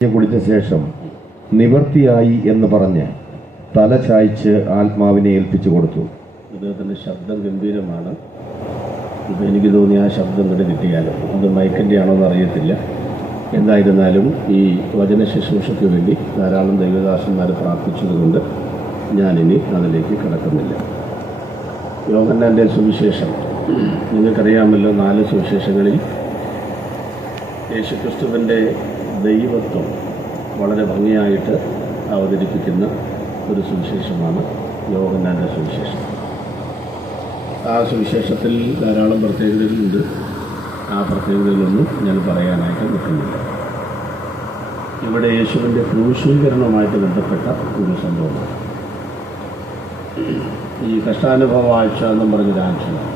കുളിച്ച ശേഷം നിവൃത്തിയായി എന്ന് പറഞ്ഞ് തല ചായ്ച്ച് ആത്മാവിനെ ഏൽപ്പിച്ചു കൊടുത്തു. അദ്ദേഹത്തിൻ്റെ ശബ്ദം ഗംഭീരമാണ്. ഇപ്പം എനിക്ക് തോന്നി ആ ശബ്ദം ഇവിടെ കിട്ടിയാലും അത് മൈക്കിൻ്റെ ആണോന്ന് അറിയത്തില്ല. എന്തായിരുന്നാലും ഈ വചന ശുശ്രൂഷയ്ക്ക് വേണ്ടി ധാരാളം ദൈവദാസന്മാർ പ്രാർത്ഥിച്ചതുകൊണ്ട് ഞാനിനി അതിലേക്ക് കടക്കുന്നില്ല. യോഹന്നാൻ്റെ സുവിശേഷം നിങ്ങൾക്കറിയാമല്ലോ, 4 സുവിശേഷങ്ങളിൽ യേശുക്രിസ്തുവിൻ്റെ ദൈവത്വം വളരെ ഭംഗിയായിട്ട് അവതരിപ്പിക്കുന്ന ഒരു സുവിശേഷമാണ് യോഹന്നാൻ്റെ സുവിശേഷം. ആ സുവിശേഷത്തിൽ ധാരാളം പ്രത്യേകതകളുണ്ട്. ആ പ്രത്യേകതകളൊന്നും ഞാൻ പറയാനായിട്ട് നിൽക്കുന്നില്ല. ഇവിടെ യേശുവിൻ്റെ ക്രൂശീകരണവുമായിട്ട് ബന്ധപ്പെട്ട ഒരു സംഭവമാണ്. ഈ കഷ്ടാനുഭവ ആഴ്ച എന്നും പറഞ്ഞൊരാഴ്ചയാണ്.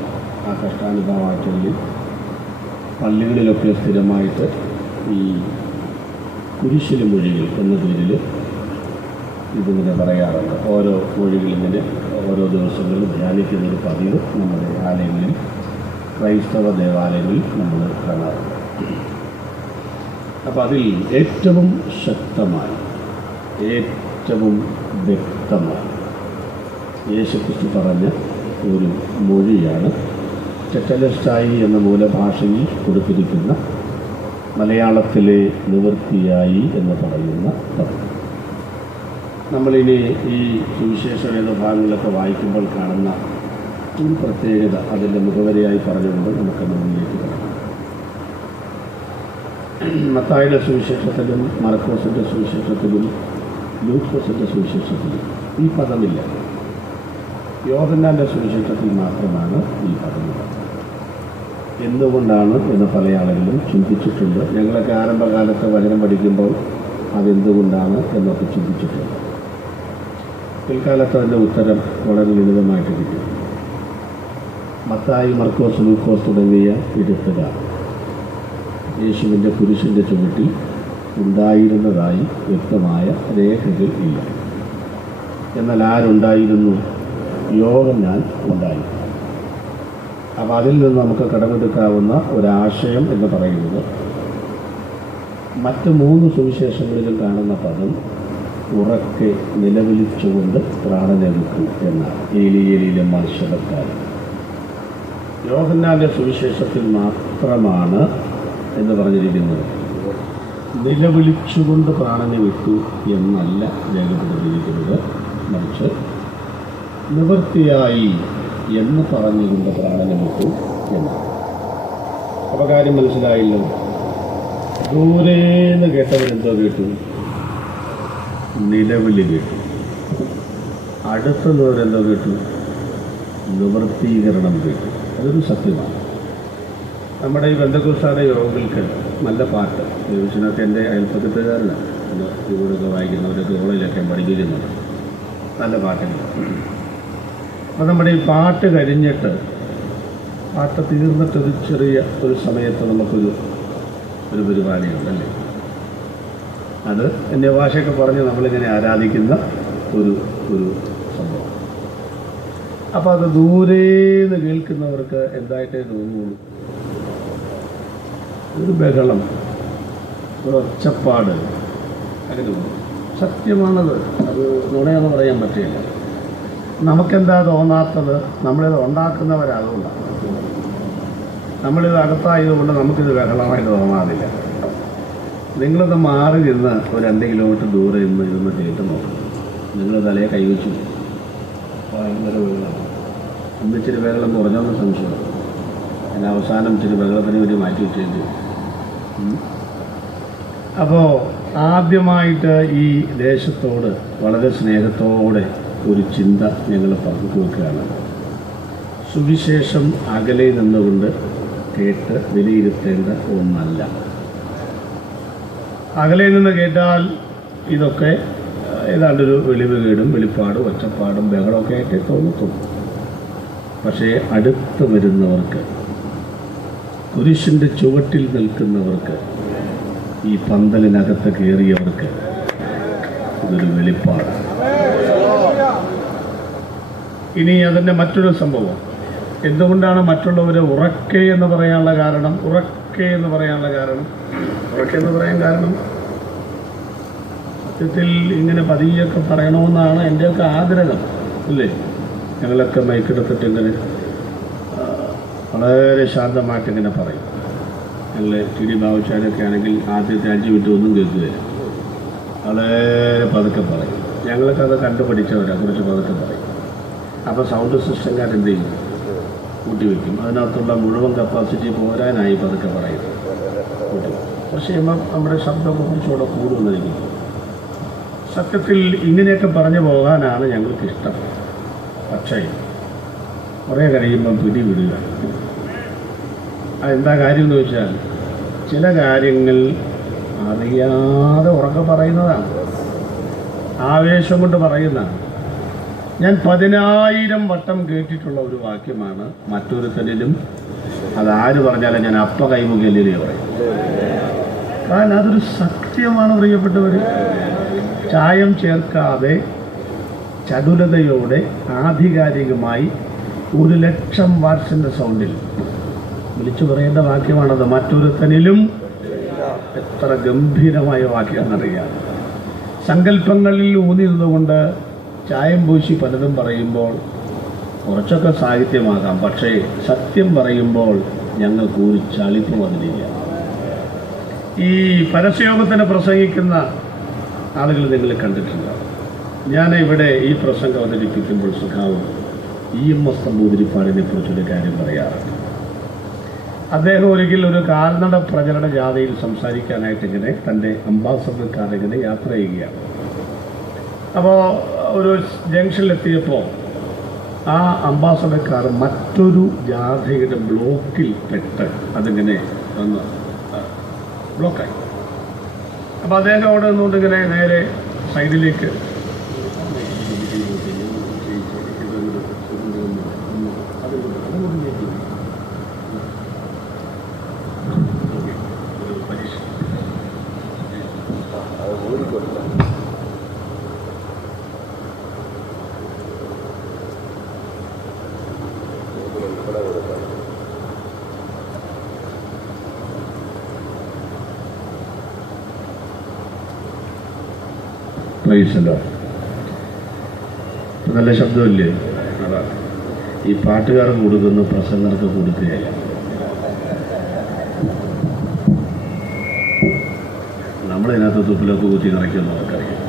ആ കഷ്ടാനുഭവ ആഴ്ചകളിൽ പള്ളികളിലൊക്കെ സ്ഥിരമായിട്ട് ഈ കുരിശിലെ മൊഴികൾ എന്ന പേരിൽ ഇതിങ്ങനെ പറയാറുണ്ട്. ഓരോ മൊഴികളിങ്ങനെ ഓരോ ദിവസങ്ങളിൽ ധ്യാനിക്കുന്നൊരു പതിവ് നമ്മുടെ ആലയങ്ങളിൽ, ക്രൈസ്തവ ദേവാലയങ്ങളിൽ നമ്മൾ കാണാറുണ്ട്. അപ്പം അതിൽ ഏറ്റവും ശക്തമായി, ഏറ്റവും വ്യക്തമായി യേശുക്രിസ്തു പറഞ്ഞ ഒരു മൊഴിയാണ് ടെറ്റലസ്റ്റായി എന്ന മൂലഭാഷയിൽ കൊടുത്തിരിക്കുന്ന മലയാളത്തിലെ നിവൃത്തിയായി എന്ന് പറയുന്ന പദം. നമ്മളിനി ഈ സുവിശേഷ വേദഭാഗങ്ങളൊക്കെ വായിക്കുമ്പോൾ കാണുന്ന ഒരു പ്രത്യേകത അതിൻ്റെ മുഖവരിയായി പറഞ്ഞുകൊണ്ട് നമുക്ക് മുന്നിലേക്ക് കിടക്കാം. മത്തായിയുടെ സുവിശേഷത്തിലും മർക്കോസിൻ്റെ സുവിശേഷത്തിലും ലൂക്കോസിൻ്റെ സുവിശേഷത്തിലും ഈ പദമില്ല. യോഹന്നാൻ്റെ സുവിശേഷത്തിൽ മാത്രമാണ് ഈ പദമുള്ളത്. എന്തുകൊണ്ടാണ് എന്ന് പല ആളുകളും ചിന്തിച്ചിട്ടുണ്ട്. ഞങ്ങളൊക്കെ ആരംഭകാലത്ത് വചനം പഠിക്കുമ്പോൾ അതെന്തുകൊണ്ടാണ് എന്നൊക്കെ ചിന്തിച്ചിട്ടുണ്ട്. പിൽക്കാലത്ത് അതിൻ്റെ ഉത്തരം വളരെ ലളിതമായിട്ട് കിട്ടി. മത്തായി, മർക്കോസ്, ലൂക്കോസ് തുടങ്ങിയ എഴുത്തുകാർ യേശുവിൻ്റെ കുരിശിൻ്റെ ചുവട്ടിൽ ഉണ്ടായിരുന്നതായി വ്യക്തമായ രേഖകൾ ഇല്ല. എന്നാൽ ആരുണ്ടായിരുന്നു? യോഹന്നാൻ ഉണ്ടായിരുന്നു. അപ്പോൾ അതിൽ നിന്ന് നമുക്ക് കടമെടുക്കാവുന്ന ഒരാശയം എന്ന് പറയുന്നത് മറ്റ് 3 സുവിശേഷങ്ങളിലും കാണുന്ന പദം ഉറക്കെ നിലവിളിച്ചുകൊണ്ട് പ്രാണനെടുക്കും എന്നാണ്. ഏലി ഏലി ലമാ ശബക്താനി. യോഹന്നാൻ്റെ സുവിശേഷത്തിൽ മാത്രമാണ് എന്ന് പറഞ്ഞിരിക്കുന്നത് നിലവിളിച്ചുകൊണ്ട് പ്രാണനെ വിട്ടു എന്നല്ല രേഖപ്പെടുത്തിയിരിക്കുന്നത്. മറിച്ച് നിവൃത്തിയായി എന്ന് പറഞ്ഞുകൊണ്ട് പ്രാണനെ വിട്ടു എന്നാണ്. അപ്പോൾ കാര്യം മനസ്സിലായില്ലോ. ദൂരേന്ന് കേട്ടവരെന്തോ കേട്ടു? നിലവിളി കേട്ടു. അടുത്തുള്ളവരെന്തോ കേട്ടു? നിവൃത്തീകരണം കേട്ടു. അതൊരു സത്യമാണ്. നമ്മുടെ ഈ ബന്ധുക്കുസാരുടെ യോഗങ്ങൾക്ക് നല്ല പാട്ട്, ദേവസ്വനൊക്കെ എൻ്റെ അയൽപ്പക്കത്തുകാരനാണ്. ഇവിടെയൊക്കെ വായിക്കുന്നവരൊക്കെ കോളേജിലൊക്കെ പഠിക്കുന്നുണ്ട്. നല്ല പാട്ടുണ്ട്. അപ്പോൾ നമ്മുടെ ഈ പാട്ട് കഴിഞ്ഞിട്ട്, പാട്ട് തീർന്നിട്ടൊരു ചെറിയ ഒരു സമയത്ത് നമുക്കൊരു പരിപാടിയുണ്ടല്ലേ. അത് അന്യഭാഷയൊക്കെ പറഞ്ഞ് നമ്മളിങ്ങനെ ആരാധിക്കുന്ന ഒരു സംഭവം. അപ്പോൾ അത് ദൂരേന്ന് കേൾക്കുന്നവർക്ക് എന്തായിട്ടേ തോന്നുള്ളൂ? ഒരു ബഹളം, ഒരു ഒച്ചപ്പാട്, അങ്ങനെ തോന്നും. സത്യമാണത്. അത് നുണയെന്ന് പറയാൻ പറ്റില്ല. നമുക്കെന്താ തോന്നാത്തത്? നമ്മളിത് ഉണ്ടാക്കുന്നവരാതുകൊണ്ടാണ്. നമ്മളിത് അകത്തായതുകൊണ്ട് നമുക്കിത് ബഹളമായിട്ട് തോന്നാറില്ല. നിങ്ങളിത് മാറി നിന്ന് ഒരു 2 കിലോമീറ്റർ ദൂരെ ഇരുന്ന് കേട്ട് നോക്കും. നിങ്ങൾ തലയെ കൈവച്ചു ഭയങ്കര ബഹളമാണ്. ഇച്ചിരി ബഹളം കുറഞ്ഞൊന്ന് സംശയം. അതിന് അവസാനം ഇച്ചിരി ബഹളത്തിന് വേണ്ടി മാറ്റി വെച്ചേണ്ടി. അപ്പോൾ ആദ്യമായിട്ട് ഈ ദേശത്തോട് വളരെ സ്നേഹത്തോടെ ഒരു ചിന്ത ഞങ്ങൾ പങ്കുവെക്കുകയാണ്. സുവിശേഷം അകലെ നിന്നുകൊണ്ട് കേട്ട് വിലയിരുത്തേണ്ട ഒന്നല്ല. അകലെ നിന്ന് കേട്ടാൽ ഇതൊക്കെ ഏതാണ്ടൊരു വെളിവുകേടും വെളിപ്പാടും ഒച്ചപ്പാടും ബഹളമൊക്കെ ആയിട്ട് തോന്നത്തുള്ളൂ. പക്ഷേ അടുത്ത് വരുന്നവർക്ക്, കുരിശിൻ്റെ ചുവട്ടിൽ നിൽക്കുന്നവർക്ക്, ഈ പന്തലിനകത്ത് കയറിയവർക്ക് ഇതൊരു വെളിപ്പാടാണ്. ഇനി അതിൻ്റെ മറ്റൊരു സംഭവം, എന്തുകൊണ്ടാണ് മറ്റുള്ളവരെ ഉറക്കെ എന്ന് പറയാനുള്ള കാരണം? ഉറക്കെ എന്ന് പറയാൻ കാരണം സത്യത്തിൽ ഇങ്ങനെ പതിയൊക്കെ പറയണമെന്നാണ് എൻ്റെയൊക്കെ ആഗ്രഹം, അല്ലേ? ഞങ്ങളൊക്കെ മൈക്കെടുത്തിട്ട് ഇങ്ങനെ വളരെ ശാന്തമായിട്ട് ഇങ്ങനെ പറയും. ഞങ്ങൾ ടി ഡി ബാബുച്ചാനൊക്കെ ആണെങ്കിൽ ആദ്യത്തെ 5 മിനിറ്റ് ഒന്നും കേൾക്കുകയില്ല, വളരെ പതുക്കെ പറയും. ഞങ്ങളൊക്കെ അത് കണ്ടുപഠിച്ചവരാണ്, കുറച്ച് പതുക്കെ പറയും. അപ്പോൾ സൗണ്ട് സിസ്റ്റംകാരെന്ത് ചെയ്യും? കൂട്ടി വയ്ക്കും. അതിനകത്തുള്ള മുഴുവൻ കപ്പാസിറ്റി പോരാനായി പതുക്കെ പറയും, കൂട്ടി. പക്ഷേ നമ്മുടെ ശബ്ദമൊക്കെ കുറച്ചുകൂടെ കൂടുമെന്നിരിക്കും. സത്യത്തിൽ ഇങ്ങനെയൊക്കെ പറഞ്ഞു പോകാനാണ് ഞങ്ങൾക്കിഷ്ടം. പക്ഷേ കുറേ കഴിയുമ്പം പിടിവിടുക. അതെന്താ കാര്യം എന്ന് വെച്ചാൽ, ചില കാര്യങ്ങൾ അറിയാതെ ഉറക്കെ പറയുന്നതാണ്, ആവേശം കൊണ്ട് പറയുന്നതാണ്. ഞാൻ 10,000 വട്ടം കേട്ടിട്ടുള്ള ഒരു വാക്യമാണ്. മറ്റൊരുത്തരിലും അതാര് പറഞ്ഞാലും ഞാൻ അപ്പ കൈമുഖ്യല്ലേ പറയും. കാരണം അതൊരു സത്യമാണ് പ്രിയപ്പെട്ടവർ. ചായം ചേർക്കാതെ ചടുലതയോടെ ആധികാരികമായി 1,00,000 വാട്സിൻ്റെ സൗണ്ടിൽ വിളിച്ചു പറയേണ്ട വാക്യമാണത്. മറ്റൊരുത്തനിലും എത്ര ഗംഭീരമായ വാക്യമെന്നറിയാം. സങ്കല്പങ്ങളിൽ ഊന്നി നിന്നുകൊണ്ട് ചായം പൂശി പലതും പറയുമ്പോൾ കുറച്ചൊക്കെ സാഹിത്യമാകാം, പക്ഷേ സത്യം പറയുമ്പോൾ ഞങ്ങൾക്ക് ഒരു ചളിപ്പും അതിലില്ല. ഈ പരസ്യയോഗത്തിന് പ്രസംഗിക്കുന്ന ആളുകൾ നിങ്ങൾ കണ്ടിട്ടുണ്ടാവും. ഞാൻ ഇവിടെ ഈ പ്രസംഗം അവതരിപ്പിക്കുമ്പോൾ സുഖാവും EMS നമ്പൂതിരിപ്പാടിനെ കുറിച്ചൊരു കാര്യം പറയാറുണ്ട്. അദ്ദേഹം ഒരിക്കൽ ഒരു കാൽനട പ്രചരണ ജാഥയിൽ സംസാരിക്കാനായിട്ട് ഇങ്ങനെ തൻ്റെ അംബാസഡർ കാറിങ്ങനെ യാത്ര ചെയ്യുകയാണ്. അപ്പോൾ ഒരു ജംഗ്ഷനിലെത്തിയപ്പോൾ ആ അംബാസഡർ കാർ മറ്റൊരു ജാഥയുടെ ബ്ലോക്കിൽ പെട്ട് അതിങ്ങനെ ഒന്ന് ബ്ലോക്കായി. അപ്പോൾ അദ്ദേഹം അവിടെ നിന്നുകൊണ്ട് ഇങ്ങനെ നേരെ സൈഡിലേക്ക് പ്രൈസല്ലോ. നല്ല ശബ്ദമില്ലേ? അതാണ് ഈ പാട്ടുകാർക്ക് കൊടുക്കുന്ന പ്രസംഗർക്ക് കൊടുക്കുകയല്ല. നമ്മളിതിനകത്ത് തുപ്പിലൊക്കെ കുത്തി നിറയ്ക്കുമെന്ന് നമുക്കറിയാം.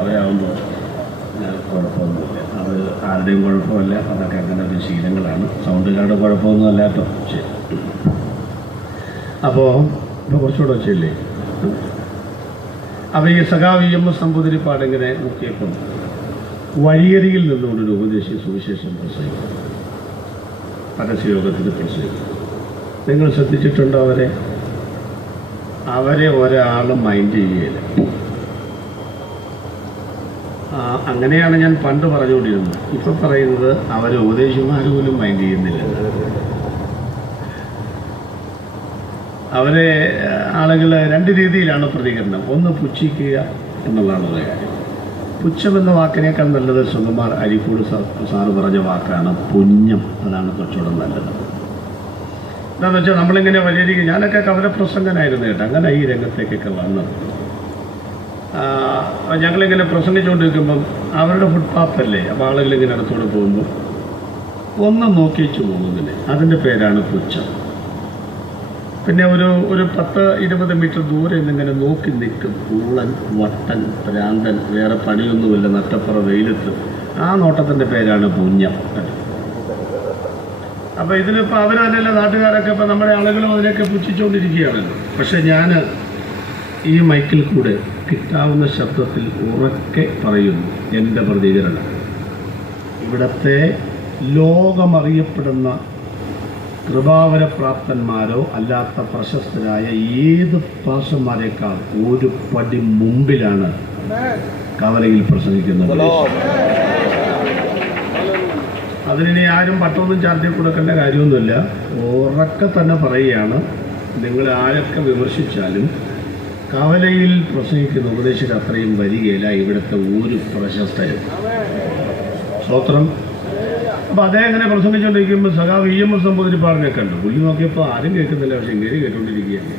അവരാകുമ്പോൾ കുഴപ്പമൊന്നുമില്ല, അത് ആരുടെയും കുഴപ്പമല്ല, അതൊക്കെ അങ്ങനെ ഒരു ശീലങ്ങളാണ്. സൗണ്ടുകാരുടെ കുഴപ്പമൊന്നും അല്ല കേട്ടോ. ശരി, അപ്പോൾ കുറച്ചുകൂടെ വെച്ചല്ലേ. അപ്പോൾ ഈ സഖാവ് EMS നമ്പൂതിരിപ്പാടിങ്ങനെ നോക്കിയപ്പം വഴിയരികിൽ നിന്നുകൊണ്ടൊരു ഉപദേശി സുവിശേഷം പ്രസംഗിക്കും, പരസ്യയോഗത്തിന് പ്രസംഗിക്കും. നിങ്ങൾ ശ്രദ്ധിച്ചിട്ടുണ്ടോ അവരെ ഒരാളും മൈൻഡ് ചെയ്യുകയില്ല. അങ്ങനെയാണ് ഞാൻ പണ്ട് പറഞ്ഞുകൊണ്ടിരുന്നത്. ഇപ്പം പറയുന്നത് അവരെ ഉപദേശിമാർ പോലും മൈൻഡ് ചെയ്യുന്നില്ല. അവരെ ആളുകൾ 2 രീതിയിലാണ് പ്രതികരണം. ഒന്ന് പുച്ഛിക്കുക എന്നുള്ളതാണ് ഒരു കാര്യം. പുച്ഛം എന്ന വാക്കിനേക്കാൾ നല്ലത് സുകുമാർ അരിക്കൂട് സാറ് പറഞ്ഞ വാക്കാണ് പുണ്യം. അതാണ് കുറച്ചുകൂടെ നല്ലത്. എന്താണെന്ന് വെച്ചാൽ നമ്മളിങ്ങനെ വലിയ രീതി, ഞാനൊക്കെ കവലപ്രസംഗനായിരുന്നു കേട്ടോ, അങ്ങനെ ഈ രംഗത്തേക്കൊക്കെ വന്നത്. ഞങ്ങളിങ്ങനെ പ്രസംഗിച്ചുകൊണ്ടിരിക്കുമ്പം അവരുടെ ഫുട്പാത്തല്ലേ, അപ്പോൾ ആളുകളിങ്ങനെ അടുത്തോടെ പോകുമ്പോൾ ഒന്ന് നോക്കിച്ചു പോകുന്നതിന്, അതിൻ്റെ പേരാണ് പുച്ഛം. പിന്നെ ഒരു 10-20 മീറ്റർ ദൂരെ നിന്നിങ്ങനെ നോക്കി നിൽക്കും. ഊളൻ, വട്ടൻ, ഭ്രാന്തൻ, വേറെ പണിയൊന്നുമില്ല, നട്ടപ്പുറ വെയിലത്ത്. ആ നോട്ടത്തിൻ്റെ പേരാണ് പുണ്യം. അപ്പോൾ ഇതിനിപ്പോൾ അവരല്ല, നാട്ടുകാരൊക്കെ ഇപ്പം നമ്മുടെ ആളുകളും അതിനൊക്കെ പുച്ഛിച്ചുകൊണ്ടിരിക്കുകയാണല്ലോ. പക്ഷെ ഞാൻ ഈ മൈക്കിൽ കൂടെ കിട്ടാവുന്ന ശബ്ദത്തിൽ ഉറക്കെ പറയുന്നു എൻ്റെ പ്രതികരണം. ഇവിടുത്തെ ലോകമറിയപ്പെടുന്ന കൃപാവരപ്രാപ്തന്മാരോ അല്ലാത്ത പ്രശസ്തരായ ഏത് പാസ്റ്റർമാരെക്കാൾ ഒരു പടി മുമ്പിലാണ് കവലയിൽ പ്രസംഗിക്കുന്നത്. അതിനി ആരും പട്ടമൊന്നും ചാർത്തി കൊടുക്കേണ്ട കാര്യമൊന്നുമില്ല. ഉറക്കെ തന്നെ പറയുകയാണ്, നിങ്ങൾ ആരൊക്കെ വിമർശിച്ചാലും കവലയിൽ പ്രസംഗിക്കുന്ന ഉപദേശിച്ച് അത്രയും വരികയില്ല ഇവിടുത്തെ ഒരു പ്രശസ്തരും. സ്തോത്രം. അപ്പോൾ അദ്ദേഹം ഇങ്ങനെ പ്രസംഗിച്ചുകൊണ്ടിരിക്കുമ്പോൾ സഖാവ് EMS നമ്പൂതിരിപ്പാടിനെ കണ്ടു. പുള്ളി നോക്കിയപ്പോൾ ആരും കേൾക്കുന്നില്ല, പക്ഷെ ഇങ്ങനെ കേട്ടുകൊണ്ടിരിക്കുകയാണ്.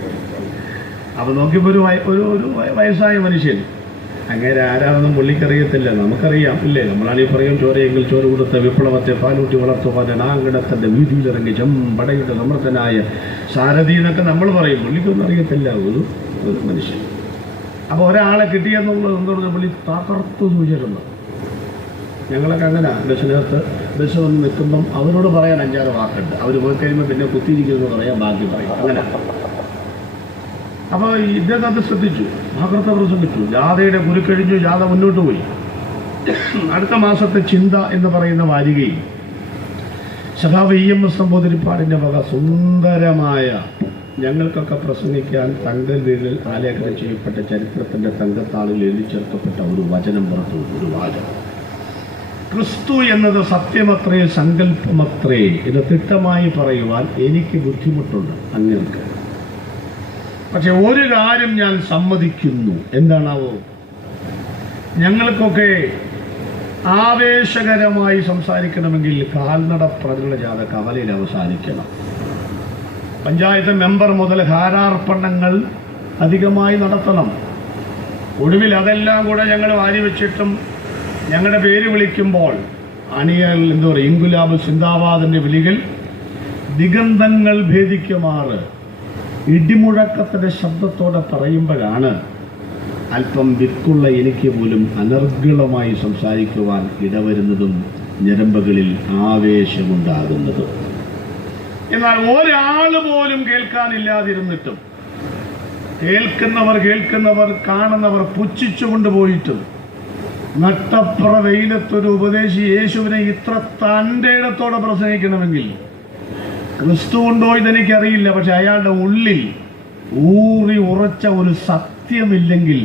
അപ്പോൾ നോക്കിയപ്പോൾ ഒരു വയസ്സായ മനുഷ്യൻ അങ്ങനെ ആരാണെന്നും പുള്ളിക്കറിയത്തില്ല, നമുക്കറിയാം ഇല്ലേ? നമ്മളാണീ പറയും ചോരയെങ്കിൽ ചോര കൊടുത്ത വിപ്ലവത്തെ പാലൂട്ടി വളർത്തുവാൻ നാങ്കടത്തിൻ്റെ വീതിയിലിറങ്ങി ചെമ്പടയുടെ സമർത്ഥനായ സാരഥി എന്നൊക്കെ നമ്മൾ പറയും. പുള്ളിക്കൊന്നും അറിയത്തില്ല ഒരു മനുഷ്യൻ. അപ്പോൾ ഒരാളെ കിട്ടിയെന്നുള്ളത് എന്തുകൊണ്ട് പുള്ളി തകർത്ത് സൂചിച്ചിട്ടുണ്ട്. ഞങ്ങളൊക്കെ അങ്ങനെ ബസ്സിനകത്ത് ബസ് വന്ന് നിൽക്കുമ്പം അവരോട് പറയാൻ 5-6 വാക്കുണ്ട്. അവർ പോയി കഴിയുമ്പോൾ പിന്നെ കുത്തിയിരിക്കുന്നു പറയാൻ ബാക്കി പറയും. അങ്ങനെ അപ്പോൾ ഇദ്ദേഹം അത് ശ്രദ്ധിച്ചു, ഭാഗവത പ്രസംഗിച്ചു, ജാഥയുടെ കുരുക്കഴിഞ്ഞു, ജാഥ മുന്നോട്ട് പോയി. അടുത്ത മാസത്തെ ചിന്ത എന്ന് പറയുന്ന വാരികയിൽ സഖാവ് EMS നമ്പൂതിരിപ്പാടിൻ്റെ വക സുന്ദരമായ ഞങ്ങൾക്കൊക്കെ പ്രസംഗിക്കാൻ തങ്ക വീടിൽ ആലേഖനം ചെയ്യപ്പെട്ട ചരിത്രത്തിൻ്റെ തങ്കത്താളിൽ എഴുതി ചേർക്കപ്പെട്ട ഒരു വചനം പുറത്തു, ഒരു വാചകം. ക്രിസ്തു എന്നത് സത്യമത്രേ സങ്കല്പമത്രേ എന്ന് തിട്ടമായി പറയുവാൻ എനിക്ക് ബുദ്ധിമുട്ടുണ്ട് അങ്ങനെയൊക്കെ. പക്ഷെ ഒരു കാര്യം ഞാൻ സമ്മതിക്കുന്നു. എന്താണാവോ? ഞങ്ങൾക്കൊക്കെ ആവേശകരമായി സംസാരിക്കണമെങ്കിൽ കാൽനട പ്രകടന ജാഥ കവലയിൽ അവസാനിക്കണം. പഞ്ചായത്ത് മെമ്പർ മുതൽ ഹാരാർപ്പണങ്ങൾ അധികമായി നടത്തണം. ഒടുവിൽ അതെല്ലാം കൂടെ ഞങ്ങൾ വാരിവെച്ചിട്ടും ഞങ്ങളുടെ പേര് വിളിക്കുമ്പോൾ അണിയൽ എന്താ പറയുക, ഇൻകുലാബ് സിന്ദാബാദിൻ്റെ വിളികൾ ദിഗന്ധങ്ങൾ ഭേദിക്കുമാറ് ഇടിമുഴക്കത്തിൻ്റെ ശബ്ദത്തോടെ പറയുമ്പോഴാണ് അല്പം വിക്കുള്ള എനിക്ക് പോലും അനർഗളമായി സംസാരിക്കുവാൻ ഇടവരുന്നതും ഞരമ്പുകളിൽ ആവേശമുണ്ടാകുന്നതും. എന്നാൽ ഒരാൾ പോലും കേൾക്കാനില്ലാതിരുന്നിട്ടും കേൾക്കുന്നവർ കാണുന്നവർ പുച്ഛിച്ചു കൊണ്ടുപോയിട്ടും നട്ടപ്ര വെയിലത്തൊരു ഉപദേശി യേശുവിനെ ഇത്ര തൻ്റെ ഇടത്തോടെ പ്രസംഗിക്കണമെങ്കിൽ ക്രിസ്തു ഉണ്ടോ ഇതെനിക്കറിയില്ല, പക്ഷെ അയാളുടെ ഉള്ളിൽ ഊറി ഉറച്ച ഒരു സത്യമില്ലെങ്കിൽ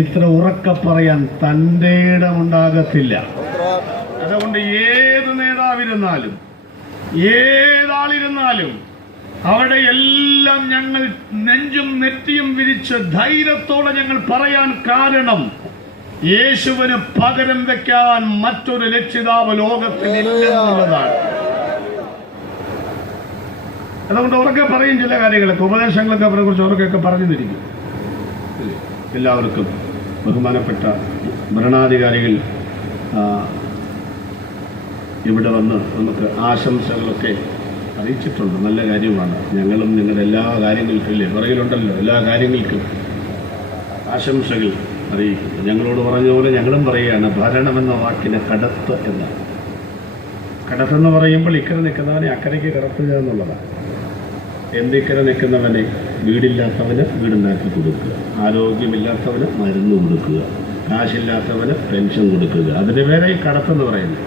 ഇത്ര ഉറക്ക പറയാൻ തൻ്റെ ഇടമുണ്ടാകത്തില്ല. അതുകൊണ്ട് ഏത് നേതാവിരുന്നാലും ഏതാളിരുന്നാലും അവിടെ എല്ലാം ഞങ്ങൾ നെഞ്ചും നെറ്റിയും വിരിച്ച് ധൈര്യത്തോടെ ഞങ്ങൾ പറയാൻ കാരണം യേശുവിന് പകരം വെക്കാൻ മറ്റൊരു രക്ഷിതാവ് ലോകത്തിൽ ഇല്ലെന്നുള്ളതാണ്. അതുകൊണ്ട് ഉറക്കെ പറയും ചില കാര്യങ്ങളൊക്കെ, ഉപദേശങ്ങളൊക്കെ അവരെ കുറിച്ച് ഉറക്കൊക്കെ പറഞ്ഞു തിരിക്കും. എല്ലാവർക്കും ബഹുമാനപ്പെട്ട ഭരണാധികാരികൾ ഇവിടെ വന്ന് നമുക്ക് ആശംസകളൊക്കെ അറിയിച്ചിട്ടുണ്ട്. നല്ല കാര്യമാണ്. ഞങ്ങളും നിങ്ങളുടെ എല്ലാ കാര്യങ്ങൾക്കും ഇല്ലേ പുറകിലുണ്ടല്ലോ, എല്ലാ കാര്യങ്ങൾക്കും ആശംസകൾ അറിയിക്കുന്നു. ഞങ്ങളോട് പറഞ്ഞ പോലെ ഞങ്ങളും പറയുകയാണ്, ഭരണമെന്ന വാക്കിന് കടത്ത് എന്നാണ്. കടത്തെന്ന് പറയുമ്പോൾ ഇക്കരെ നിൽക്കുന്നവനെ അക്കരയ്ക്ക് കടത്തുക എന്നുള്ളതാണ്. എന്തിക്കരെ നിൽക്കുന്നവനെ വീടില്ലാത്തവന് വീടുണ്ടാക്കി കൊടുക്കുക, ആരോഗ്യമില്ലാത്തവന് മരുന്ന് കൊടുക്കുക, കാശില്ലാത്തവന് പെൻഷൻ കൊടുക്കുക. അതിന് പേരെ ഈ കടത്തെന്ന് പറയുന്നത്.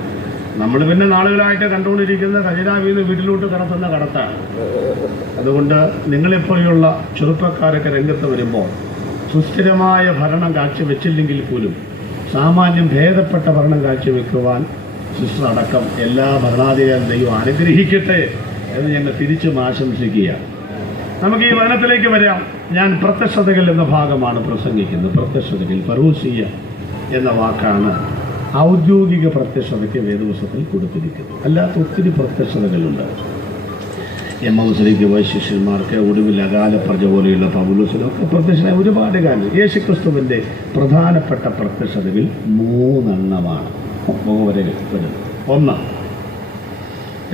നമ്മൾ പിന്നെ നാളുകളായിട്ട് കണ്ടുകൊണ്ടിരിക്കുന്ന ഖജനാവിൽ നിന്ന് വീട്ടിലോട്ട് കടത്തുന്ന കടത്താണ്. അതുകൊണ്ട് നിങ്ങളെപ്പോലെയുള്ള ചെറുപ്പക്കാരൊക്കെ രംഗത്ത് വരുമ്പോൾ സുസ്ഥിരമായ ഭരണം കാഴ്ചവെച്ചില്ലെങ്കിൽ പോലും സാമാന്യം ഭേദപ്പെട്ട ഭരണം കാഴ്ചവെക്കുവാൻ സിസ്റ്റർ അടക്കം എല്ലാ ഭരണാധികാരികളും ദൈവം അനുഗ്രഹിക്കട്ടെ എന്ന് ഞങ്ങൾ തിരിച്ചും ആശംസിക്കുകയാണ്. നമുക്ക് ഈ വചനത്തിലേക്ക് വരാം. ഞാൻ പ്രത്യക്ഷതകൾ എന്ന ഭാഗമാണ് പ്രസംഗിക്കുന്നത്. പ്രത്യക്ഷതകൾ പരൂസീയ എന്ന വാക്കാണ് ഔദ്യോഗിക പ്രത്യക്ഷതയ്ക്ക് വേദപുസ്തകത്തിൽ കൊടുത്തിരിക്കുന്നത്. അല്ലാത്ത ഒത്തിരി പ്രത്യക്ഷതകളുണ്ട്. എമ്മൗസിലേക്ക് വൈശിഷ്യന്മാർക്ക്, ഒടുവിൽ അകാല പ്രജ പോലെയുള്ള പൗലോസിനൊക്കെ പ്രത്യക്ഷമായ ഒരുപാട് കാര്യം. യേശുക്രിസ്തുവിൻ്റെ പ്രധാനപ്പെട്ട പ്രത്യക്ഷതകൾ 3 എണ്ണമാണ് മുഖവരകൾ വരുന്നത്. 1,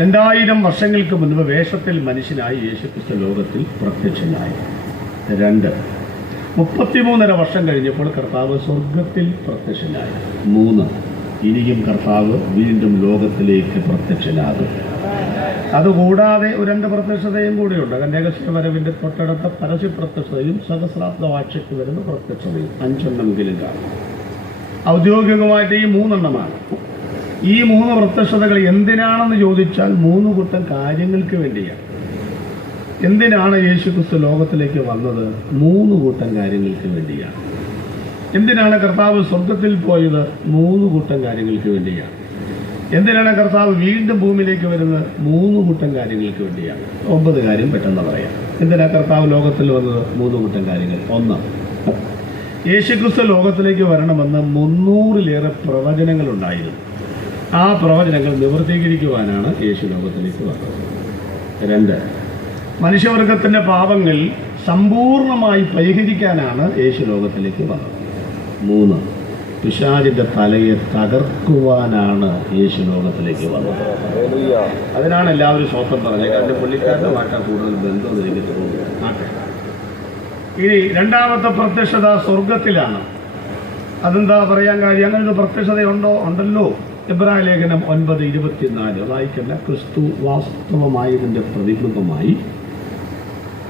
2000 വർഷങ്ങൾക്ക് മുൻപ് വേഷത്തിൽ മനുഷ്യനായി യേശുക്രിസ്തു ലോകത്തിൽ പ്രത്യക്ഷനായി. 2, 33.5 വർഷം കഴിഞ്ഞപ്പോൾ കർത്താവ് സ്വർഗത്തിൽ പ്രത്യക്ഷനായി. 3, ഇനിയും കർത്താവ് വീണ്ടും ലോകത്തിലേക്ക് പ്രത്യക്ഷനാകും. അതുകൂടാതെ 2 പ്രത്യക്ഷതയും കൂടിയുണ്ട്. രഹസ്യ വരവിൻ്റെ തൊട്ടടുത്ത പരസ്യ പ്രത്യക്ഷതയും സഹസ്രാബ്ദ വാഴ്ചയ്ക്ക് വരുന്ന പ്രത്യക്ഷതയും 5 എണ്ണമെങ്കിലും കാണും. ഔദ്യോഗികമായിട്ട് ഈ 3 എണ്ണമാണ്. ഈ 3 പ്രത്യക്ഷതകൾ എന്തിനാണെന്ന് ചോദിച്ചാൽ 3 കൂട്ടം കാര്യങ്ങൾക്ക് വേണ്ടിയാണ്. എന്തിനാണ് യേശുക്രിസ്തു ലോകത്തിലേക്ക് വന്നത്? 3 കൂട്ടം കാര്യങ്ങൾക്ക് വേണ്ടിയാണ്. എന്തിനാണ് കർത്താവ് സ്വർഗത്തിൽ പോയത്? 3 കൂട്ടം കാര്യങ്ങൾക്ക് വേണ്ടിയാണ്. എന്തിനാണ് കർത്താവ് വീണ്ടും ഭൂമിയിലേക്ക് വരുന്നത്? 3 കൂട്ടം കാര്യങ്ങൾക്ക് വേണ്ടിയാണ്. 9 കാര്യം പെട്ടെന്ന് പറയാം. എന്തിനാണ് കർത്താവ് ലോകത്തിൽ വന്നത്? 3 കൂട്ടം കാര്യങ്ങൾ. 1, യേശുക്രിസ്തു ലോകത്തിലേക്ക് വരണമെന്ന് 300-ലേറെ പ്രവചനങ്ങളുണ്ടായിരുന്നു. ആ പ്രവചനങ്ങൾ നിവർത്തീകരിക്കുവാനാണ് യേശു ലോകത്തിലേക്ക് വന്നത്. 2, മനുഷ്യവർഗത്തിൻ്റെ പാപങ്ങൾ സമ്പൂർണമായി പരിഹരിക്കാനാണ് യേശു ലോകത്തിലേക്ക് വന്നത്. 3, പിശാചിന്റെ തലയെ തകർക്കുവാനാണ് യേശു ലോകത്തിലേക്ക് വന്നത്. അതിനാണ് എല്ലാവരും സ്വന്തം പറഞ്ഞത്. എൻ്റെ പുള്ളിക്കാരൻ്റെ മാറ്റാൻ കൂടുതൽ ബന്ധം എനിക്ക് തോന്നുന്നു. ഇനി രണ്ടാമത്തെ പ്രത്യക്ഷത സ്വർഗത്തിലാണ്. അതെന്താ പറയാൻ കാര്യം? അങ്ങനെ ഒരു പ്രത്യക്ഷതയുണ്ടോ? ഉണ്ടല്ലോ. എബ്രായ ലേഖനം 9:24 വായിക്കല്ല. ക്രിസ്തു വാസ്തവമായതിൻ്റെ പ്രതിബിംബമായി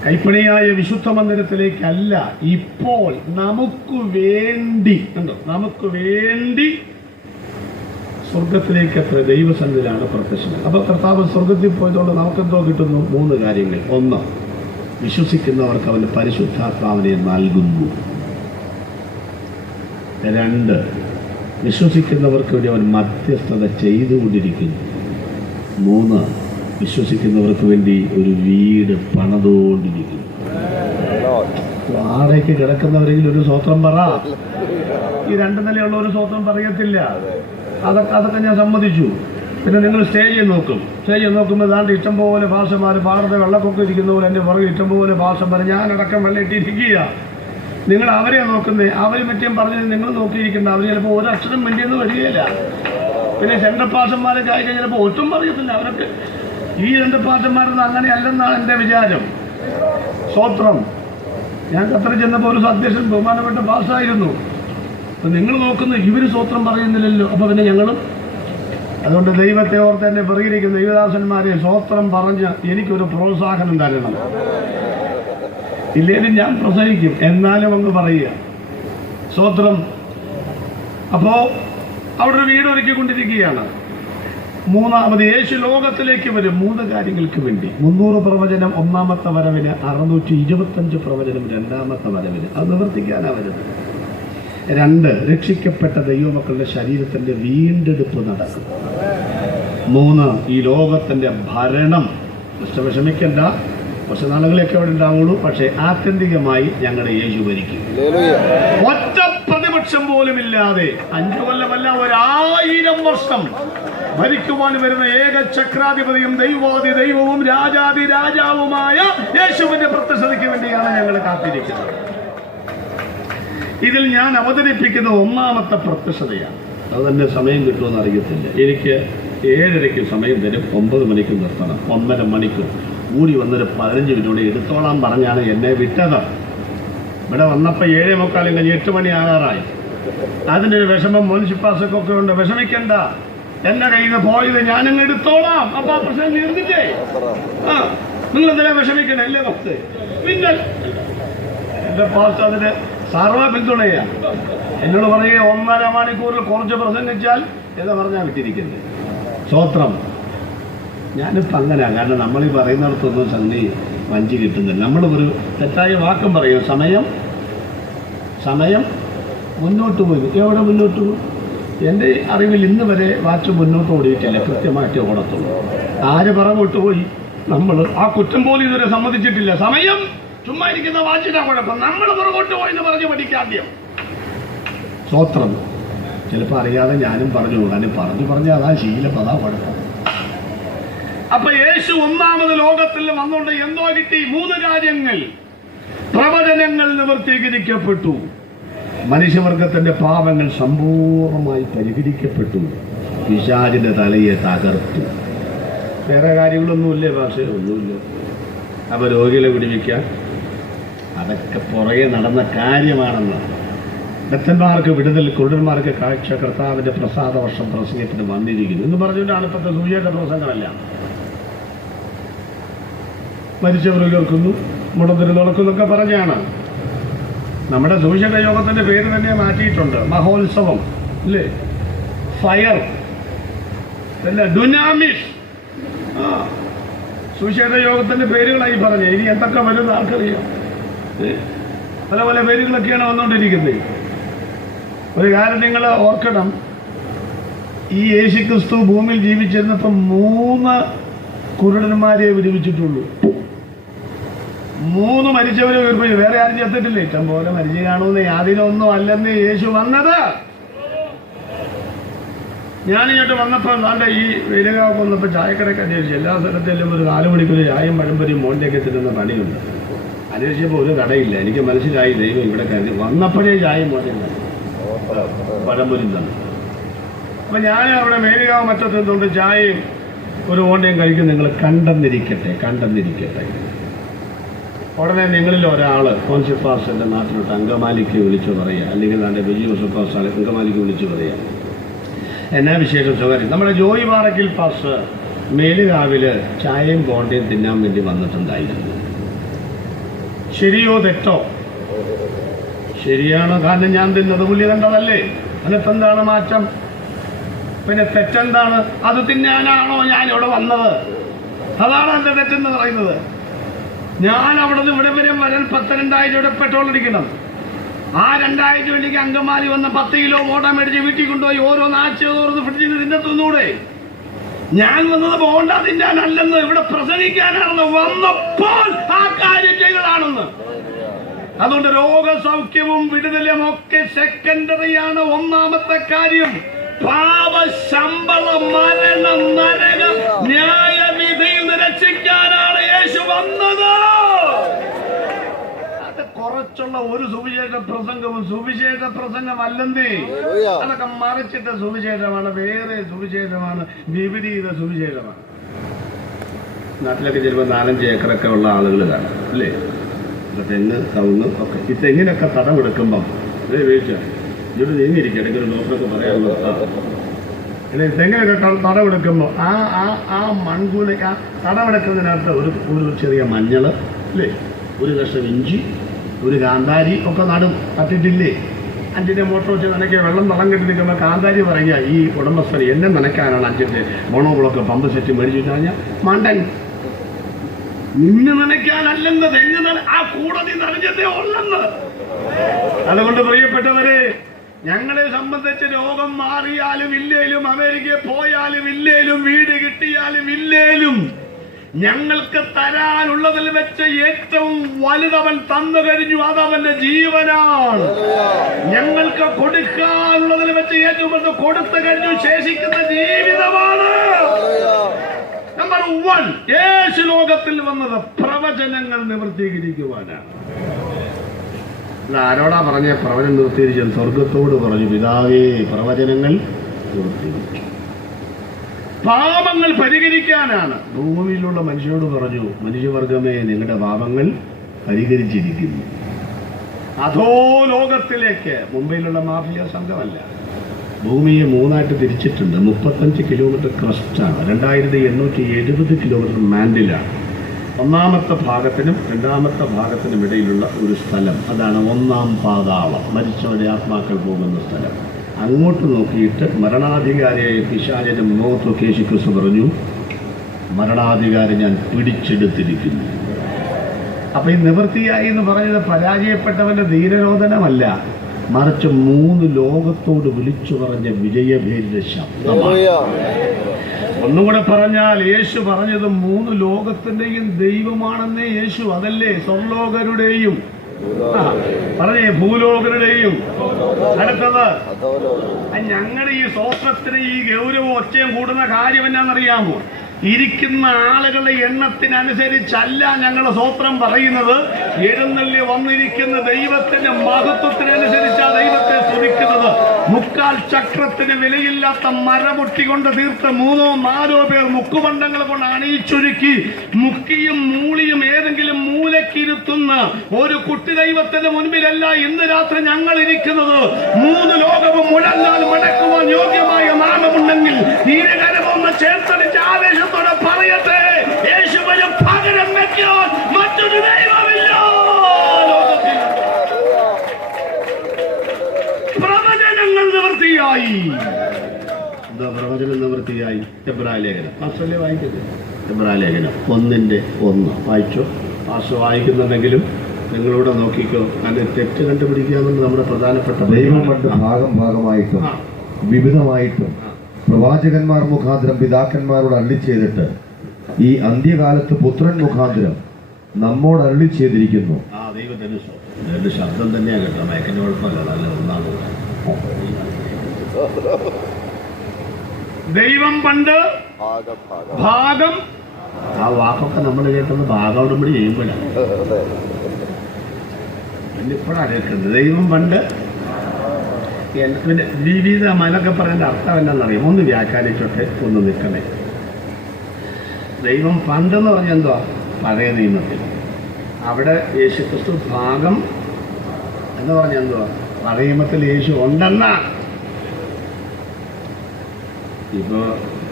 കൈപ്പണിയായ വിശുദ്ധ മന്ദിരത്തിലേക്കല്ല, ഇപ്പോൾ നമുക്ക് വേണ്ടി സ്വർഗത്തിലേക്ക് അത്ര ദൈവസന്നിധിയിലാണ് പ്രത്യക്ഷത. അപ്പോൾ കർത്താവ് സ്വർഗത്തിൽ പോയതുകൊണ്ട് നമുക്കെന്തോ കിട്ടുന്നു? 3 കാര്യങ്ങൾ. 1, വിശ്വസിക്കുന്നവർക്ക് അവൻ്റെ പരിശുദ്ധാത്മാവിനെ നൽകുന്നു. 2, വിശ്വസിക്കുന്നവർക്ക് വേണ്ടി അവൻ മധ്യസ്ഥത ചെയ്തുകൊണ്ടിരിക്കുന്നു. 3, വിശ്വസിക്കുന്നവർക്ക് വേണ്ടി ഒരു വീട് പണിതുകൊണ്ടിരിക്കുന്നു. വാടകയ്ക്ക് കിടക്കുന്നവരെങ്കിൽ ഒരു സ്വത്രം പറ. ഈ 2 നിലയുള്ള ഒരു സ്വത്രം പറയത്തില്ല. അതൊക്കെ ഞാൻ സമ്മതിച്ചു. പിന്നെ നിങ്ങൾ സ്റ്റേജിൽ നോക്കുമ്പോൾ ദാണ്ട് ഇഷ്ടംപോലെ ഭാഷമാർ പാടത്തെ വെള്ളപ്പൊക്കം ഇരിക്കുന്ന പോലെ എൻ്റെ പുറകെ ഇഷ്ടംപോലെ ഭാഷമാർ ഞാനടക്കം വെള്ളയിട്ടിരിക്കുക. നിങ്ങൾ അവരെ നോക്കുന്നത്. അവർ മറ്റും പറഞ്ഞത് നിങ്ങൾ നോക്കിയിരിക്കേണ്ട. അവർ ചിലപ്പോൾ ഒരക്ഷരം വേണ്ടിയെന്ന് വരികയില്ല. പിന്നെ സെൻട്രൽ പാഷന്മാരൊക്കെ ആയി ചിലപ്പോൾ ഒട്ടും പറയത്തില്ല. അവരൊക്കെ ഈ 2 പാഷന്മാരൊന്നും അങ്ങനെയല്ലെന്നാണ് എൻ്റെ വിചാരം. സ്വത്രം. ഞാൻ ഖത്തറിൽ ചെന്നപ്പോൾ ഒരു അധ്യക്ഷൻ ബഹുമാനപ്പെട്ട പാസ്സായിരുന്നു. അപ്പം നിങ്ങൾ നോക്കുന്നത് ഇവർ സ്വത്രം പറയുന്നില്ലല്ലോ, അപ്പോൾ പിന്നെ ഞങ്ങളും. അതുകൊണ്ട് ദൈവത്തെ ഓർത്ത് എന്നെ പ്രതികരിക്കുന്ന ദൈവദാസന്മാരെ സ്വത്രം പറഞ്ഞ് എനിക്കൊരു പ്രോത്സാഹനം തരണം. ഇല്ലേലും ഞാൻ പ്രസംഗിക്കും, എന്നാലും അങ്ങ് പറയുക സ്വത്രം. അപ്പോൾ അവിടെ ഒരു വീട് ഒരുക്കിക്കൊണ്ടിരിക്കുകയാണ്. 3, യേശു ലോകത്തിലേക്ക് വരും 3 കാര്യങ്ങൾക്ക് വേണ്ടി. 300 പ്രവചനം 1-ാമത്തെ വരവിന്, 625 പ്രവചനം 2-ാമത്തെ വരവിന്. അത് നിവർത്തിക്കാനാണ് വരുന്നത്. 2, രക്ഷിക്കപ്പെട്ട ദൈവമക്കളുടെ ശരീരത്തിൻ്റെ വീണ്ടെടുപ്പ് നടക്കും. 3, ഈ ലോകത്തിൻ്റെ ഭരണം. വിഷമിക്കണ്ട, കുറച്ച് നാളുകളൊക്കെ അവിടെ ഉണ്ടാവുള്ളൂ. പക്ഷേ ആത്യന്തികമായി ഞങ്ങളുടെ യേശു ഭരിക്കും. ഒറ്റ പ്രതിപക്ഷം പോലും ഇല്ലാതെ 5 കൊല്ലമല്ല 1000 വർഷം ഭരിക്കുവാൻ വരുന്ന ഏക ചക്രാധിപതിയും ദൈവാദി ദൈവവും രാജാദി രാജാവുമായ യേശുവിന്റെ പ്രത്യക്ഷതയ്ക്ക് വേണ്ടിയാണ് ഞങ്ങൾ കാത്തിരിക്കുന്നത്. ഇതിൽ ഞാൻ അവതരിപ്പിക്കുന്ന 1-ാമത്തെ പ്രത്യക്ഷതയാണ്. അത് തന്നെ സമയം കിട്ടുമെന്ന് അറിയത്തില്ല. എനിക്ക് 7:30 സമയം തരും, 9 മണിക്ക് നിർത്തണം. 1.5 മണിക്കൂർ കൂടി വന്നൊരു 15 മിനിറ്റ് എടുത്തോളാൻ പറഞ്ഞാണ് എന്നെ വിട്ടത്. ഇവിടെ വന്നപ്പോൾ 7:45 കഴിഞ്ഞ് 8 മണി ആകാറായി. അതിനൊരു വിഷമം മുനിസിപ്പാലിറ്റിക്കൊക്കെ ഉണ്ട്. വിഷമിക്കണ്ട, എന്റെ കയ്യിൽ നിന്ന് പോയത് ഞാനങ്ങ് എടുത്തോളാം. അപ്പൊ ആ പ്രശ്നം തീർന്നിട്ടേ. നിങ്ങൾ എന്തിനാ വിഷമിക്കണേ? അല്ലേ നമുക്ക് പിന്നെ എന്റെ പാസ് അതിന് സർവ്വ പിന്തുണയാ. എന്നോട് പറയുക 1.5 മണിക്കൂറിൽ കുറച്ച് പ്രസംഗിച്ചാൽ എന്ന് പറഞ്ഞാൽ വിട്ടിരിക്കുന്നത്. സ്വത്രം. ഞാനിപ്പോൾ അങ്ങനെയാണ്. കാരണം നമ്മളീ പറയുന്നിടത്തൊന്നും സംഗതി വഞ്ചി കിട്ടുന്നില്ല. നമ്മൾ ഒരു തെറ്റായ വാക്കും പറയും. സമയം മുന്നോട്ട് പോയി. എവിടെ മുന്നോട്ട് പോയി? എൻ്റെ അറിവിൽ ഇന്ന് വരെ വാച്ച് മുന്നോട്ട് ഓടിയിട്ടില്ല. കൃത്യമായിട്ട് ഓടത്തുള്ളൂ. ആര് പുറകോട്ട് പോയി? നമ്മൾ. ആ കുറ്റം പോലും ഇതുവരെ സമ്മതിച്ചിട്ടില്ല. സമയം ചുമ്മാ ഇരിക്കുന്ന വാച്ചിനാ കുഴപ്പം. നമ്മൾ പുറകോട്ട് പോയി എന്ന് പറഞ്ഞ് പഠിക്കാദ്യം. സ്വത്രം. ചിലപ്പോൾ അറിയാതെ ഞാനും പറഞ്ഞു. കാരണം പറഞ്ഞ് അതാ ശീലം, അതാ കുഴപ്പം. അപ്പൊ യേശു 1-ാമത് ലോകത്തിൽ വന്നുകൊണ്ട് എന്തോ കിട്ടി? 3 കാര്യങ്ങൾ. പ്രവചനങ്ങൾ നിവർത്തീകരിക്കപ്പെട്ടു. മനുഷ്യവർഗത്തിന്റെ പാപങ്ങൾ സമ്പൂർണ്ണമായി പരിഹരിക്കപ്പെട്ടു. പിശാചിന്റെ തലയെ തകർത്തു. വേറെ കാര്യങ്ങളൊന്നുമില്ലേ? ഭാഷയൊന്നുമില്ല. അപ്പൊ രോഗികളെ വിടുവിക്കാൻ അതൊക്കെ പുറകെ നടന്ന കാര്യമാണെന്ന്. ഭക്തന്മാർക്ക് വിടുതൽ, കുരുടന്മാർക്ക് കാഴ്ച, കർത്താവിന്റെ പ്രസാദ വർഷം പ്രസംഗത്തിന് വന്നിരിക്കുന്നു എന്ന് പറഞ്ഞുകൊണ്ടാണ് ഇപ്പോഴത്തെ സുവിശേഷ പ്രസംഗങ്ങളെല്ലാം. മരിച്ചവർ കേൾക്കുന്നു, മുടന്തിരി നടക്കുന്നൊക്കെ പറഞ്ഞാണ്. നമ്മുടെ സുവിശേഷ യോഗത്തിന്റെ പേര് തന്നെ മാറ്റിയിട്ടുണ്ട്. മഹോത്സവം അല്ലേ? ഫയർ അല്ല, ഡുനാമിസ്. സുവിശേഷ യോഗത്തിന്റെ പേരുകളായി പറഞ്ഞു. ഇനി എന്തൊക്കെ വരുന്ന ആൾക്കറിയാം. പല പല പേരുകളൊക്കെയാണ് വന്നുകൊണ്ടിരിക്കുന്നത്. ഒരു കാര്യം നിങ്ങൾ ഓർക്കണം. ഈ യേശുക്രിസ്തു ഭൂമിയിൽ ജീവിച്ചിരുന്നപ്പോൾ 3 കുരുടന്മാരെ വിടുവിച്ചിട്ടുള്ളൂ. 3 മരിച്ചവരെ ഉയർപ്പിച്ചു. വേറെ ആരും ചത്തിട്ടില്ല. ഇഷ്ടം പോലെ മരിച്ചു കാണുമെന്ന് യാതിനൊന്നും അല്ലെന്ന് യേശു വന്നത്. ഞാനിങ്ങോട്ട് വന്നപ്പോൾ നാണ്ട ഈ വെയിലകാവ് വന്നപ്പോൾ ചായക്കടയൊക്കെ അന്വേഷിച്ചു. എല്ലാ സ്ഥലത്തെല്ലാം ഒരു 4 മണിക്കൂർ ചായയും പഴംപൊരിയും മോണ്ടയൊക്കെ തിന്നുന്ന പണിയുണ്ട്. അന്വേഷിച്ചപ്പോൾ ഒരു കടയില്ല. എനിക്ക് മനസ്സിലായി ദൈവം ഇവിടെ കരുതി. വന്നപ്പോഴേ ചായയും മോശം. പഴംപൊരി തന്നെ. അപ്പൊ ഞാൻ അവിടെ മേലുകാവ് മറ്റത്തുകൊണ്ട് ചായയും ഒരു ഓണ്ടയും കഴിക്കും. നിങ്ങൾ കണ്ടെന്നിരിക്കട്ടെ. ഉടനെ നിങ്ങളിൽ ഒരാൾ കോൺഷ്യസ് പാസ്റ്ററിന്റെ നാട്ടിലോട്ട് അങ്കമാലിക്ക് വിളിച്ചു പറയുക, അല്ലെങ്കിൽ നമ്മുടെ വലിയ ജോസഫ് പാസ്റ്റർ അങ്കമാലിക്ക് വിളിച്ചു പറയുക, എന്നാ വിശേഷം സുഖം. നമ്മുടെ ജോയി പാറയ്ക്കൽ പാസ്റ്റർ മേലുകാവില് ചായയും ബോണ്ടയും തിന്നാൻ വേണ്ടി വന്നിട്ടുണ്ടായിരുന്നു. ശരിയോ തെറ്റോ? ശരിയാണ്, കാരണം ഞാൻ തിന്നത് പുള്ളി കണ്ടതല്ലേ. അതിനെന്താണ് മാറ്റം? പിന്നെ തെറ്റെന്താണ്? അത് തിന്നാനാണോ ഞാൻ ഇവിടെ വന്നത്? അതാണ് എന്റെ തെറ്റെന്ന് പറയുന്നത്. ഞാൻ അവിടെ നിന്ന് ഇവിടെ വരെ വരാൻ 12,000 രൂപ പെട്രോൾ അടിക്കണം. ആ 2,000 രൂപയ്ക്ക് അങ്കമാലി വന്ന് 10 കിലോ ബോണ്ട മേടിച്ച് വീട്ടിൽ കൊണ്ടുപോയി ഓരോന്ന് ആഴ്ച ഫ്രിഡ്ജിൽ തിന്നത്തൊന്നുകൂടെ. ഞാൻ വന്നത് ബോണ്ട തിന്നാനല്ലെന്ന്, ഇവിടെ പ്രസംഗിക്കാനാണെന്ന് വന്നപ്പോൾ ആ കാര്യം ചെയ്തതാണെന്ന്. അതുകൊണ്ട് രോഗസൗഖ്യവും വിടുതലും ഒക്കെ സെക്കൻഡറിയാണ്. ഒന്നാമത്തെ കാര്യം പാപശമ്പളം, മരണം, നരകം, ന്യായവിധിയിൽ നിന്ന് രക്ഷിക്കാനാണ് യേശു വന്നത്. അത് കുറച്ചുള്ള ഒരു സുവിശേഷ പ്രസംഗവും സുവിശേഷ പ്രസംഗമല്ലെന്നേ. അതൊക്കെ മറിച്ചിട്ട സുവിശേഷമാണ്, വേറെ സുവിശേഷമാണ്, വിപരീത സുവിശേഷമാണ്. നാട്ടിലൊക്കെ ചിലപ്പോൾ 4-5 ഏക്കറൊക്കെ ഉള്ള ആളുകൾ കാണാം അല്ലേ? തെങ്ങ്, കവുങ്ങ് ഒക്കെ. ഈ തെങ്ങിനൊക്കെ തടമെടുക്കുമ്പം വീഴ്ച ഇവിടെ നീങ്ങിയിരിക്കും. ഇടയ്ക്കൊരു ഡോക്ടറൊക്കെ പറയാനുള്ളത്, തെങ്ങിനൊക്കെ തടമെടുക്കുമ്പോൾ ആ മൺകൂലി, ആ തടമെടുക്കുന്നതിനകത്ത് ഒരു ചെറിയ മഞ്ഞൾ അല്ലേ, ഒരു കഷ്ണം ഇഞ്ചി, ഒരു കാന്താരി ഒക്കെ നടും. പറ്റിട്ടില്ലേ? 5ന്റെ മോട്ടോർ വെച്ച് നനയ്ക്കുക. വെള്ളം കെട്ടി നിൽക്കുമ്പോൾ കാന്താരി പറയുക, ഈ ഉടമസ്ഥന് എന്നെ നനയ്ക്കാനാണ് 5ന്റെ മോണോബ്ലോക്ക് പമ്പ് സെറ്റ് മേടിച്ചു കഴിഞ്ഞാൽ മണ്ടൻ, നിന്നെ നനയ്ക്കാനല്ലെന്ന്. തെങ്ങ് ആ കൂടെ നീ നനഞ്ഞതേ ഉള്ളെന്ന്. അതുകൊണ്ട് പ്രിയപ്പെട്ടവരെ, ഞങ്ങളെ സംബന്ധിച്ച് രോഗം മാറിയാലും ഇല്ലേലും, അമേരിക്കയിൽ പോയാലും ഇല്ലേലും, വീട് കിട്ടിയാലും ഇല്ലേലും, ഞങ്ങൾക്ക് തരാനുള്ളതിൽ വെച്ച് ഏറ്റവും വലുതവൻ തന്നു കഴിഞ്ഞു. അതവന്റെ ജീവനാണ്. ഞങ്ങൾക്ക് കൊടുക്കാനുള്ളതിൽ വെച്ച് ഏറ്റവും വലുത് കൊടുത്തു കഴിഞ്ഞു. ശേഷിക്കുന്ന ജീവിതമാണ്. നമ്പർ 1, യേശു ലോകത്തിൽ വന്നത് പ്രവചനങ്ങൾ നിവർത്തീകരിക്കുവാനാണ്. ആരോടാ പറഞ്ഞ പ്രവചനം നിവർത്തീകരിച്ചു? സ്വർഗത്തോട് പറഞ്ഞു, പിതാവേ പ്രവചനങ്ങൾ നിവർത്തീകരിച്ചു. പാപങ്ങൾ പരിഹരിക്കാനാണ്. ഭൂമിയിലുള്ള മനുഷ്യരോട് പറഞ്ഞു, മനുഷ്യവർഗമേ നിങ്ങളുടെ പാപങ്ങൾ പരിഹരിച്ചിരിക്കുന്നു. അധോ ലോകത്തിലേക്ക്, മുംബൈയിലുള്ള മാഫിയ സംഘമല്ല, ഭൂമിയെ 3ആയിട്ട് തിരിച്ചിട്ടുണ്ട്. 35 കിലോമീറ്റർ ക്രസ്റ്റാണ്, 2870 കിലോമീറ്റർ മാൻഡിലാണ്. ഒന്നാമത്തെ ഭാഗത്തിനും രണ്ടാമത്തെ ഭാഗത്തിനും ഇടയിലുള്ള ഒരു സ്ഥലം, അതാണ് 1-ാം പാതാളം, മരിച്ചവരുടെ ആത്മാക്കൾ പോകുന്ന സ്ഥലം. അങ്ങോട്ട് നോക്കിയിട്ട് മരണാധികാരിയായ പിശാചിന്റെ മുഖത്ത് യേശു ക്രിസ്തു പറഞ്ഞു, മരണാധികാരി ഞാൻ പിടിച്ചെടുത്തിരിക്കുന്നു. അപ്പൊ ഈ നിവൃത്തിയായി എന്ന് പറയുന്നത് പരാജയപ്പെട്ടവന്റെ ധീരരോധനമല്ല, മറിച്ച് 3 ലോകത്തോട് വിളിച്ചു പറഞ്ഞ വിജയഭേരിന്റെ ശബ്ദമാണ്. ഒന്നുകൂടെ പറഞ്ഞാൽ, യേശു പറഞ്ഞത് 3 ലോകത്തിന്റെയും ദൈവമാണെന്നേ യേശു. അതല്ലേ സ്വർലോകരുടെയും പറഞ്ഞേ, ഭൂലോകരുടെയും. അടുത്തത്, ഞങ്ങളുടെ ഈ സ്വോത്രത്തിന് ഈ ഗൗരവം ഒച്ചയും കൂടുന്ന കാര്യം എന്നാണെന്നറിയാമോ? ഇരിക്കുന്ന ആളുകളുടെ എണ്ണത്തിനനുസരിച്ചല്ല ഞങ്ങൾ സ്വോത്രം പറയുന്നത്. എഴുന്നള്ളി വന്നിരിക്കുന്ന ദൈവത്തിന്റെ മഹത്വത്തിനനുസരിച്ചാണ് ദൈവത്തെ സ്തുതിക്കുന്നത്. 3/4 ചക്രത്തിന് വിലയില്ലാത്ത മരമുട്ടി കൊണ്ട് തീർത്ത 3-4 പേർ മുക്കുമണ്ഡങ്ങൾ കൊണ്ട് അണിയിച്ചൊരുക്കി മുക്കിയും മൂളിയും ഏതെങ്കിലും മൂലക്കിരുത്തുന്ന ഒരു കുട്ടി ദൈവത്തിന്റെ മുൻപിലല്ല ഇന്ന് രാത്രി ഞങ്ങൾ ഇരിക്കുന്നത്. 3 ലോകവും മുഴങ്ങാൽ മടക്കുവാൻ യോഗ്യമായ നാമമുണ്ടെങ്കിൽ തീരകരമൊന്ന് ചേർത്തടിച്ച് ആവേശത്തോടെ പറയട്ടെ, യേശുവിന് പകരം വയ്ക്കാൻ മറ്റൊരു ദൈവമില്ല ലോകത്തിൽ. പ്രവചനങ്ങൾ നിവൃത്തിയായി. എന്താ പ്രവചനം നിവൃത്തിയായി? എബ്രായ ലേഖനം പാസ്റ്ററല്ലേ വായിക്കുന്നത്? എബ്രായ ലേഖനം 1:1 വായിച്ചോ. പാസ്റ്റർ വായിക്കുന്നുണ്ടെങ്കിലും നിങ്ങളിവിടെ നോക്കിക്കോ. അതിന് തെറ്റ് കണ്ടുപിടിക്കാമെന്ന് നമ്മുടെ പ്രധാനപ്പെട്ട ദൈവം പണ്ട് ഭാഗമായിട്ടും വിവിധമായിട്ടും പ്രവാചകന്മാർ മുഖാന്തരം പിതാക്കന്മാരോട് അരുളി ചെയ്തിട്ട് ഈ അന്ത്യകാലത്ത് പുത്രൻ മുഖാന്തരം നമ്മോട് അരുളി ചെയ്തിരിക്കുന്നു. ദൈവത്തിന് ശബ്ദം തന്നെയാണ് കേട്ടോ, മയക്കിന്റെ കുഴപ്പമല്ല, നല്ല ഒന്നാണ്. ദൈവം പണ്ട് ഭാഗം, ആ വാക്കൊക്കെ നമ്മൾ കേട്ടത് ഭാഗോടുമ്പടി ചെയ്യുമ്പോഴാണ്. ഇപ്പോഴാണ് കേൾക്കുന്നത്. ദൈവം പണ്ട് പിന്നെ വിവിധം എന്നൊക്കെ പറയുന്ന അർത്ഥം എന്താണെന്നറിയാം. ഒന്ന് വ്യാഖ്യാനിച്ചോട്ടെ, ഒന്ന് നിൽക്കണേ. ദൈവം പണ്ടെന്ന് പറഞ്ഞാൽ എന്തുവാ? പഴയ നിയമത്തിൽ. അവിടെ യേശുക്രിസ്തു ഭാഗം എന്ന് പറഞ്ഞാൽ എന്തുവാ? പഴയ നിയമത്തിൽ യേശു ഉണ്ടെന്നാ. ഇപ്പോൾ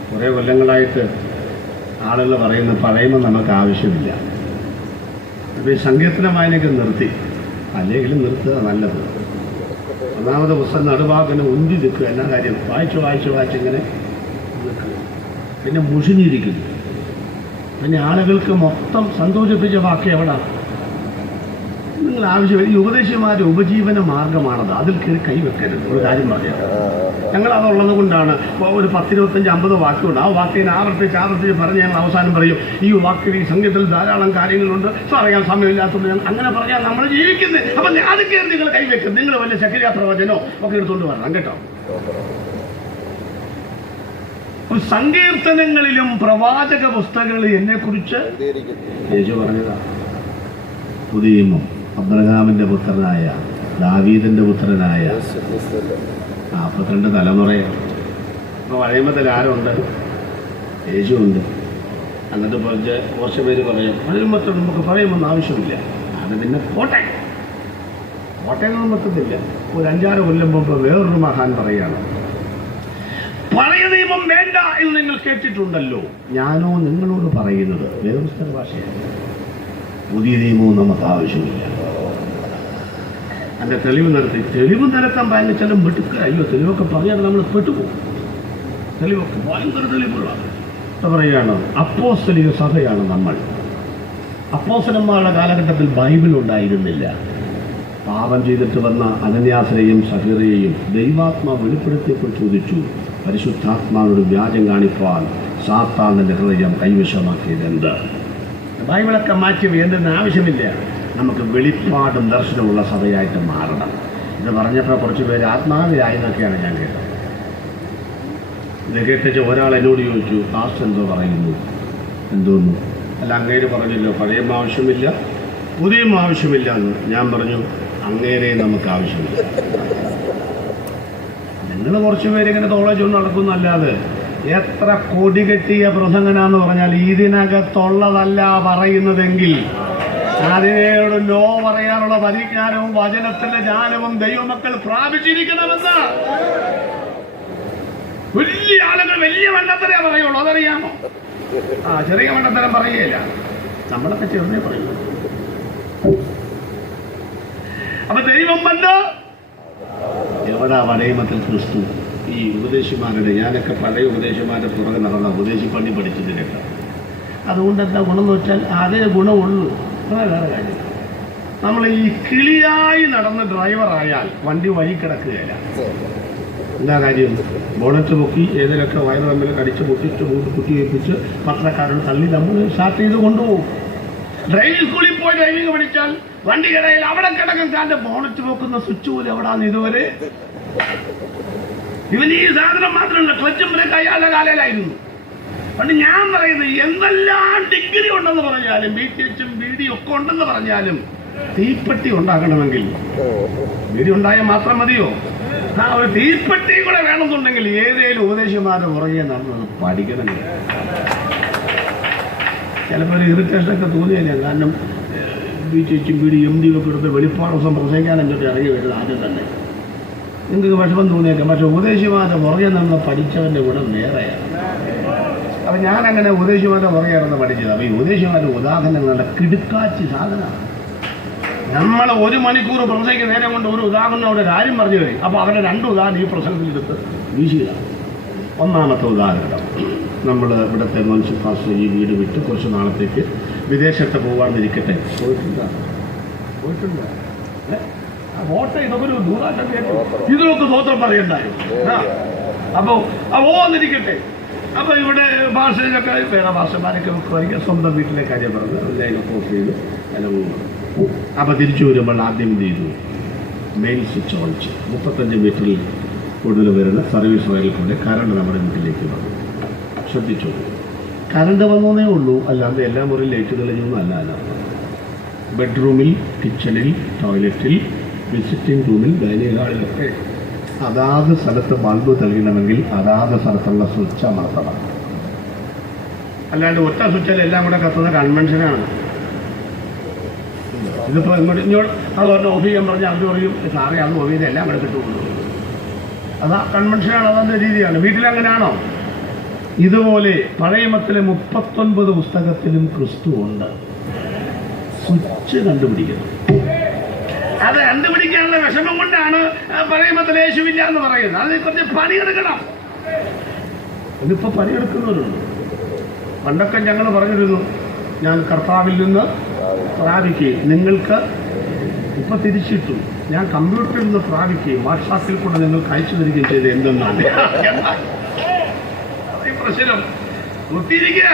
കുറേ കൊല്ലങ്ങളായിട്ട് ആളുകൾ പറയുന്ന പഴയുമ്പോൾ നമുക്ക് ആവശ്യമില്ല. അപ്പോൾ ഈ സങ്കീർത്തന വായനയൊക്കെ നിർത്തി, അല്ലെങ്കിലും നിർത്തുക നല്ലത്. ഒന്നാമത് പുസ്തകം നടുവാക്കിന് ഉന്തി നിൽക്കുക. എന്നാ കാര്യം? വായിച്ചിങ്ങനെ നിൽക്കുക. പിന്നെ മുഷിഞ്ഞിരിക്കുന്നു. പിന്നെ ആളുകൾക്ക് മൊത്തം സന്തോഷിപ്പിച്ച വാക്ക് എവിടാ? നിങ്ങൾ ആവശ്യമില്ല. ഈ ഉപദേശിമാരുടെ ഉപജീവന മാർഗമാണത്. അതിൽ കയറി കൈവെക്കരുത്. ഒരു കാര്യം പറയാം, ഞങ്ങളതുള്ളത് കൊണ്ടാണ് ഒരു 10-25-50 വാക്കുണ്ട്. ആ വാക്കിനെ ആവർത്തിച്ച് പറഞ്ഞ് ഞങ്ങൾ അവസാനം പറയും, ഈ വാക്കിൽ ഈ സംഗീതത്തിൽ ധാരാളം കാര്യങ്ങളുണ്ട്, പറയാൻ സമയമില്ലാത്തതുകൊണ്ട് അങ്ങനെ പറഞ്ഞാൽ നമ്മൾ ജീവിക്കുന്നത്. അപ്പം അത് കയറി നിങ്ങൾ കൈവെക്കും. നിങ്ങൾ വല്ല ശക്രിയ പ്രവചനോ ഒക്കെ എടുത്തുകൊണ്ട് വരണം കേട്ടോ. സങ്കീർത്തനങ്ങളിലും പ്രവാചക പുസ്തകങ്ങളിൽ എന്നെക്കുറിച്ച് യേശു പറഞ്ഞതാ. പുതിയ നിയമം അബ്രഹാമിന്റെ പുത്രനായ ദാവീദിന്റെ പുത്രനായ 42 തലമുറയാണ്. അപ്പോൾ പഴയത്തിൽ ആരുണ്ട്? യേശു ഉണ്ട്. എന്നിട്ട് കുറച്ച് പേര് പറയും പഴയത്തിൽ നമുക്ക് പറയുമെന്ന് ആവശ്യമില്ല, അത് പിന്നെ കോട്ടയൊന്നും വെക്കത്തില്ല. ഒരു 5-6 കൊല്ലം മുമ്പ് വേറൊരു മഹാൻ പറയുകയാണ്, പഴയ നിയമം വേണ്ട എന്ന് നിങ്ങൾ കേട്ടിട്ടുണ്ടല്ലോ, ഞാനോ നിങ്ങളോട് പറയുന്നത് വേദപുസ്തക ഭാഷയാണ്, പുതിയ നിയമവും നമുക്ക് ആവശ്യമില്ല. അതിൻ്റെ തെളിവ് നിരത്താൻ ഭയങ്കരം വെട്ടുക. അയ്യോ, തെളിവൊക്കെ പറഞ്ഞാൽ നമ്മൾ പെട്ടുപോകും. തെളിവൊക്കെ ഭയങ്കര തെളിവുള്ള പറയുകയാണ്. അപ്പോസ്തലിക സഭയാണ് നമ്മൾ. അപ്പോസ്തലന്മാരുടെ കാലഘട്ടത്തിൽ ബൈബിൾ ഉണ്ടായിരുന്നില്ല. പാപം ചെയ്തിട്ട് വന്ന അനന്യാസിനെയും സഫീറയെയും ദൈവാത്മാവ് വെളിപ്പെടുത്തിയപ്പോൾ ചോദിച്ചു, പരിശുദ്ധാത്മാവിനോട് വ്യാജം കാണിപ്പാൻ സാത്താന്റെ ഹൃദയം കൈവശമാക്കിയത് എന്ത്? ബൈബിളൊക്കെ മാറ്റി വേണ്ടെന്ന് ആവശ്യമില്ല. നമുക്ക് വെളിപ്പാടും ദർശനമുള്ള സഭയായിട്ട് മാറണം. ഇത് പറഞ്ഞപ്പോൾ കുറച്ച് പേര് ആത്മാവിലായി എന്നൊക്കെയാണ് ഞാൻ കേട്ടത്. ഇത് കേട്ടിട്ട് ഒരാൾ എന്നോട് ചോദിച്ചു, പാസ്റ്റർ എന്തോ പറയുന്നു? എന്തോന്നു? അല്ല, അങ്ങേര് പറഞ്ഞല്ലോ പഴയ ആവശ്യമില്ല, പുതിയ ആവശ്യമില്ല എന്ന്. ഞാൻ പറഞ്ഞു, അങ്ങേരെ നമുക്ക് ആവശ്യമില്ല. നിങ്ങൾ കുറച്ച് പേരിങ്ങനെ തോളച്ചുകൊണ്ട് നടക്കുന്നല്ലാതെ എത്ര കൊടി കെട്ടിയ പ്രസംഗനാന്ന് പറഞ്ഞാൽ ഇതിനകത്തുള്ളതല്ല പറയുന്നതെങ്കിൽ അതിനോട് നോ പറയാനുള്ള പരിജ്ഞാനവും വചനത്തിന്റെ ജ്ഞാനവും ദൈവമക്കൾ പ്രാപിച്ചിരിക്കണമെന്ന്. വലിയ ആളുകൾ വലിയ മണ്ടത്തരേ പറയുള്ളൂ, അതറിയാമോ? ചെറിയ മണ്ടത്തരം പറയുകയില്ല, നമ്മളൊക്കെ ചെറുതേ പറയുള്ളൂ. അപ്പൊ ദൈവം പണ്ട് എവിടാ പഴയമത്തിൽ ക്രിസ്തു? ഈ ഉപദേശിമാരുടെ, ഞാനൊക്കെ പഴയ ഉപദേശിമാരുടെ പുറകെ നടന്ന ഉപദേശിപ്പണി പഠിച്ചതിനൊക്കെ. അതുകൊണ്ട് എന്താ ഗുണമെന്ന് വെച്ചാൽ അതേ ഗുണമുള്ളൂ, വേറെ കാര്യം. നമ്മൾ ഈ കിളിയായി നടന്ന് ഡ്രൈവറായാൽ വണ്ടി വഴി കിടക്കുകയില്ല. എന്താ കാര്യം? ബോണറ്റ് പൊക്കി ഏതിലൊക്കെ വയറ് തമ്മിൽ കടിച്ച് പൊട്ടിച്ച് കുത്തി വെപ്പിച്ച് പത്രക്കാരോട് തള്ളി നമ്മൾ സ്റ്റാർട്ട് ചെയ്ത് കൊണ്ടുപോകും. ഡ്രൈവിംഗ് സ്കൂളിൽ പോയി ഡ്രൈവിംഗ് പഠിച്ചാൽ വണ്ടി കിടയിൽ അവിടെ കിടക്കും. കാൻ്റെ ബോണറ്റ് പൊക്കുന്ന സ്വിച്ച് പോലും എവിടാന്ന് ഇതുവരെ. ഇവന് ഈ സാധനം മാത്രമല്ല, ക്ലച്ചും ബ്രേക്ക് അയാളുടെ കാലയിലായിരുന്നു. പണ്ട് ഞാൻ പറയുന്നത് എന്തെല്ലാം ഡിഗ്രി ഉണ്ടെന്ന് പറഞ്ഞാലും BTHും BD ഒക്കെ ഉണ്ടെന്ന് പറഞ്ഞാലും തീപ്പെട്ടി ഉണ്ടാക്കണമെങ്കിൽ BD ഉണ്ടായാൽ മാത്രം മതിയോ? ഒരു തീപ്പെട്ടി കൂടെ വേണമെന്നുണ്ടെങ്കിൽ ഏതേലും ഉപദേശിമാരുടെ പുറകെ നടന്നത് പഠിക്കണം. ചിലപ്പോൾ ഒരു ഇറിറ്റേഷനൊക്കെ തോന്നിയില്ല. കാരണം BTHും BD MD ഒക്കെ എടുത്ത് വെളിപ്പാടസം പ്രസംഗിക്കാൻ എന്നിട്ട് ഇറങ്ങി വരുന്നത് ആദ്യം തന്നെ നിങ്ങൾക്ക് വിഷമം തോന്നിയേക്കാം. പക്ഷെ ഉപദേശിമാരുടെ പുറകെ നിന്ന് പഠിച്ചവൻ്റെ ഗുണം വേറെയാണ്. അപ്പം ഞാനങ്ങനെ ഉപദേശിമാരുടെ പുറകെ നടന്ന് പഠിച്ചത്. അപ്പോൾ ഈ ഉപദേശിമാരുടെ ഉദാഹരണങ്ങളുടെ കിടുക്കാച്ചി സാധനമാണ്. നമ്മൾ 1 മണിക്കൂർ പ്രസംഗിക്കുന്ന നേരം കൊണ്ട് ഒരു ഉദാഹരണം അവിടെ കാര്യം പറഞ്ഞു കഴിയും. അപ്പോൾ അവരുടെ 2 ഉദാഹരണം ഈ പ്രസംഗത്തിലെടുത്ത് വീശിയതാണ്. ഒന്നാമത്തെ ഉദാഹരണം, നമ്മൾ ഇവിടുത്തെ മുനിസിപ്പൽ പാസ്റ്റർ ഈ വീട് വിട്ട് കുറച്ച് നാളത്തേക്ക് വിദേശത്ത് പോകാമെന്നിരിക്കട്ടെ. പോയിട്ടുണ്ട് വോട്ട് ഇതൊക്കെ ഒരു ദൂരാട്ടം കേട്ടു. ഇതിനൊക്കെ സ്വന്തം പറയണ്ടായി. അപ്പോൾ ഓന്നിരിക്കട്ടെ. അപ്പോൾ ഇവിടെ ഭാഷയിലൊക്കെ വേറെ ഭാഷമാരൊക്കെ വരിക സ്വന്തം വീട്ടിലെ കാര്യം പറഞ്ഞ് അതിനൊക്കെ ഓഫ് ചെയ്ത് എല്ലാം പോകും. അപ്പോൾ തിരിച്ചു വരുമ്പോൾ ആദ്യം എന്ത് ചെയ്തു? മെയിൻ സ്വിച്ച് ഓൺ ചെയ്തു. 35 മീറ്ററിൽ കൂടുതൽ വരുന്ന സർവീസ് വയറിൽ കൊണ്ട് കറണ്ട് നമ്മുടെ വീട്ടിലേക്ക് വന്നു. ശ്രദ്ധിച്ചു, കറണ്ട് വന്നേ ഉള്ളൂ, അല്ലാതെ എല്ലാ മുറിയിൽ ലൈറ്റ് തെളിഞ്ഞൊന്നും അല്ല. ബെഡ്റൂമിൽ, കിച്ചണിൽ, ടോയ്ലറ്റിൽ, വിസിറ്റിംഗ് റൂമിൽ, ഡൈനിങ് ഹാളിലൊക്കെ അതാത് സ്ഥലത്ത് ബൾബ് തെളിയണമെങ്കിൽ അതാത് സ്ഥലത്തുള്ള സ്വിച്ച് അമർത്തണം. അല്ലാണ്ട് ഒറ്റ സ്വിച്ചിൽ എല്ലാം കൂടെ കത്തുന്ന കൺവെൻഷനാണ്. ഇതിപ്പോൾ ഇങ്ങോട്ട് അത് പറഞ്ഞ് ഓഫ് ചെയ്യാൻ പറഞ്ഞാൽ അവർ പറയും സാറേ അത് ഓഫ് ചെയ്ത് എല്ലാം കൂടെ കിട്ടുള്ളൂ. അതാ കൺവെൻഷനാണ്, അതെൻ്റെ രീതിയാണ്. വീട്ടിലങ്ങനെയാണോ? ഇതുപോലെ പഴയമത്തിലെ 39 പുസ്തകത്തിലും ക്രിസ്തു ഉണ്ട്. സ്വിച്ച് കണ്ടുപിടിക്കണം. അത് കണ്ടുപിടിക്കാനുള്ള വിഷമം കൊണ്ടാണ് പഴയമത്തിൽ യേശുവില്ല എന്ന് പറയുന്നത്. അതിനെ കുറച്ച് പണിയെടുക്കണം. ഇതിപ്പോൾ പണിയെടുക്കുന്നവരുണ്ട്. പണ്ടൊക്കെ ഞങ്ങൾ പറഞ്ഞിരുന്നു, ഞാൻ കർത്താവിൽ നിന്ന് പ്രാപിക്കുകയും നിങ്ങൾക്ക് ഇപ്പൊ തിരിച്ചിട്ടു, ഞാൻ കമ്പ്യൂട്ടറിൽ നിന്ന് പ്രാപിക്കുകയും വാട്സാപ്പിൽ കൂടെ നിങ്ങൾക്ക് അയച്ചു തരികയും ചെയ്ത് എന്തെന്നാണ് പ്രശ്നം. ഒത്തിരിക്കുക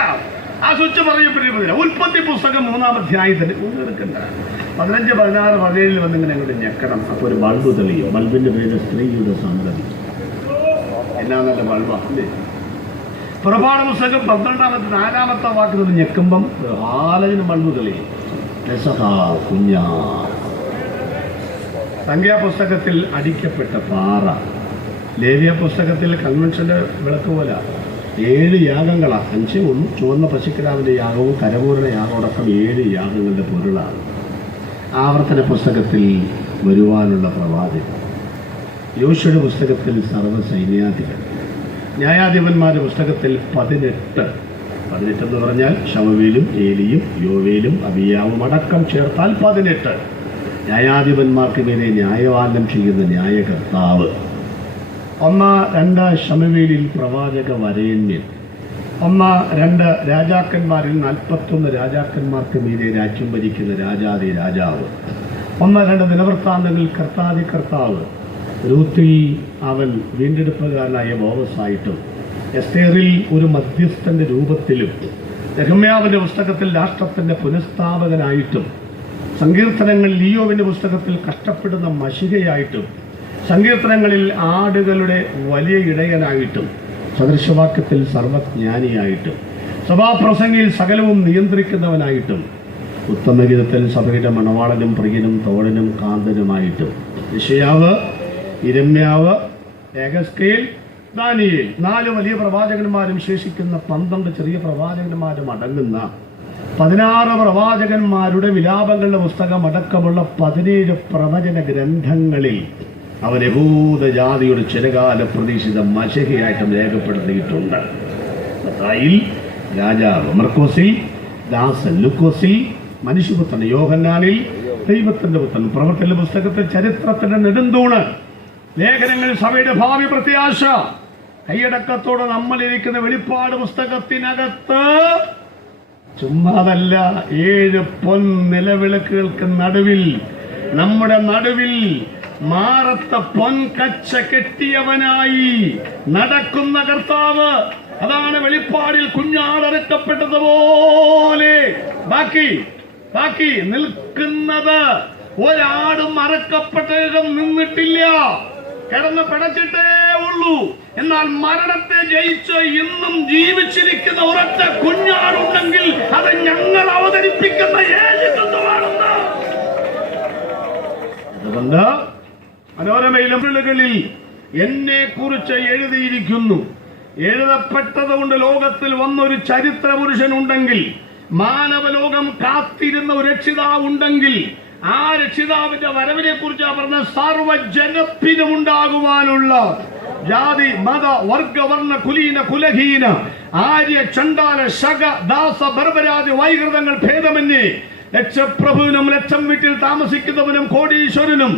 ആ സ്വിച്ച് പറയപ്പെടുന്നില്ല. ഉൽപ്പത്തി പുസ്തകം 3-ാം അധ്യായത്തിൽ ഒന്നും എടുക്കണ്ട. 15, 16, 17 വന്നിങ്ങനെ അങ്ങോട്ട് ഞെക്കണം. അപ്പോൾ ഒരു ബൾബ് തെളിയും. ബൾബിന്റെ പേര് സ്ത്രീയുടെ സന്തതി. എന്നാ നല്ല ബൾബാണ്. പുറപ്പാട് പുസ്തകം 12-ാമത്തെ 4-ാമത്തെ വാക്കിൽ ഞെക്കുമ്പം ആലതിന് ബൾബ് തെളിയും. കുഞ്ഞാ. സംഖ്യാപുസ്തകത്തിൽ അടിക്കപ്പെട്ട പാറ. ലേവ്യ പുസ്തകത്തിൽ കൺവെൻഷന്റെ വിളക്ക് പോലെ 7 യാഗങ്ങളാണ്. 5 ഒന്നും ചുവന്ന പശുക്കിടാവിന്റെ യാഗവും കരപൂരണ യാഗമടക്കം 7 യാഗങ്ങളുടെ പൊരുളാണ്. ആവർത്തന പുസ്തകത്തിൽ വരുവാനുള്ള പ്രവാചകൻ. യോശുവയുടെ പുസ്തകത്തിൽ സർവ്വസൈന്യാധിപൻ. ന്യായാധിപന്മാരുടെ പുസ്തകത്തിൽ 18 എന്ന് പറഞ്ഞാൽ ശമൂവേലും ഏലിയും യോവേലും അബിയാവും അടക്കം ചേർത്താൽ 18 ന്യായാധിപന്മാർക്ക് മീതെ ന്യായപാലനം ചെയ്യുന്ന ന്യായകർത്താവ്. 1-2 ശമൂവേലിൽ പ്രവാചക വരേണ്യൻ. 1-2 രാജാക്കന്മാരിൽ 41 രാജാക്കന്മാർക്ക് മീതെ രാജ്യം ഭരിക്കുന്ന രാജാതി രാജാവ്. 1-2 ദിനവൃത്താന്തങ്ങളിൽ കർത്താതി കർത്താവ്. രൂത്തിൽ അവൻ വീണ്ടെടുപ്പുകാരനായ ബോവസായിട്ടും എസ്തേറിൽ ഒരു മധ്യസ്ഥന്റെ രൂപത്തിലും നെഹമ്യാവിന്റെ പുസ്തകത്തിൽ രാഷ്ട്രത്തിന്റെ പുനഃസ്ഥാപകനായിട്ടും സങ്കീർത്തനങ്ങളിൽ ലിയോവിന്റെ പുസ്തകത്തിൽ കഷ്ടപ്പെടുന്ന മഷികയായിട്ടും സങ്കീർത്തനങ്ങളിൽ ആടുകളുടെ വലിയ ഇടയനായിട്ടും സദൃശവാക്യത്തിൽ സർവജ്ഞാനിയായിട്ടും സഭാപ്രസംഗിയിൽ സകലവും നിയന്ത്രിക്കുന്നവനായിട്ടും ഉത്തമഗീതത്തിൽ സഭയുടെ മണവാളനും പ്രിയനും തോഴനും കാന്തനുമായിട്ടും യെശയ്യാവ്, യിരെമ്യാവ്, എഹെസ്കേൽ, ദാനിയേൽ 4 വലിയ പ്രവാചകന്മാരും ശേഷിക്കുന്ന 12 ചെറിയ പ്രവാചകന്മാരും അടങ്ങുന്ന 16 പ്രവാചകന്മാരുടെ വിലാപങ്ങളുടെ പുസ്തകം അടക്കമുള്ള 17 പ്രവചന ഗ്രന്ഥങ്ങളിൽ അവൻ യഹൂദജാതിയുടെ ചിരകാല പ്രതീക്ഷിത മശഹയായിട്ടും രേഖപ്പെടുത്തിയിട്ടുണ്ട്. മത്തായിൽ രാജാവ്, മർക്കോസിൽ ദാസൻ, ലൂക്കോസിൽ മനുഷ്യപുത്രൻ, യോഹന്നാനിൽ ദൈവത്തിന്റെ പുത്രൻ, പ്രവർത്തന പുസ്തകത്തിൽ ചരിത്രത്തിന്റെ നെടുന്തൂണ്, ലേഖനങ്ങളിൽ സഭയുടെ ഭാവി പ്രത്യാശ. കൈയടക്കത്തോടെ നമ്മളിരിക്കുന്ന വെളിപ്പാട് പുസ്തകത്തിനകത്ത് ചുമ്മാതല്ല 7 പൊൻ നിലവിളക്കുകൾക്ക് നടുവിൽ, നമ്മുടെ നടുവിൽ മാറത്ത പൊൻകച്ച കെട്ടിയവനായി നടക്കുന്ന കർത്താവ്. അതാണ് വെളിപ്പാടിൽ കുഞ്ഞാടറക്കപ്പെട്ടതുപോലെ ബാക്കി നിൽക്കുന്നത്. ഒരാടും അറക്കപ്പെട്ടതും നിന്നിട്ടില്ല, കിടന്ന് പിടച്ചിട്ടേ ഉള്ളൂ. എന്നാൽ മരണത്തെ ജയിച്ച് ഇന്നും ജീവിച്ചിരിക്കുന്ന ഒരൊറ്റ കുഞ്ഞാടുണ്ടെങ്കിൽ അത് ഞങ്ങൾ അവതരിപ്പിക്കുന്ന യേശുക്രിസ്തുവാണെന്ന്. അതുകൊണ്ട് മനോരമയിലും വിളികളിൽ എന്നെ കുറിച്ച് എഴുതിയിരിക്കുന്നു. എഴുതപ്പെട്ടതുകൊണ്ട് ലോകത്തിൽ വന്നൊരു ചരിത്ര പുരുഷനുണ്ടെങ്കിൽ, മാനവലോകം കാത്തിരുന്ന ഒരു രക്ഷിതാവുണ്ടെങ്കിൽ, ആ രക്ഷിതാവിന്റെ വരവിനെ കുറിച്ച് പറഞ്ഞ സർവ്വജനത്തിനുമുണ്ടാകുവാനുള്ള ജാതി മത വർഗ വർണ്ണ കുലീന കുലഹീന ആര്യ ചണ്ടാല ശക ദാസ ബർബരാജ് വൈകൃതങ്ങൾ ഭേദമന്യേ ലക്ഷപ്രഭുവിനും ലക്ഷം വീട്ടിൽ താമസിക്കുന്നവനും കോടീശ്വരനും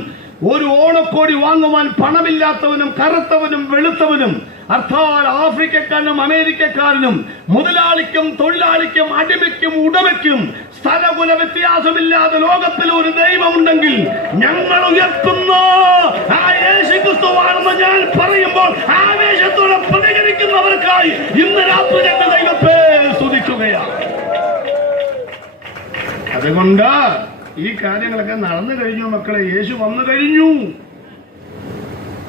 ഒരു ഓണക്കോടി വാങ്ങുവാൻ പണമില്ലാത്തവനും കറുത്തവനും വെളുത്തവനും അർത്ഥാൽ ആഫ്രിക്കക്കാരനും അമേരിക്കക്കാരനും മുതലാളിക്കും തൊഴിലാളിക്കും അടിമയ്ക്കും ഉടമയ്ക്കും സ്ഥലകുല വ്യത്യാസമില്ലാതെ ലോകത്തിൽ ഒരു ദൈവമുണ്ടെങ്കിൽ ഞങ്ങൾ ഉയർത്തുന്ന ആ യേശുക്രിസ്തുവാണെന്ന് ഞാൻ പറയുമ്പോൾ ആവേശത്തോടെ പ്രതികരിക്കുന്നവർക്കായി ഇന്ന് രാത്രി ഞങ്ങൾ ദൈവത്തെ സ്തുതിക്കുകയാണ്. അതുകൊണ്ട് ഈ കാര്യങ്ങളൊക്കെ നടന്നു കഴിഞ്ഞു മക്കളെ. യേശു വന്നു കഴിഞ്ഞു.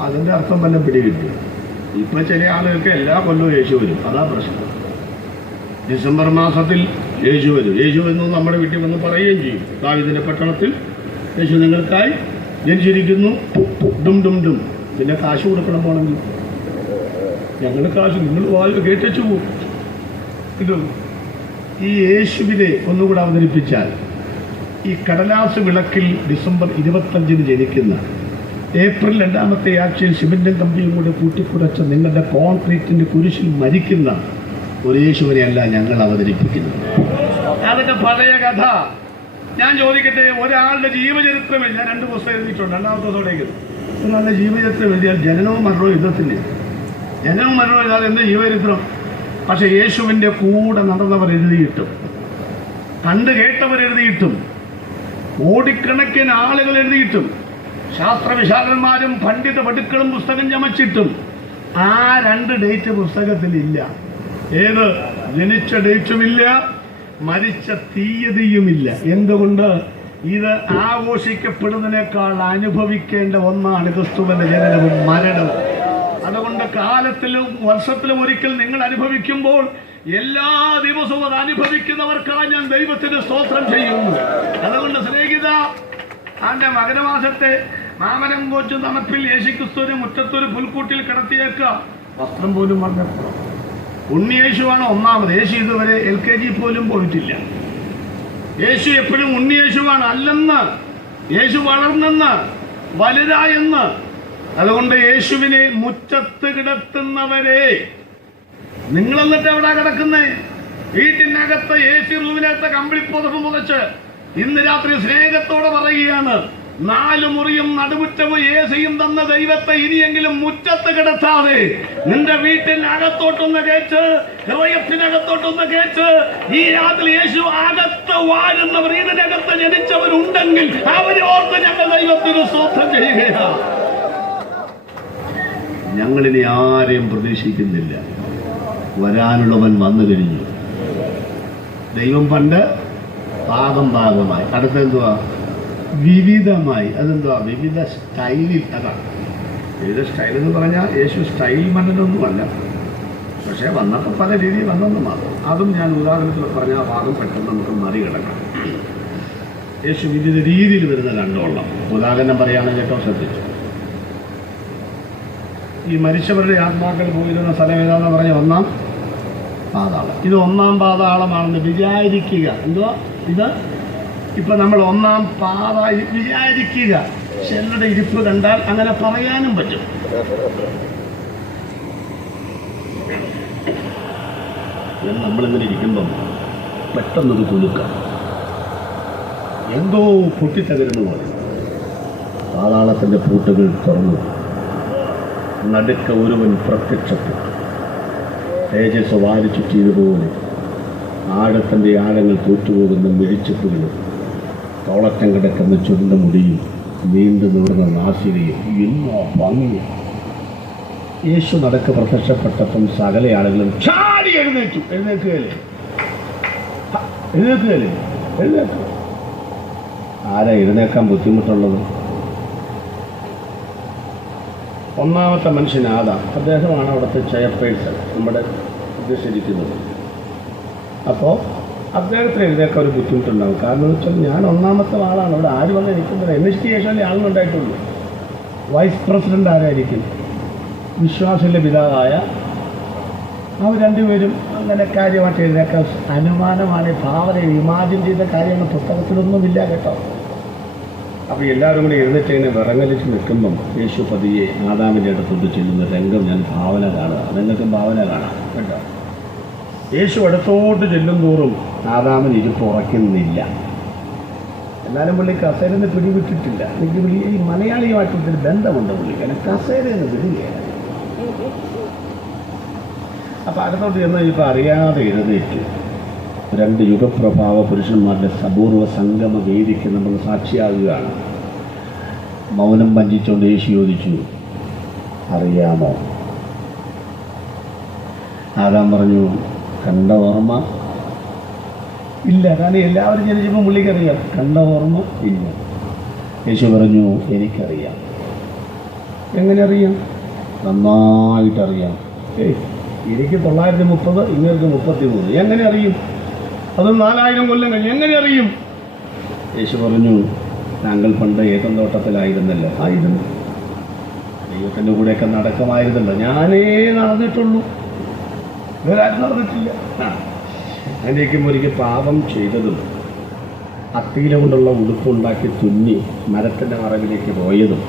അതിന്റെ അർത്ഥം തന്നെ പിടികിട്ടി. ഇപ്പൊ ചില ആളുകൾക്ക് എല്ലാ കൊല്ലവും യേശു വരും, അതാ പ്രശ്നം. ഡിസംബർ മാസത്തിൽ യേശു വരും. യേശു എന്ന് നമ്മുടെ വീട്ടിൽ വന്ന് പറയുകയും ചെയ്യും, ദാവീദിന്റെ പട്ടണത്തിൽ യേശു നിങ്ങൾക്കായി ജനിച്ചിരിക്കുന്നു. ഡും ഡും ഡും പിന്നെ കാശ് കൊടുക്കണം പോണെങ്കിൽ ഞങ്ങൾ കാശ് നിങ്ങൾ വായു കേട്ടു പോകും. ഇത് ഈ യേശുവിനെ ഒന്നുകൂടെ അവതരിപ്പിച്ചാൽ ഈ കടലാസ് വിളക്കിൽ ഡിസംബർ 25 ജനിക്കുന്ന ഏപ്രിൽ 2ാമത്തെ ആഴ്ചയിൽ സിമന്റും കമ്പിയും കൂടെ കൂട്ടിക്കുറച്ച് നിങ്ങളുടെ കോൺക്രീറ്റിൻ്റെ കുരിശിൽ മരിക്കുന്ന ഒരു യേശുവിനെയല്ല ഞങ്ങൾ അവതരിപ്പിക്കുന്നത്. അതൊക്കെ പഴയ കഥ. ഞാൻ ചോദിക്കട്ടെ, ഒരാളുടെ ജീവചരിത്രം ഞാൻ 2 പുസ്തകം എഴുതിയിട്ടുണ്ട്. 2ാമത്തെ ദിവസത്തേക്ക് ഒരാളുടെ ജീവചരിത്രം എഴുതിയാൽ ജനനവും മരണവും യുദ്ധത്തിൻ്റെ ജനനവും മരണവും എഴുതാതെ എന്ത് ജീവചരിത്രം? പക്ഷെ യേശുവിൻ്റെ കൂടെ നടന്നവർ എഴുതിയിട്ടും കണ്ടു കേട്ടവർ എഴുതിയിട്ടും കോടിക്കണക്കിന് ആളുകൾ എഴുതിയിട്ടും ശാസ്ത്രവിശാലന്മാരും പണ്ഡിത പടുക്കളും പുസ്തകം ചമച്ചിട്ടും ആ 2 ഡേറ്റ് പുസ്തകത്തിലില്ല. ഏത്? ജനിച്ച ഡേറ്റുമില്ല, മരിച്ച തീയതിയുമില്ല. എന്തുകൊണ്ട്? ഇത് ആഘോഷിക്കപ്പെടുന്നതിനേക്കാൾ അനുഭവിക്കേണ്ട ഒന്നാണ് ക്രിസ്തുവിന്റെ ജനനവും മരണവും. അതുകൊണ്ട് കാലത്തിലും വർഷത്തിലും ഒരിക്കൽ നിങ്ങൾ അനുഭവിക്കുമ്പോൾ എല്ലാ ദിവസവും അത് അനുഭവിക്കുന്നവർക്കാണ് ഞാൻ ദൈവത്തിന് സ്തോത്രം ചെയ്യുന്നു. അതുകൊണ്ട് സ്നേഹിത, അവന്റെ മകരമാസത്തെ മാമനം കോച്ചു തണുപ്പിൽ യേശുക്രിസ്തുവിനെ മുറ്റത്തൊരു പുൽക്കൂട്ടിൽ കിടത്തിയേക്കുക. വസ്ത്രം പോലും പറഞ്ഞപ്പോൾ ഉണ്ണിയേശുവാണ് ഒന്നാമത്. യേശു ഇതുവരെ LKG പോലും പോയിട്ടില്ല. യേശു എപ്പോഴും ഉണ്ണിയേശുവാണ്. അല്ലെന്ന്, യേശു വളർന്നെന്ന്, വലുതായെന്ന്. അതുകൊണ്ട് യേശുവിനെ മുറ്റത്ത് കിടത്തുന്നവരെ, നിങ്ങൾ എന്നിട്ട് എവിടെ കിടക്കുന്നേ? വീട്ടിനകത്ത് AC റൂമിനകത്ത് കമ്പിളിപ്പുതപ്പ് മുതച്ച് ഇന്ന് രാത്രി സ്നേഹത്തോടെ പറയുകയാണ്, 4 മുറിയും നടുമുറ്റവും AC-യും തന്ന ദൈവത്തെ ഇനിയെങ്കിലും മുറ്റത്ത് കിടത്താതെ നിന്റെ വീട്ടിനകത്തോട്ടൊന്ന് കേട്ട്, ഹൃദയത്തിനകത്തോട്ടൊന്ന് കേട്ട്. ഈ രാത്രി യേശു അകത്ത് വാഴുന്നവർ, ഇതിനകത്ത് ജനിച്ചവരുണ്ടെങ്കിൽ അവരെ ഓർത്ത് ഞങ്ങൾ ദൈവത്തിന് സ്തോത്രം ചെയ്യുകയാണ്. ഞങ്ങളിനി ആരെയും പ്രതീക്ഷിക്കുന്നില്ല. വരാനുള്ളവൻ വന്നു കഴിഞ്ഞു. ദൈവം പണ്ട് ഭാഗമായി, അടുത്തെന്തുവാ? വിവിധമായി. അതെന്തുവാ? വിവിധ സ്റ്റൈലിൽ. അതാണ് വിവിധ സ്റ്റൈൽ എന്ന് പറഞ്ഞാൽ യേശു സ്റ്റൈൽ മന്നനൊന്നുമല്ല, പക്ഷേ വന്നപ്പോൾ പല രീതിയിൽ വന്നെന്ന് മാത്രം. അതും ഞാൻ ഉദാഹരണത്തിൽ പറഞ്ഞ ആ ഭാഗം പെട്ടെന്ന് നമുക്ക് മറികടക്കണം. യേശു വിവിധ രീതിയിൽ വരുന്ന കണ്ടോളാം. ഉദാഹരണം പറയുകയാണെങ്കിൽ കേട്ടോ, ശ്രദ്ധിച്ചു. ഈ മരിച്ചവരുടെ ആത്മാക്കൾ പോയിരുന്ന സ്ഥലം ഏതാണെന്ന് പറഞ്ഞ 1-ാം പാതാളം. ഇത് 1-ാം പാതാളമാണെന്ന് വിചാരിക്കുക. എന്തുവാ ഇത്? ഇപ്പൊ നമ്മൾ 1-ാം പാത വിചാരിക്കുക. ചിലരുടെ ഇരിപ്പ് കണ്ടാൽ അങ്ങനെ പറയാനും പറ്റും. നമ്മളിങ്ങനെ ഇരിക്കുമ്പം പെട്ടെന്നൊരു കുലുക്കം, എന്തോ പൊട്ടിത്തകരുന്ന പോലെ പാതാളത്തിന്റെ പൂട്ടുകൾ തുറന്നു. നടുക്ക ഒരുവൻ പ്രത്യക്ഷപ്പെട്ടു. തേജസ് വാരി ചുറ്റിയതുപോലെ ആഴത്തിൻ്റെ ആഴങ്ങൾ തോറ്റുപോകുന്ന മിഴിച്ചിപ്പുകളും തോളറ്റം കിടക്കുന്ന ചുരുണ്ട മുടിയും നീണ്ടു നീർന്ന നാസികയും എന്നോ ഭംഗി. യേശു നടക്ക് പ്രത്യക്ഷപ്പെട്ടപ്പം സകല ആളുകളും ചാടി എഴുന്നേറ്റു. എഴുന്നേൽക്കുകയല്ലേ? ആരാ എഴുന്നേക്കാൻ ബുദ്ധിമുട്ടുള്ളത്? 1-ാമത്തെ മനുഷ്യൻ ആദാം. അദ്ദേഹമാണ് അവിടുത്തെ ചെയർപേഴ്സൺ, നമ്മുടെ ഉദ്ദേശിച്ചിരിക്കുന്നത്. അപ്പോൾ അദ്ദേഹത്തിന് എഴുന്നേക്കാൻ ഒരു ബുദ്ധിമുട്ടുണ്ടാകും. കാരണം എന്ന് വെച്ചാൽ ഞാൻ 1-ാമത്തെ ആളാണ്. ഇവിടെ ആര് വന്ന് എനിക്കുന്നില്ല. എനിക്ക് ശേഷമല്ലേ ആളുണ്ടായിട്ടുള്ളൂ. വൈസ് പ്രസിഡന്റ് ആരായിരിക്കും? വിശ്വാസിൻ്റെ പിതാവായ അവർ 2 പേരും അങ്ങനെ കാര്യമായിട്ട് എഴുന്നേക്കാൻ അനുമാനമാണ്, ഭാവന, ഇമാജിൻ ചെയ്ത കാര്യങ്ങൾ പുസ്തകത്തിലൊന്നുമില്ല കേട്ടോ. അപ്പോൾ എല്ലാവരും കൂടി എഴുന്നേറ്റ് ഇങ്ങനെ വിറങ്ങലിച്ച് നിൽക്കുമ്പം യേശു പതിയെ ആദാമിൻ്റെ അടുത്തോട്ട് ചെല്ലുന്ന രംഗം ഞാൻ ഭാവന കാണുക. നിങ്ങൾക്കും ഭാവന കാണാം കേട്ടോ. യേശു അടുത്തോട്ട് ചെല്ലും തോറും ആദാമിന് ഇരിപ്പ് ഉറയ്ക്കുന്നില്ല. എന്നാലും പുള്ളി കസേരന്ന് പിടിവിട്ടിട്ടില്ല. എനിക്ക് പുള്ളി ഈ മലയാളിയുമായിട്ടൊരു ബന്ധമുണ്ട് പുള്ളിക്ക്. അങ്ങനെ കസേരന്ന് വിടുകയാണ്. അപ്പം അടുത്തോട്ട് ചെന്ന് ഇപ്പോൾ അറിയാതെ എഴുന്നേറ്റ് 2 യുഗപ്രഭാവ പുരുഷന്മാരുടെ അപൂർവ സംഗമ വേദിക്ക് നമ്മൾ സാക്ഷിയാകുകയാണ്. മൗനം ഭഞ്ജിച്ചുകൊണ്ട് യേശു ചോദിച്ചു, അറിയാമോ? ആദാം പറഞ്ഞു, കണ്ട ഓർമ്മ ഇല്ല. കാരണം എല്ലാവരും ജനിച്ചപ്പോൾ പുള്ളിക്കറിയാം. കണ്ട ഓർമ്മ ഇല്ല. യേശു പറഞ്ഞു, എനിക്കറിയാം. എങ്ങനെ അറിയാം? നന്നായിട്ടറിയാം. എനിക്ക് 930, ഇങ്ങൾക്ക് 33. എങ്ങനെ അറിയും? അത് 4000 കൊല്ലം കഴിഞ്ഞ് എങ്ങനെ അറിയും? യേശു പറഞ്ഞു, താങ്കൾ പണ്ട് ഏതൻ തോട്ടത്തിലായിരുന്നല്ലോ. ആയിരുന്നു. ദൈവത്തിൻ്റെ കൂടെയൊക്കെ നടക്കുമായിരുന്നല്ലോ. ഞാനേ നടന്നിട്ടുള്ളൂ, വേറെ ആരും നടന്നിട്ടില്ല. അതിൻ്റെയൊക്കെ ഒരിക്കൽ പാപം ചെയ്തതും അത്തിയില കൊണ്ടുള്ള ഉടുപ്പുണ്ടാക്കി തുന്നി മരത്തിൻ്റെ മറവിലേക്ക് പോയതും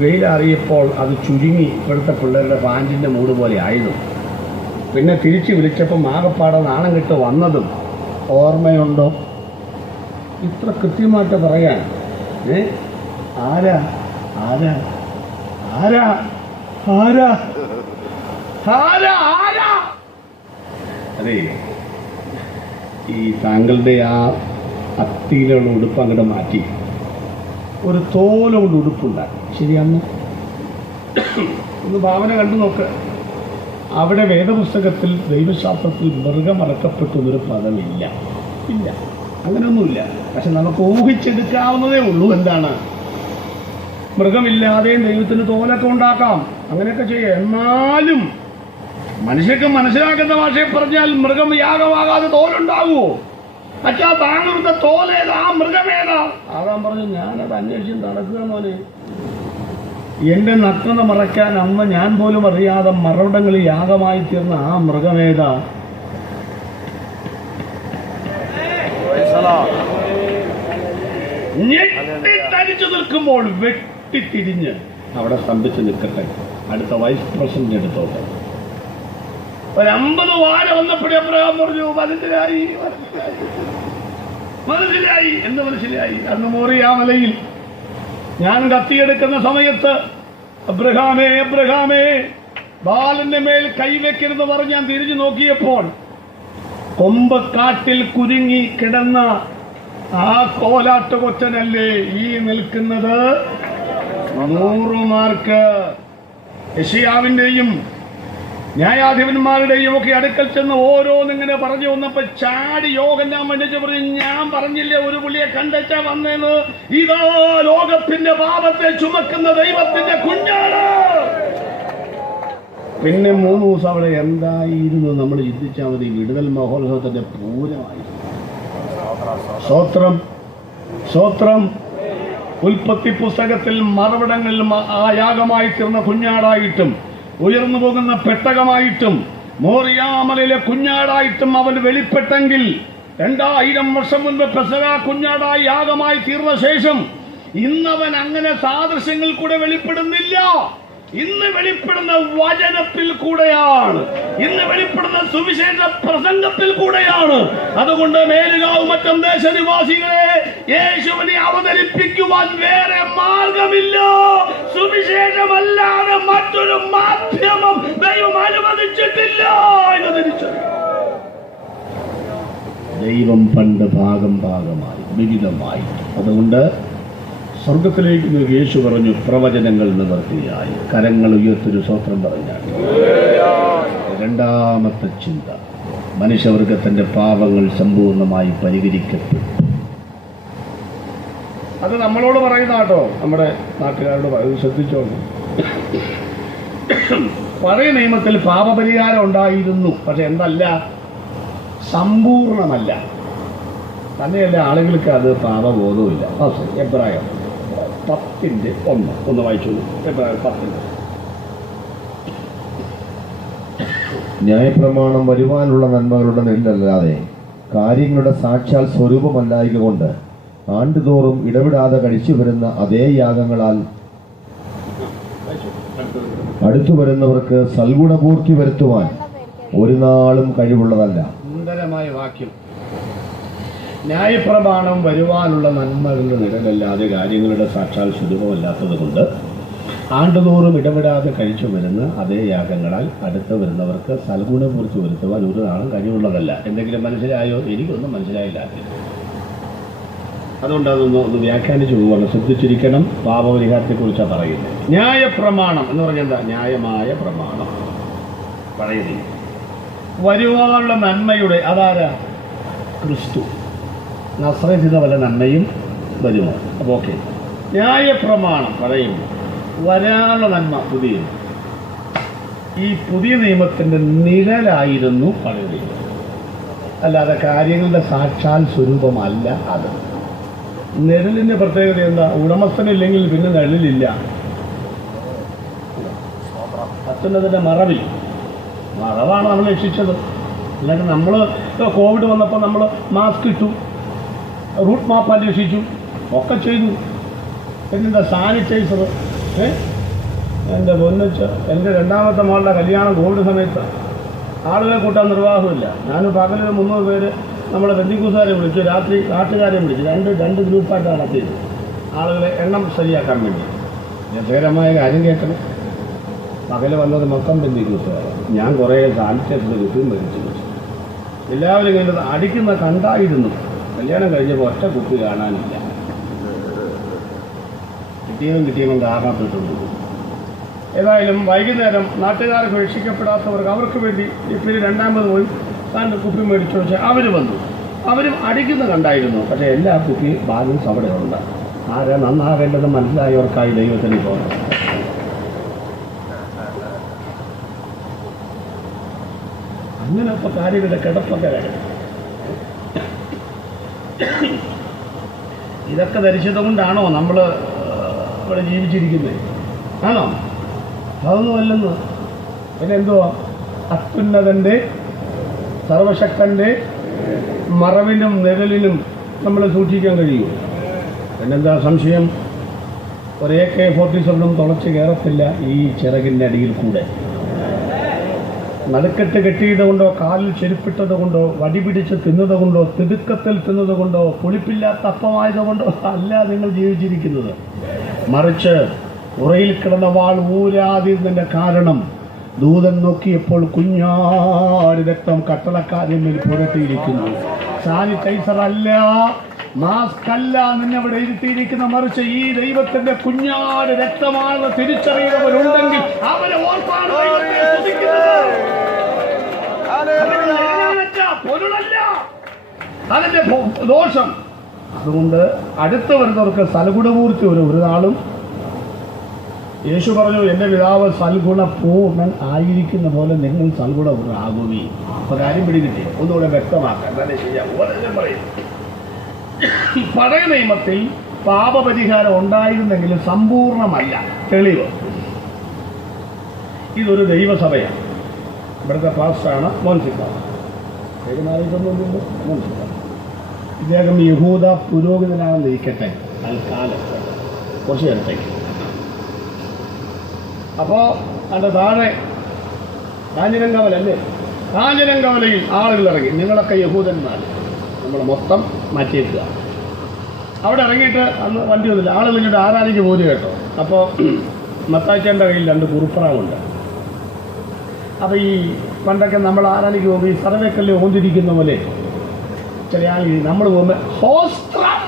വെയിലറിയപ്പോൾ അത് ചുരുങ്ങി ഇപ്പോഴത്തെ പിള്ളേരുടെ പാൻറ്റിൻ്റെ മൂട് പോലെ ആയതും പിന്നെ തിരിച്ച് വിളിച്ചപ്പോൾ ആകപ്പാടെ നാണം കെട്ട് വന്നതും ഓർമ്മയുണ്ടോ? ഇത്ര കൃത്യമായിട്ട് പറയാൻ ആരാ ആരാ ആരാ ആരാ ആരാ ആരാ? അതെ, ഈ താങ്കളുടെ ആ അത്തിയിലുള്ള ഉടുപ്പ് അങ്ങോട്ട് മാറ്റി ഒരു തോലുകൊണ്ട് ഉടുപ്പുണ്ടാക്കി, ശരിയാന്ന് ഒന്ന് ഭാവന കണ്ടു നോക്ക്. അവിടെ വേദപുസ്തകത്തിൽ ദൈവശാസ്ത്രത്തിൽ മൃഗമറക്കപ്പെട്ടു എന്നൊരു പദമില്ല, ഇല്ല, അങ്ങനെയൊന്നുമില്ല. പക്ഷെ നമുക്ക് ഊഹിച്ചെടുക്കാവുന്നതേ ഉള്ളൂ. എന്താണ്? മൃഗമില്ലാതെയും ദൈവത്തിന് തോലൊക്കെ ഉണ്ടാക്കാം, അങ്ങനെയൊക്കെ ചെയ്യാം. എന്നാലും മനുഷ്യർക്ക് മനസ്സിലാക്കുന്ന ഭാഷയെ പറഞ്ഞാൽ മൃഗം യാഗമാകാതെ തോലുണ്ടാകുമോ? അച്ഛാ, താങ്കളുടെ തോലേതാ, ആ മൃഗമേതാ? ആകാൻ പറഞ്ഞു, ഞാനത് അന്വേഷിച്ച് നടക്കുക മോനെ. എൻ്റെ നഗ്നത മറയ്ക്കാൻ അന്ന് ഞാൻ പോലും അറിയാതെ മറവിടങ്ങളിൽ യാഗമായി തീർന്ന ആ മൃഗമേതാ? ഞെട്ടിത്തരിച്ചു നിൽക്കുമ്പോൾ വെട്ടിത്തിരിഞ്ഞ് അവിടെ സ്തംഭിച്ച് നിൽക്കട്ടെ, അടുത്ത വൈസ് പ്രസിഡന്റ് എടുത്തോട്ടെ. ഒരു 50 വാര വന്നപ്പോഴേ അബ്രഹാം പറഞ്ഞു, മനസ്സിലായി മനസ്സിലായി. എന്ത് മനസ്സിലായി? അന്ന് മോറിയ മലയിൽ ഞാൻ കത്തിയെടുക്കുന്ന സമയത്ത് അബ്രഹാമേ അബ്രഹാമേ ബാലന്റെ മേൽ കൈവെക്കരുന്ന് പറഞ്ഞ് ഞാൻ തിരിഞ്ഞു നോക്കിയപ്പോൾ കൊമ്പ് കാട്ടിൽ കുരുങ്ങി കിടന്ന ആ കോലാട്ട് കൊച്ചനല്ലേ ഈ നിൽക്കുന്നത്? 100 മാർക്ക്. യെശയ്യാവിന്റെയും ന്യായാധിപന്മാരുടെയും ഒക്കെ അടുക്കൽ ചെന്ന് ഓരോന്നിങ്ങനെ പറഞ്ഞു വന്നപ്പോ ചാടി യോഹന്നാൻ മണ്ണിച്ച് പറഞ്ഞു, ഞാൻ പറഞ്ഞില്ലേ ഒരു പുള്ളിയെ കണ്ടെച്ചാ വന്നേന്ന്? ഇതാ ലോകത്തിന്റെ പാപത്തെ ചുമക്കുന്ന ദൈവത്തിന്റെ കുഞ്ഞാണ്. പിന്നെ 3 ദിവസം അവിടെ എന്തായിരുന്നു നമ്മൾ ചിന്തിച്ചാൽ മതി. വിടുതൽ മഹോത്സവത്തിന്റെ പൂരമായിരുന്നു. സ്തോത്രം സ്തോത്രം. ഉൽപ്പത്തി പുസ്തകത്തിൽ മറവിടങ്ങളിൽ ആ യാഗമായി തീർന്ന കുഞ്ഞാടായിട്ടും ഉയർന്നു പോകുന്ന പെട്ടകമായിട്ടും മോറിയാമലയിലെ കുഞ്ഞാടായിട്ടും അവൻ വെളിപ്പെട്ടെങ്കിൽ 2000 വർഷം മുൻപ് പെസഹ കുഞ്ഞാടായി യാഗമായി തീർന്ന ശേഷം ഇന്നവൻ അങ്ങനെ സാദൃശ്യങ്ങൾ കൂടെ വെളിപ്പെടുന്നില്ല. ഇന്ന് വെളിപ്പെടുന്ന വചനത്തിൽ കൂടെയാണ്, ഇന്ന് വെളിപ്പെടുന്ന സുവിശേഷ പ്രസംഗത്തിൽ കൂടെയാണ്. അതുകൊണ്ട് മേലുകാവ് മറ്റും ദേശനിവാസികളെ, യേശുവിനെ അവതരിപ്പിക്കുവാൻ വേറെ മാർഗമില്ല. സുവിശേഷമല്ലാതെ മറ്റൊരു മാധ്യമം ദൈവം അനുവദിച്ചിട്ടില്ല എന്ന് തിരിച്ചറിയാം. ദൈവം പണ്ട് ഭാഗമായി വിവിധമായി. അതുകൊണ്ട് സ്വർഗത്തിലേക്ക് യേശു പറഞ്ഞു, പ്രവചനങ്ങൾ നിവർത്തിയായി. കരങ്ങൾ ഉയർത്തൊരു സ്തോത്രം പറഞ്ഞാൽ. രണ്ടാമത്തെ ചിന്ത, മനുഷ്യവർഗത്തിന്റെ പാപങ്ങൾ സമ്പൂർണ്ണമായി പരിഹരിക്കപ്പെട്ടു. അത് നമ്മളോട് പറയുന്ന കേട്ടോ, നമ്മുടെ നാട്ടുകാരോട് ശ്രദ്ധിച്ചോളൂ. പഴയ നിയമത്തിൽ പാപപരിഹാരം ഉണ്ടായിരുന്നു, പക്ഷെ എന്തല്ല, സമ്പൂർണമല്ല. തന്നെയല്ല, ആളുകൾക്ക് അത് പാപബോധവുമില്ല. എബ്രായം 10:1 ഒന്ന് വായിച്ചോളൂ. എബ്രായം 10. ന്യായപ്രമാണം വരുവാനുള്ള നന്മകളുടെ നിഴലല്ലാതെ കാര്യങ്ങളുടെ സാക്ഷാൽ സ്വരൂപമല്ലായക കൊണ്ട് ആണ്ടുതോറും ഇടവിടാതെ കഴിച്ചു വരുന്ന അതേ യാഗങ്ങളാൽ അടുത്തു വരുന്നവർക്ക് സൽഗുണപൂർത്തി വരുത്തുവാൻ ഒരു നാളും കഴിവുള്ളതല്ല. സുന്ദരമായ വാക്യം. ന്യായപ്രമാണം വരുവാനുള്ള നന്മകളുടെ നിഴലല്ലാതെ കാര്യങ്ങളുടെ സാക്ഷാൽ സ്വരൂപമല്ലാത്തത് കൊണ്ട് ആണ്ടുതോറും ഇടപെടാതെ കഴിച്ചു വരുന്ന അതേ യാഗങ്ങളാൽ അടുത്ത് വരുന്നവർക്ക് സൽഗുണപൂർത്തി വരുത്തുവാൻ ഒരു നാളും കഴിവുള്ളതല്ല. എന്തെങ്കിലും മനസ്സിലായോ? എനിക്കൊന്നും മനസ്സിലായില്ല. അതുകൊണ്ട് ഒന്ന് വ്യാഖ്യാനിച്ചു പോവാണ്. ശ്രദ്ധിച്ചിരിക്കണം. പാപപരിഹാരത്തെക്കുറിച്ചാണ് പറയുന്നത്. ന്യായപ്രമാണം എന്ന് പറഞ്ഞാൽ എന്താ? ന്യായമായ പ്രമാണം. പഴയത് വരുവാനുള്ള നന്മയുടെ അതാരാ? ക്രിസ്തു. നസ്രയത്തിൻ്റെ വല്ല നന്മയും വരുമോ? അപ്പോൾ ഓക്കെ. ന്യായപ്രമാണം പറയുന്നു, വരാനുള്ള നന്മ പുതിയ. ഈ പുതിയ നിയമത്തിൻ്റെ നിഴലായിരുന്നു പഴയ നിയമം, അല്ലാതെ കാര്യങ്ങളുടെ സാക്ഷാൽ സ്വരൂപമല്ല അത്. നിഴലിൻ്റെ പ്രത്യേകത എന്താ? ഉടമസ്ഥനില്ലെങ്കിൽ പിന്നെ നിഴലില്ല. അത്യുന്നതിൻ്റെ മറവാണ് നമ്മൾ രക്ഷിച്ചത്. അല്ലെങ്കിൽ നമ്മൾ കോവിഡ് വന്നപ്പോൾ നമ്മൾ മാസ്ക് ഇട്ടു, റൂട്ട് മാപ്പ് അന്വേഷിച്ചു, ഒക്കെ ചെയ്തു. പിന്നെന്താ സാനിറ്റൈസർ. എൻ്റെ പൊന്നിച്ച് എൻ്റെ രണ്ടാമത്തെ മോളുടെ കല്യാണം കോവിഡ് സമയത്ത് ആളുകളെ കൂട്ടാൻ നിർവാഹമില്ല. ഞാൻ പകലിൽ 300 പേര് നമ്മളെ ബന്ധുക്കൂസാരെ വിളിച്ചു, രാത്രി നാട്ടുകാരെ വിളിച്ചു, രണ്ട് ഗ്രൂപ്പായിട്ട് നടത്തിയത് ആളുകളെ എണ്ണം ശരിയാക്കാൻ വേണ്ടി. രസകരമായ കാര്യം കേൾക്കണം. പകൽ വന്നത് മൊത്തം ബന്ധുക്കൂസുകാരാണ്. ഞാൻ കുറേ സാനിറ്റൈസർ കിട്ടും മേടിച്ചു വെച്ചു. എല്ലാവരും കഴിഞ്ഞത് അടിക്കുന്ന കണ്ടായിരുന്നു. കല്യാണം കഴിഞ്ഞപ്പോൾ ഒറ്റ കുപ്പി കാണാനില്ല. കിട്ടിയവൻ കാരണപ്പെട്ടുണ്ട്. ഏതായാലും വൈകുന്നേരം നാട്ടുകാർക്ക് രക്ഷിക്കപ്പെടാത്തവർക്ക് അവർക്ക് വേണ്ടി ഇപ്പോൾ രണ്ടാമത് പോയി താൻ്റെ കുപ്പി മേടിച്ചു വെച്ചാൽ അവർ വന്നു. അവരും അടിക്കുന്ന കണ്ടായിരുന്നു. പക്ഷേ എല്ലാ കുപ്പി ബാലൻസ് അവിടെ ഉണ്ട്. ആരെ നന്നാകേണ്ടത് മനസ്സിലായവർക്കായി ദൈവത്തിന് പോകണം. അങ്ങനെയൊക്കെ കാര്യങ്ങളുടെ കിടപ്പൊക്കെ ഇതൊക്കെ ധരിച്ചത് കൊണ്ടാണോ നമ്മൾ ഇവിടെ ജീവിച്ചിരിക്കുന്നത്? ആണോ? അതൊന്നുമല്ലെന്ന്. പിന്നെ എന്തുവാ? അത്യുന്നതൻ്റെ സർവശക്തൻ്റെ മറവിനും നിഴലിനും നമ്മൾ സൂക്ഷിക്കാൻ കഴിയുമോ? പിന്നെന്താ സംശയം? ഒരു AK-47 തുളച്ച് കയറത്തില്ല ഈ ചിറകിൻ്റെ അടിയിൽ കൂടെ. നടുക്കെട്ട് കെട്ടിയത് കൊണ്ടോ, കാലിൽ ചെരുപ്പിട്ടത് കൊണ്ടോ, വടി പിടിച്ച് തിന്നത് കൊണ്ടോ, തിടുക്കത്തിൽ തിന്നത് കൊണ്ടോ, പുളിപ്പില്ലാത്ത അപ്പമായത് കൊണ്ടോ അല്ല നിങ്ങൾ ജീവിച്ചിരിക്കുന്നത്. മറിച്ച് ഉറയിൽ കിടന്ന വാൾ ഊരാതിരുന്നതിൻ്റെ കാരണം ദൂതൻ നോക്കിയപ്പോൾ കുഞ്ഞാടി രക്തം കട്ടളക്കാരിന്മേൽ പുരട്ടിയിരിക്കുന്നു. സാനിറ്റൈസർ അല്ല, മാസ്ക് അല്ല നിന്നവിടെ ഇരുത്തിയിരിക്കുന്ന, മറിച്ച് ഈ ദൈവത്തിന്റെ കുഞ്ഞാട് രക്തമാണെന്ന് തിരിച്ചറിയുന്നവരുണ്ടെങ്കിൽ അവരെ ഓർപ്പാണ് പൊരുളല്ല അതിന്റെ ദോഷം. അതുകൊണ്ട് അടുത്ത് വരുന്നവർക്ക് സൽഗുണപൂർത്തി ഒരു നാളും. യേശു പറഞ്ഞു, എൻ്റെ പിതാവ് സൽഗുണപൂർണ്ണൻ ആയിരിക്കുന്ന പോലെ നിങ്ങൾ സൽഗുണപൂർണ്ണാകുവീ. അപ്പൊ കാര്യം പിടികിട്ടി. ഒന്നുകൂടെ വ്യക്തമാക്കാൻ തന്നെ ശരിയാകും പറയും. പഴയ നിയമത്തിൽ പാപപരിഹാരം ഉണ്ടായിരുന്നെങ്കിലും സമ്പൂർണ്ണമല്ല. തെളിവ്, ഇതൊരു ദൈവസഭയാണ്. ഇവിടുത്തെ പാസ്റ്ററാണ് മോൻസിക്കാണ്. മോൻസിക്കാണ്. ഇദ്ദേഹം യഹൂദ പുരോഹിതനാണെന്ന് ഇരിക്കട്ടെ തൽക്കാലം, കുറച്ച് നേരത്തേക്ക്. അപ്പോൾ അതിൻ്റെ താഴെ കാഞ്ഞിരങ്കവലല്ലേ, കാഞ്ഞിരങ്കവലയിൽ ആളുകൾ ഇറങ്ങി. നിങ്ങളൊക്കെ യഹൂദന്മാർ, നമ്മൾ മൊത്തം മാറ്റിയേക്കുക. അവിടെ ഇറങ്ങിയിട്ട് അന്ന് വണ്ടിയൊന്നുമില്ല. ആളുകൾ ഇങ്ങോട്ട് ആരാധിക്ക് പോലും കേട്ടോ. അപ്പോൾ മത്തായിച്ചേൻ്റെ കയ്യിൽ 2 കുറുപ്പറാവുണ്ട്. അപ്പോൾ ഈ പണ്ടൊക്കെ നമ്മൾ ആരാധിക്ക് പോകുമ്പോൾ ഈ സർവേക്കല്ല് ഓന്തിരിക്കുന്ന പോലെ ചില ആളുകൾ നമ്മൾ പോകുമ്പോൾ ഹോസ്ത്രം,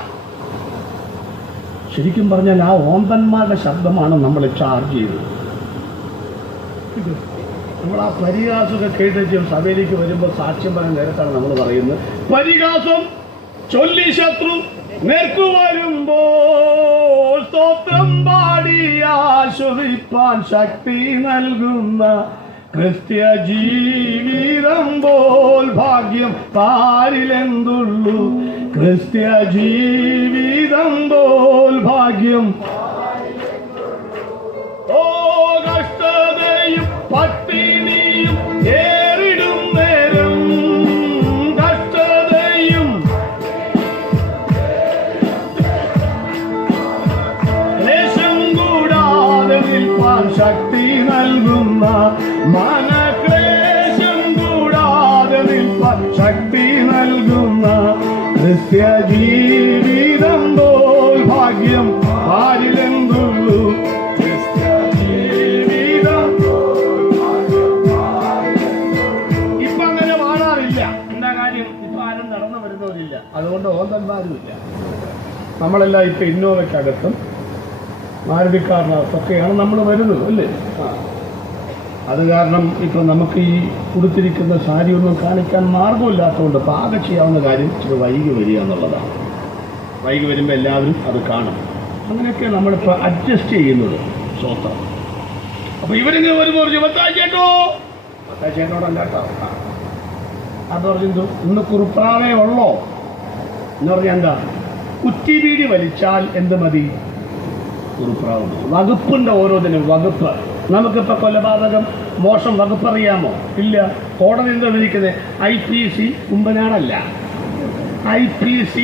ശരിക്കും പറഞ്ഞാൽ ആ ഓന്തന്മാരുടെ ശബ്ദമാണ് നമ്മൾ ചാർജ് ചെയ്തത്. നമ്മൾ ആ പരിഹാസമൊക്കെ കേട്ടിട്ട് സഭയിലേക്ക് വരുമ്പോൾ സാക്ഷ്യം പറയാൻ നേരത്താണ് നമ്മൾ പറയുന്നത്, പരിഹാസം ചൊല്ലി ശത്രു നേർക്കു വരുമ്പോൾ സ്തോത്രം പാടി ആശ്വസിപ്പാൻ ശക്തി നൽകുന്ന ക്രിസ്ത്യ ജീവിതം പോൽ ഭാഗ്യം പാരിലെന്തുള്ളൂ. ക്രിസ്ത്യ ജീവിതം പോൽ ഭാഗ്യം. ഓ കഷ്ടതയും പട്ടിണിയും ഏറിടും നേരം, കഷ്ടതയും ക്ലേശം കൂടാതെ നിൽപ്പാൻ ശക്തി നൽകുന്ന, മനക്ലേശം കൂടാതെ നിൽപ്പാൻ ശക്തി നൽകുന്ന ക്രിസ്ത്യ ജീവിതം പോൽ ഭാഗ്യം ആരിലെന്തുള്ളൂ. ഇപ്പൊ അങ്ങനെ വാഴാറില്ല. എന്താ കാര്യം? ഇപ്പൊ ആരും നടന്നു വരുന്നവരില്ല. അതുകൊണ്ട് ഓന്തന്മാരുമില്ല. നമ്മളെല്ലാം ഇപ്പൊ ഇന്നോവയ്ക്കകത്തും മാരുതിക്കാറിനകത്തൊക്കെയാണ് നമ്മൾ വരുന്നത് അല്ലേ. അത് കാരണം ഇപ്പം നമുക്ക് ഈ കൊടുത്തിരിക്കുന്ന സാരി ഒന്നും കാണിക്കാൻ മാർഗമില്ലാത്തതുകൊണ്ട് പാകം ചെയ്യാവുന്ന കാര്യം ഇച്ചിരി വൈകി വരിക എന്നുള്ളതാണ്. വൈകി വരുമ്പോൾ എല്ലാവരും അത് കാണും. അങ്ങനെയൊക്കെ നമ്മളിപ്പോൾ അഡ്ജസ്റ്റ് ചെയ്യുന്നത് സ്വന്തം. അപ്പോൾ ഇവരിങ്ങനെ വരുമ്പോൾ പറഞ്ഞു, മത്തായിച്ചേട്ടനോടല്ല കേട്ടോ. അത് പറഞ്ഞു, ഇന്ന് കുറുപ്രാവേ ഉള്ളോ എന്ന് പറഞ്ഞാൽ എന്താ? കുറ്റിവീടി വലിച്ചാൽ എന്ത് മതി? കുറുപ്രാവ്. വകുപ്പുണ്ട് ഓരോന്നിനും വകുപ്പ്. നമുക്കിപ്പോൾ കൊലപാതകം മോശം വകുപ്പറിയാമോ? ഇല്ല. കോടതി എന്താ വിധിക്കുന്നത്? IPC കുമ്പനാടല്ല, IPC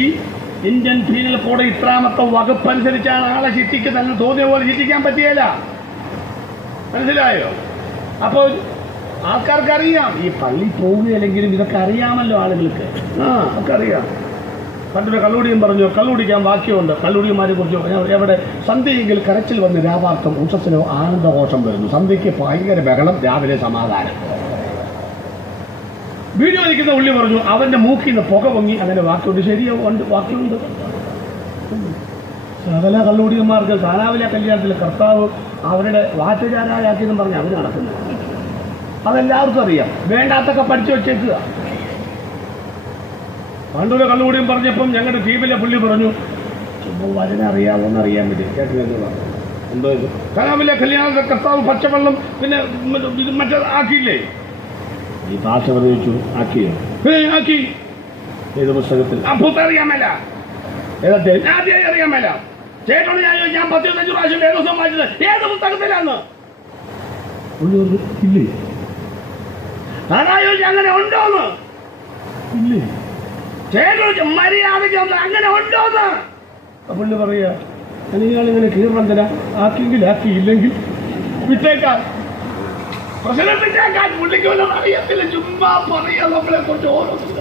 ഇന്ത്യൻ പീനൽ കോഡ് ഇത്രാമത്തെ വകുപ്പ് അനുസരിച്ചാണ് ആളെ ശിക്ഷിക്കുന്നത്. തോന്നിയ പോലെ ശിക്ഷിക്കാൻ പറ്റിയല്ല. മനസ്സിലായോ? അപ്പോൾ ആൾക്കാർക്ക് അറിയാം, ഈ പള്ളി പോവുകയല്ലെങ്കിലും ഇതൊക്കെ അറിയാമല്ലോ ആളുകൾക്ക്. ഒക്കെ അറിയാം. പണ്ടൊരു കള്ളുടിയും പറഞ്ഞു, കള്ളുടിക്കാൻ വാക്യമുണ്ട്. കള്ളുടിയന്മാരെ കുറിച്ച് എവിടെ സന്ധ്യയെങ്കിൽ കരച്ചിൽ വന്ന് രാവാർത്ഥം ഉഷസ്സിനോ ആനന്ദഘോഷം വരുന്നു. സന്ധ്യയ്ക്ക് ഭയങ്കര ബഹളം, രാവിലെ സമാധാനം. വീഡിയോ നിൽക്കുന്ന ഉള്ളി പറഞ്ഞു, അവന്റെ മൂക്കിൽ നിന്ന് പുക പൊങ്ങി. അങ്ങനെ വാക്യമുണ്ട്. ശരിയോ? ഉണ്ട്, വാക്യമുണ്ട്. സകല കള്ളുടിയന്മാർക്ക് കാനാവിലെ കല്യാണത്തിൽ കർത്താവ് അവരുടെ വാറ്റുചാരായാക്കിയെന്നും പറഞ്ഞ് അവർ നടക്കുന്നു. അതെല്ലാവർക്കും അറിയാം. വേണ്ടാത്തൊക്കെ പഠിച്ചു വെച്ചേക്കുക. പണ്ടൊരു കള്ളുകൂടിയും പറഞ്ഞപ്പം ഞങ്ങളുടെ ടീമിലെ പുള്ളി പറഞ്ഞു, ചുമ്മാ വചനം അറിയാവോന്ന് അറിയാൻ വേണ്ടി കേട്ടില്ലെന്ന്. എന്തോ ഇത് കലാമിലെ കല്യാണ കർത്താവ് പച്ചവെള്ളം പിന്നെ മറ്റേ ആക്കിയില്ലേ? ഈ ഭാഷ ചോദിച്ചു, ആക്കിയോ? ആക്കി. ഏത് പുസ്തകത്തിൽ? അപ്പോൾ അറിയാമല്ല. ഏതത്തെ? ആദ്യമായി അറിയാമല്ല. ചേട്ടനോട് ഞാൻ 15 പ്രാവശ്യം ദിവസം വായിച്ചത് ഏത് പുസ്തകത്തിലാന്ന്? ഇല്ലേ. അതായോ അങ്ങനെ ഉണ്ടോന്ന്? ഇല്ലേ. ചേട്ടൻ മര്യാദയ്ക്ക് അങ്ങനെ ഉണ്ടോന്ന്? പുള്ളി പറയാ, ഇയാളിങ്ങനെ കീറന്തര ആക്കിയെങ്കിൽ ആക്കി, ഇല്ലെങ്കിൽ വിട്ടേക്കാൻ. പ്രശ്നത്തിനേക്കാൻ പുള്ളിക്ക് വല്ലതും അറിയത്തില്ല. ചുമ്മാ പറയാ നമ്മളെ കുറിച്ച് ഓരോന്നില്ല.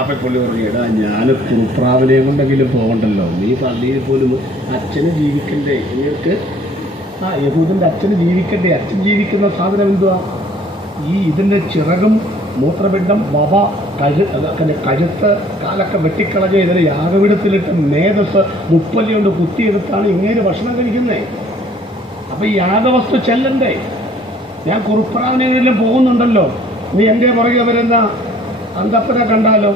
അപ്പൊ പുള്ളി പറഞ്ഞു, എടാ ഞാൻ കുറുപ്രാവിനെയും കൊണ്ടെങ്കിലും പോകണ്ടല്ലോ. നീ പള്ളിയിൽ പോലും അച്ഛന് ജീവിക്കണ്ടേ? നിങ്ങൾക്ക് യഹൂദന്റെ അച്ഛന് ജീവിക്കണ്ടേ? അച്ഛൻ ജീവിക്കുന്ന സാധനം എന്തുവാ? ഇതിന്റെ ചിറകും മൂത്രപിണ്ഡം വവ കഴുത്ത് കാലൊക്കെ വെട്ടിക്കളഞ്ഞ് ഇതിന് യാഗപീഠത്തിലിട്ട് മേധസ് മുപ്പല്ലി കൊണ്ട് കുത്തിയെടുത്താണ് ഇങ്ങനെ ഭക്ഷണം കഴിക്കുന്നേ. അപ്പൊ ഈ യാഗവസ്തു ചെല്ലണ്ടേ? ഞാൻ കുറുപ്രാവിനെങ്കിലും പോകുന്നുണ്ടല്ലോ, നീ എൻ്റെ പുറകെ വരുന്ന അന്തപ്പനെ കണ്ടാലോ?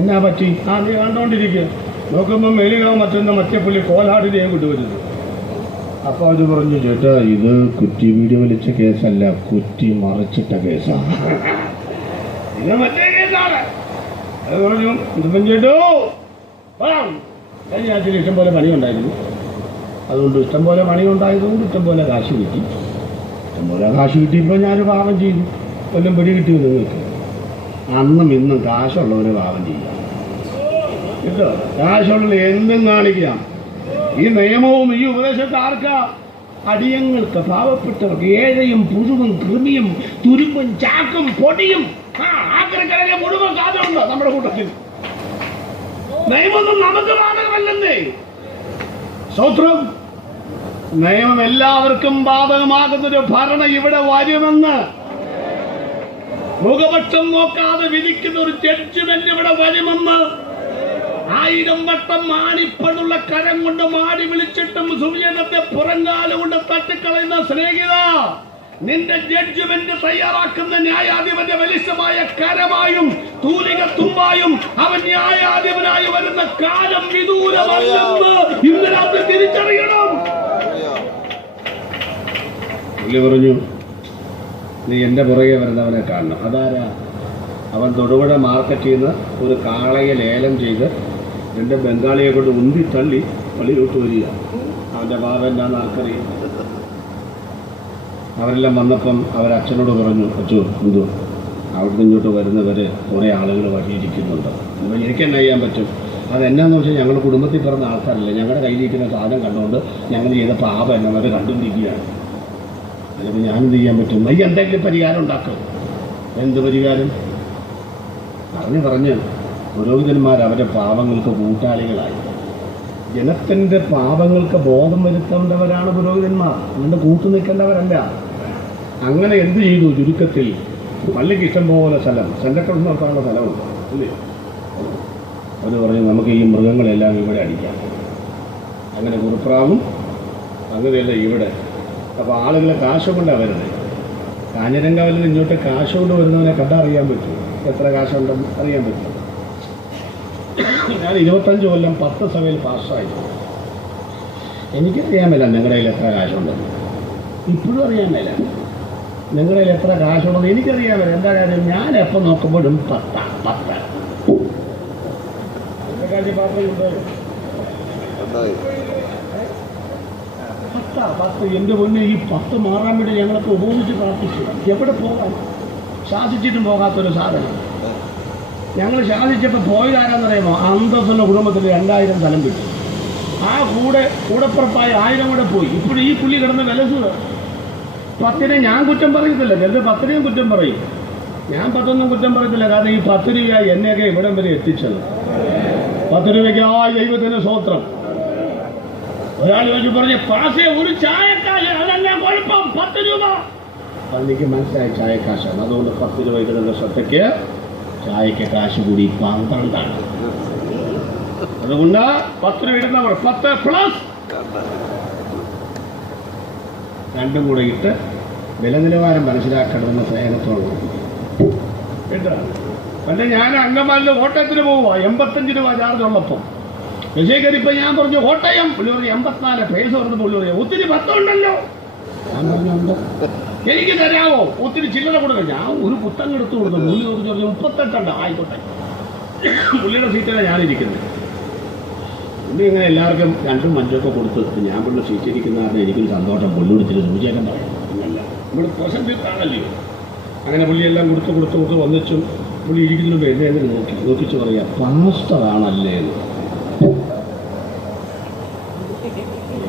എന്നാ പറ്റി? നീ കണ്ടോണ്ടിരിക്കുക. നോക്കുമ്പോൾ മെലികാവ് മറ്റേ പുള്ളി കോലാടിനെയും കൊണ്ടുവരുന്നു. അപ്പോൾ അത് പറഞ്ഞു, ചേട്ടാ ഇത് കുറ്റി വീഡിയോ വലിച്ച കേസല്ല, കുറ്റി മറിച്ചിട്ട കേസാണ്. ഇത് മറ്റേ കേസാണ്. അത് പറഞ്ഞു, ഇതിപ്പം ചേട്ടോ കഴിഞ്ഞ ആഴ്ചയിൽ ഇഷ്ടംപോലെ പണിയുണ്ടായിരുന്നു. അതുകൊണ്ട് ഇഷ്ടംപോലെ പണിയുണ്ടായതുകൊണ്ട് ഇഷ്ടംപോലെ കാശ് കിട്ടി. ഇഷ്ടംപോലെ കാശ് കിട്ടിയപ്പോൾ ഞാനൊരു പാപം ചെയ്തു. കൊല്ലം പിടി കിട്ടി നിങ്ങൾക്ക്. അന്നും ഇന്നും കാശുള്ളവരെ പാപം ചെയ്യാം കേട്ടോ. കാശുള്ള എന്തും കാണിക്കാം. ഈ നിയമവും ഈ ഉപദേശമൊക്കെ ആർക്കാ? അടിയങ്ങൾക്ക്, പാവപ്പെട്ടവർക്ക്, ഏഴയും പുഴുവും കൃമിയും തുരുമ്പും ചാക്കും പൊടിയും ആക്രക്കടലെ മുഴുവൻ സാധനമുണ്ട് നമ്മുടെ കൂട്ടത്തിൽ. നിയമമൊന്നും നമുക്ക് ബാധകമല്ലെന്നേ. സ്തോത്രം. നിയമം എല്ലാവർക്കും ബാധകമാകുന്നൊരു ഭരണം ഇവിടെ വരുമെന്ന്, മുഖപക്ഷം നോക്കാതെ വിധിക്കുന്ന ഒരു ജഡ്ജ്മെന്റ് ഇവിടെ വരുമെന്ന് 1000 വട്ടം മാണിപ്പടുള്ള കരം കൊണ്ട് മാടി വിളിച്ചിട്ടും സുവിശേഷത്തെ പുറങ്കാലം കൊണ്ട് തട്ടിക്കളയുന്ന സ്നേഹിത, നിന്റെ ജഡ്ജ്മെന്റ് തയ്യാറാക്കുന്ന ന്യായാധിപന്റെ ബലിഷ്ഠമായ കരമായും തൂലിക തുമ്പായും അവൻ ന്യായാധിപനായി വരുന്ന കാലം വിദൂരമല്ലെന്ന് ഇന്ന് രാത്രി തിരിച്ചറിയണം. പുള്ളി പറഞ്ഞു, നീ എൻ്റെ പുറകെ വരുന്നവനെ കാണണം. അതാരാ? അവൻ തൊടുപുഴ മാർക്കറ്റിൽ നിന്ന് ഒരു കാളയെ ലേലം ചെയ്ത് 2 ബംഗാളിയെ കൊണ്ട് ഉന്തി തള്ളി പള്ളിയിലോട്ട് വരിക. അവൻ്റെ ഭാവം എന്താണെന്ന് ആർക്കറിയാം. അവരെല്ലാം വന്നപ്പം അവരച്ഛനോട് പറഞ്ഞു, അച്ഛോ എന്തോ അവിടുന്ന് ഇങ്ങോട്ട് വരുന്നവർ കുറേ ആളുകൾ വഴിയിരിക്കുന്നുണ്ട്. അപ്പോൾ എനിക്കെന്നെ ചെയ്യാൻ പറ്റും? അതെന്നാന്ന് വെച്ചാൽ ഞങ്ങൾ കുടുംബത്തിൽ പിറന്ന ആൾക്കാരല്ല. ഞങ്ങളുടെ കയ്യിലിരിക്കുന്ന സാധനം കണ്ടുകൊണ്ട് ഞങ്ങൾ ചെയ്ത പാപം എന്നവർ കണ്ടുകൊണ്ടിരിക്കുകയാണ്. അതിപ്പോൾ ഞാനെന്ത് ചെയ്യാൻ പറ്റും? ഈ എന്തെങ്കിലും പരിഹാരം ഉണ്ടാക്കും. എന്ത് പരിഹാരം? പറഞ്ഞ് പുരോഹിതന്മാർ അവരുടെ പാപങ്ങൾക്ക് കൂട്ടാളികളായി. ജനത്തിൻ്റെ പാപങ്ങൾക്ക് ബോധം വരുത്തേണ്ടവരാണ് പുരോഹിതന്മാർ, അതുകൊണ്ട് കൂട്ടു നിൽക്കേണ്ടവരല്ല. അങ്ങനെ എന്ത് ചെയ്തു? ചുരുക്കത്തിൽ പള്ളിക്ക് ഇഷ്ടംപോലെ സ്ഥലം, സെൻറ്റക്ടർ നടത്താനുള്ള സ്ഥലമുണ്ട് അല്ലേ? അവർ പറഞ്ഞു, നമുക്ക് ഈ മൃഗങ്ങളെല്ലാം ഇവിടെ അടിക്കാം. അങ്ങനെ കുറുപ്രാവും അങ്ങനെയല്ല ഇവിടെ. അപ്പോൾ ആളുകളെ കാശ് കൊണ്ടാണ് വരുന്നത്. കാഞ്ഞിരങ്കാവിൽ നിന്ന് ഇങ്ങോട്ട് കാശ് കൊണ്ട് വരുന്നവനെ കണ്ടറിയാൻ പറ്റും, എത്ര കാശുണ്ടെന്ന് അറിയാൻ പറ്റും. ഞാൻ 25 കൊല്ലം 10 സഭയിൽ പാസ്സായി. എനിക്കറിയാൻ മേല നിങ്ങളുടെ കയ്യിൽ എത്ര കാശുണ്ടെന്ന്. ഇപ്പോഴും അറിയാൻ മേല നിങ്ങളുടെ കയ്യിൽ എത്ര കാശുണ്ടെന്ന്. എനിക്കറിയാൻ മേല. എന്താ കാര്യം? ഞാൻ എപ്പോൾ നോക്കുമ്പോഴും 10 പാത്രം കൊണ്ടുപോയി 10 എൻ്റെ പൊന്നെ, ഈ 10 മാറാൻ വേണ്ടി ഞങ്ങളൊക്കെ ഉപയോഗിച്ച് പ്രാർത്ഥിച്ചു. എവിടെ പോകാൻ? ശാസിച്ചിട്ടും പോകാത്തൊരു സാധനം. ഞങ്ങൾ ശാസിച്ചപ്പോൾ പോയതാരാന്നറിയാമോ? അന്തസ്സുള്ള കുടുംബത്തിൽ 2000 സ്ഥലം കിട്ടും. ആ കൂടപ്പുറപ്പായ 1000 കൂടെ പോയി. ഇപ്പോഴും ഈ പുള്ളി കിടന്ന് വിലസുക. 10 ഞാൻ കുറ്റം പറയത്തില്ല, ചിലത് 10 കുറ്റം പറയും. ഞാൻ 10 കുറ്റം പറയത്തില്ല. കാരണം ഈ 10 രൂപ എന്നെയൊക്കെ ഇവിടം വരെ എത്തിച്ചത്. 10 രൂപയ്ക്ക് ദൈവത്തിന് സ്തോത്രം. ഒരാൾ ചോദിച്ചു പറഞ്ഞു, പാസേ ഒരു ചായക്കാശ്, അതെന്നാ കുഴപ്പം? 10 രൂപ. അതെനിക്ക് മനസ്സിലായ ചായക്കാശാണ്. അതുകൊണ്ട് 10 രൂപ ഇടുന്ന ശ്രദ്ധയ്ക്ക് ചായക്ക് കാശ് കൂടി 12ആണ്. അതുകൊണ്ട് 10 രൂപ ഇടുന്നവർ 10 പ്ലസ് 2 കൂടെ ഇട്ട് വില നിലവാരം മനസ്സിലാക്കണമെന്ന സ്നേഹത്തോളം കേട്ടോ. പണ്ട് ഞാൻ അങ്കമാലിൽ കോട്ടയത്തിന് പോവുക, 85 രൂപ ചാർജ് ഉള്ളപ്പം. വിജയകരിപ്പം ഞാൻ പറഞ്ഞു കോട്ടയം, പുള്ളി പറഞ്ഞു 84. പേസ് പറഞ്ഞ പുള്ളി പറഞ്ഞു ഒത്തിരി 10 ഉണ്ടല്ലോ. ഞാൻ പറഞ്ഞുണ്ട്, എനിക്ക് തരാമോ? ഒത്തിരി ചില്ലറ കൊടുക്കാം. ഞാൻ ഒരു പുത്തങ്ങ് എടുത്തു കൊടുത്തു. പുള്ളി പറഞ്ഞു 38 ഉണ്ട്. ആയിക്കോട്ടെ. പുള്ളിയുടെ സീറ്റിലാണ് ഞാനിരിക്കുന്നത്. പുള്ളി ഇങ്ങനെ എല്ലാവർക്കും 2ഉം 5ഒക്കെ കൊടുത്ത് ഞാൻ പുള്ളി സീറ്റിരിക്കുന്ന കാരണം എനിക്കൊരു സന്തോഷം. പുള്ളി വിളിച്ചിട്ട് സൂചിക്കാൻ പറയാം. അങ്ങനല്ല, നമ്മൾ പ്രസന്റ് കാണല്ലോ. അങ്ങനെ പുള്ളി എല്ലാം കൊടുത്ത് വന്നിച്ചും പുള്ളി ഇരിക്കുന്നതിന് എന്നെ നോക്കിച്ച് പറയാം, പാസ്റ്ററാണല്ലേ എന്ന്.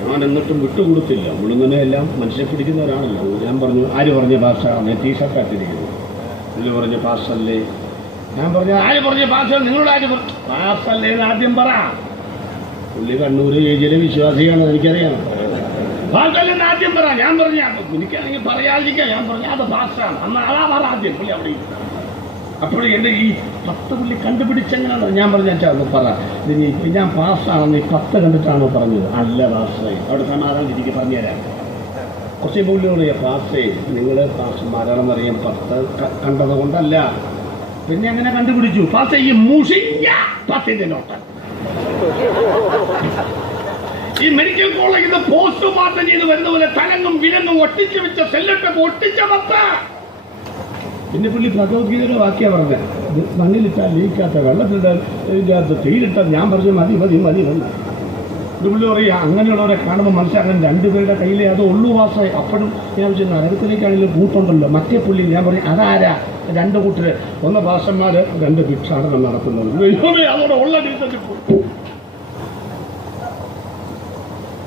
ഞാൻ എന്നിട്ടും വിട്ടുകൊടുത്തില്ല. നമ്മളിങ്ങനെ എല്ലാം മനുഷ്യരെ പിടിക്കുന്നവരാണല്ലോ. ഞാൻ പറഞ്ഞു, ആര് പറഞ്ഞ പാസ്റ്ററാണ്? ടീഷർട്ട് ആക്കിയിരിക്കുന്നത്. പുള്ളി പറഞ്ഞ പാസ്റ്റല്ലേ. ഞാൻ പറഞ്ഞു, ആര് പറഞ്ഞ പാസ്റ്റർ? നിങ്ങളോട് ആര് പറഞ്ഞു? പാസ്റ്റല്ലേ എന്ന് ആദ്യം പറ. പുള്ളി കണ്ണൂർ ഏരിയയിലെ വിശ്വാസിയാണ്, എനിക്കറിയാം. പാസ്റ്റല്ലെന്ന് ആദ്യം പറ. ഞാൻ പറഞ്ഞ എനിക്കാണെങ്കിൽ പറയാതിരിക്കാം. ഞാൻ പറഞ്ഞു അത് പാസ്റ്ററാണ്. അന്ന് അതാ പറ ആദ്യം. പുള്ളി അവിടെ അപ്പോഴും എൻ്റെ ഈ 10 പുള്ളി കണ്ടുപിടിച്ചെങ്ങനെയാണോ? ഞാൻ പറഞ്ഞു അന്ന് പറ, ഇനി ഞാൻ പാസ്സാണെന്ന് ഈ 10 കണ്ടിട്ടാണോ പറഞ്ഞത്? അല്ല പാസ്റ്റേ. അവിടെ സമാധാനം തിരികെ പറഞ്ഞുതരാം. കുറച്ച് പുള്ളി പറയാം, പാസ്റ്റേ നിങ്ങൾ പാസ്റ്റർമാരാണെന്നറിയാം, 10 കണ്ടത് കൊണ്ടല്ല. പിന്നെ അങ്ങനെ കണ്ടുപിടിച്ചു. പാസ്റ്റേ ഈ മുഷിഞ്ഞ 10ന്റെ നോട്ട് ഈ മെഡിക്കൽ കോളേജിൽ നിന്ന് പോസ്റ്റ്മോർട്ടം ചെയ്ത് വരുന്ന പോലെ തലങ്ങും വിലങ്ങും ഒട്ടിച്ചു വെച്ച സെല്ലൊക്കെ ഒട്ടിച്ച 10. പിന്നെ പുള്ളി ഭഗവത്ഗീതയുടെ വാക്യ പറഞ്ഞത്, മണ്ണിലിട്ടാൽ ലീക്കാത്ത, വെള്ളത്തിലിട്ടാൽ ഇതിനകത്ത് തീയിലിട്ടാൽ. ഞാൻ പറഞ്ഞു മതി. പുള്ളി പറയുക, അങ്ങനെയുള്ളവരെ കാണുമ്പോൾ മനസ്സിലാക്കാൻ 2 പേരുടെ കയ്യിലേ അത് ഉള്ളു വാസേ. അപ്പോഴും ഞാൻ വെച്ചാൽ നരകത്തിലേക്കാണെങ്കിലും കൂട്ടുണ്ടല്ലോ. മറ്റേ പുള്ളി ഞാൻ പറഞ്ഞു അതാരാ? 2 കൂട്ടര്, 1 പാസ്റ്റർമാർ, 2 ഭിക്ഷാടനം നടത്തുന്നത്. അതോടെ ഉള്ള ഡീസന്റ്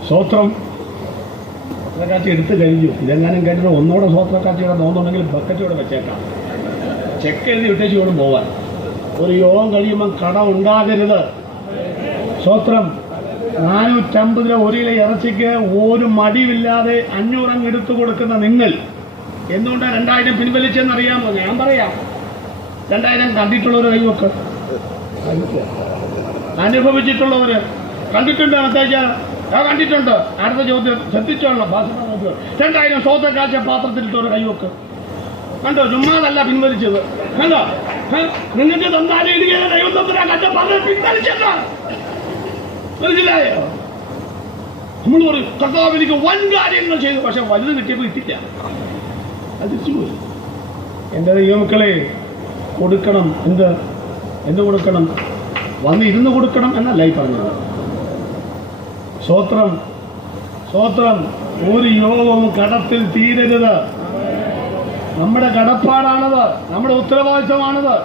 സ്വോത്രം സ്വോത്രക്കാച്ചി എടുത്തു കഴിഞ്ഞു. ഇതെങ്ങാനും കേട്ടിട്ട് ഒന്നോടെ സ്വോത്രക്കാച്ചിയുടെ തോന്നുന്നുണ്ടെങ്കിൽ ബക്കറ്റോടെ വെച്ചേക്കാം. ചെക്ക് എഴുതി വിട്ടേച്ച് വേണം പോവാൻ. ഒരു യോഗം കഴിയുമ്പം കടം ഉണ്ടാകരുത്. സ്വോത്രം. 450 രൂപ 1 കിലോ ഇറച്ചിക്ക് ഒരു മടിയില്ലാതെ 500 അങ്ങ് എടുത്തു കൊടുക്കുന്ന നിങ്ങൾ എന്തുകൊണ്ടാണ് 2000 പിൻവലിച്ചെന്നറിയാമോ? ഞാൻ പറയാം. 2000 കണ്ടിട്ടുള്ളവർ കൈവക്ക്. അനുഭവിച്ചിട്ടുള്ളവര് കണ്ടിട്ടുണ്ട്. കണ്ടിട്ടുണ്ട്. അടുത്ത ചോദ്യം ശ്രദ്ധിച്ചോളണം. 2000 സ്വോത്രക്കാഴ്ച പാത്രത്തിലിട്ടൊരു കൈവക്ക്. കണ്ടോ? ചുമ്മാതല്ല പിൻവലിച്ചത്. കണ്ടോ? നിങ്ങൾക്ക് തന്നാലും ഇരിക്കുന്ന ദൈവത്തത്തിനാ കഷ്ടപ്പാട് പിൻവലിച്ചല്ല. മനസ്സിലായോ? നമ്മൾ പറയും കർത്താവ് എനിക്ക് വൻ കാര്യങ്ങൾ ചെയ്തു, പക്ഷെ വലുത് കിട്ടിയപ്പോൾ ഇട്ടില്ല. അത് തിരിച്ചുപോയി. എൻ്റെ ദൈവമക്കളെ കൊടുക്കണം. എന്ത് കൊടുക്കണം? വന്ന് ഇരുന്ന് കൊടുക്കണം എന്നല്ല ഈ പറഞ്ഞത്. സ്വോത്രം. ഒരു യോഗവും കടത്തിൽ തീരരുത്. നമ്മുടെ കടപ്പാടാണത്, നമ്മുടെ ഉത്തരവാദിത്വമാണത്.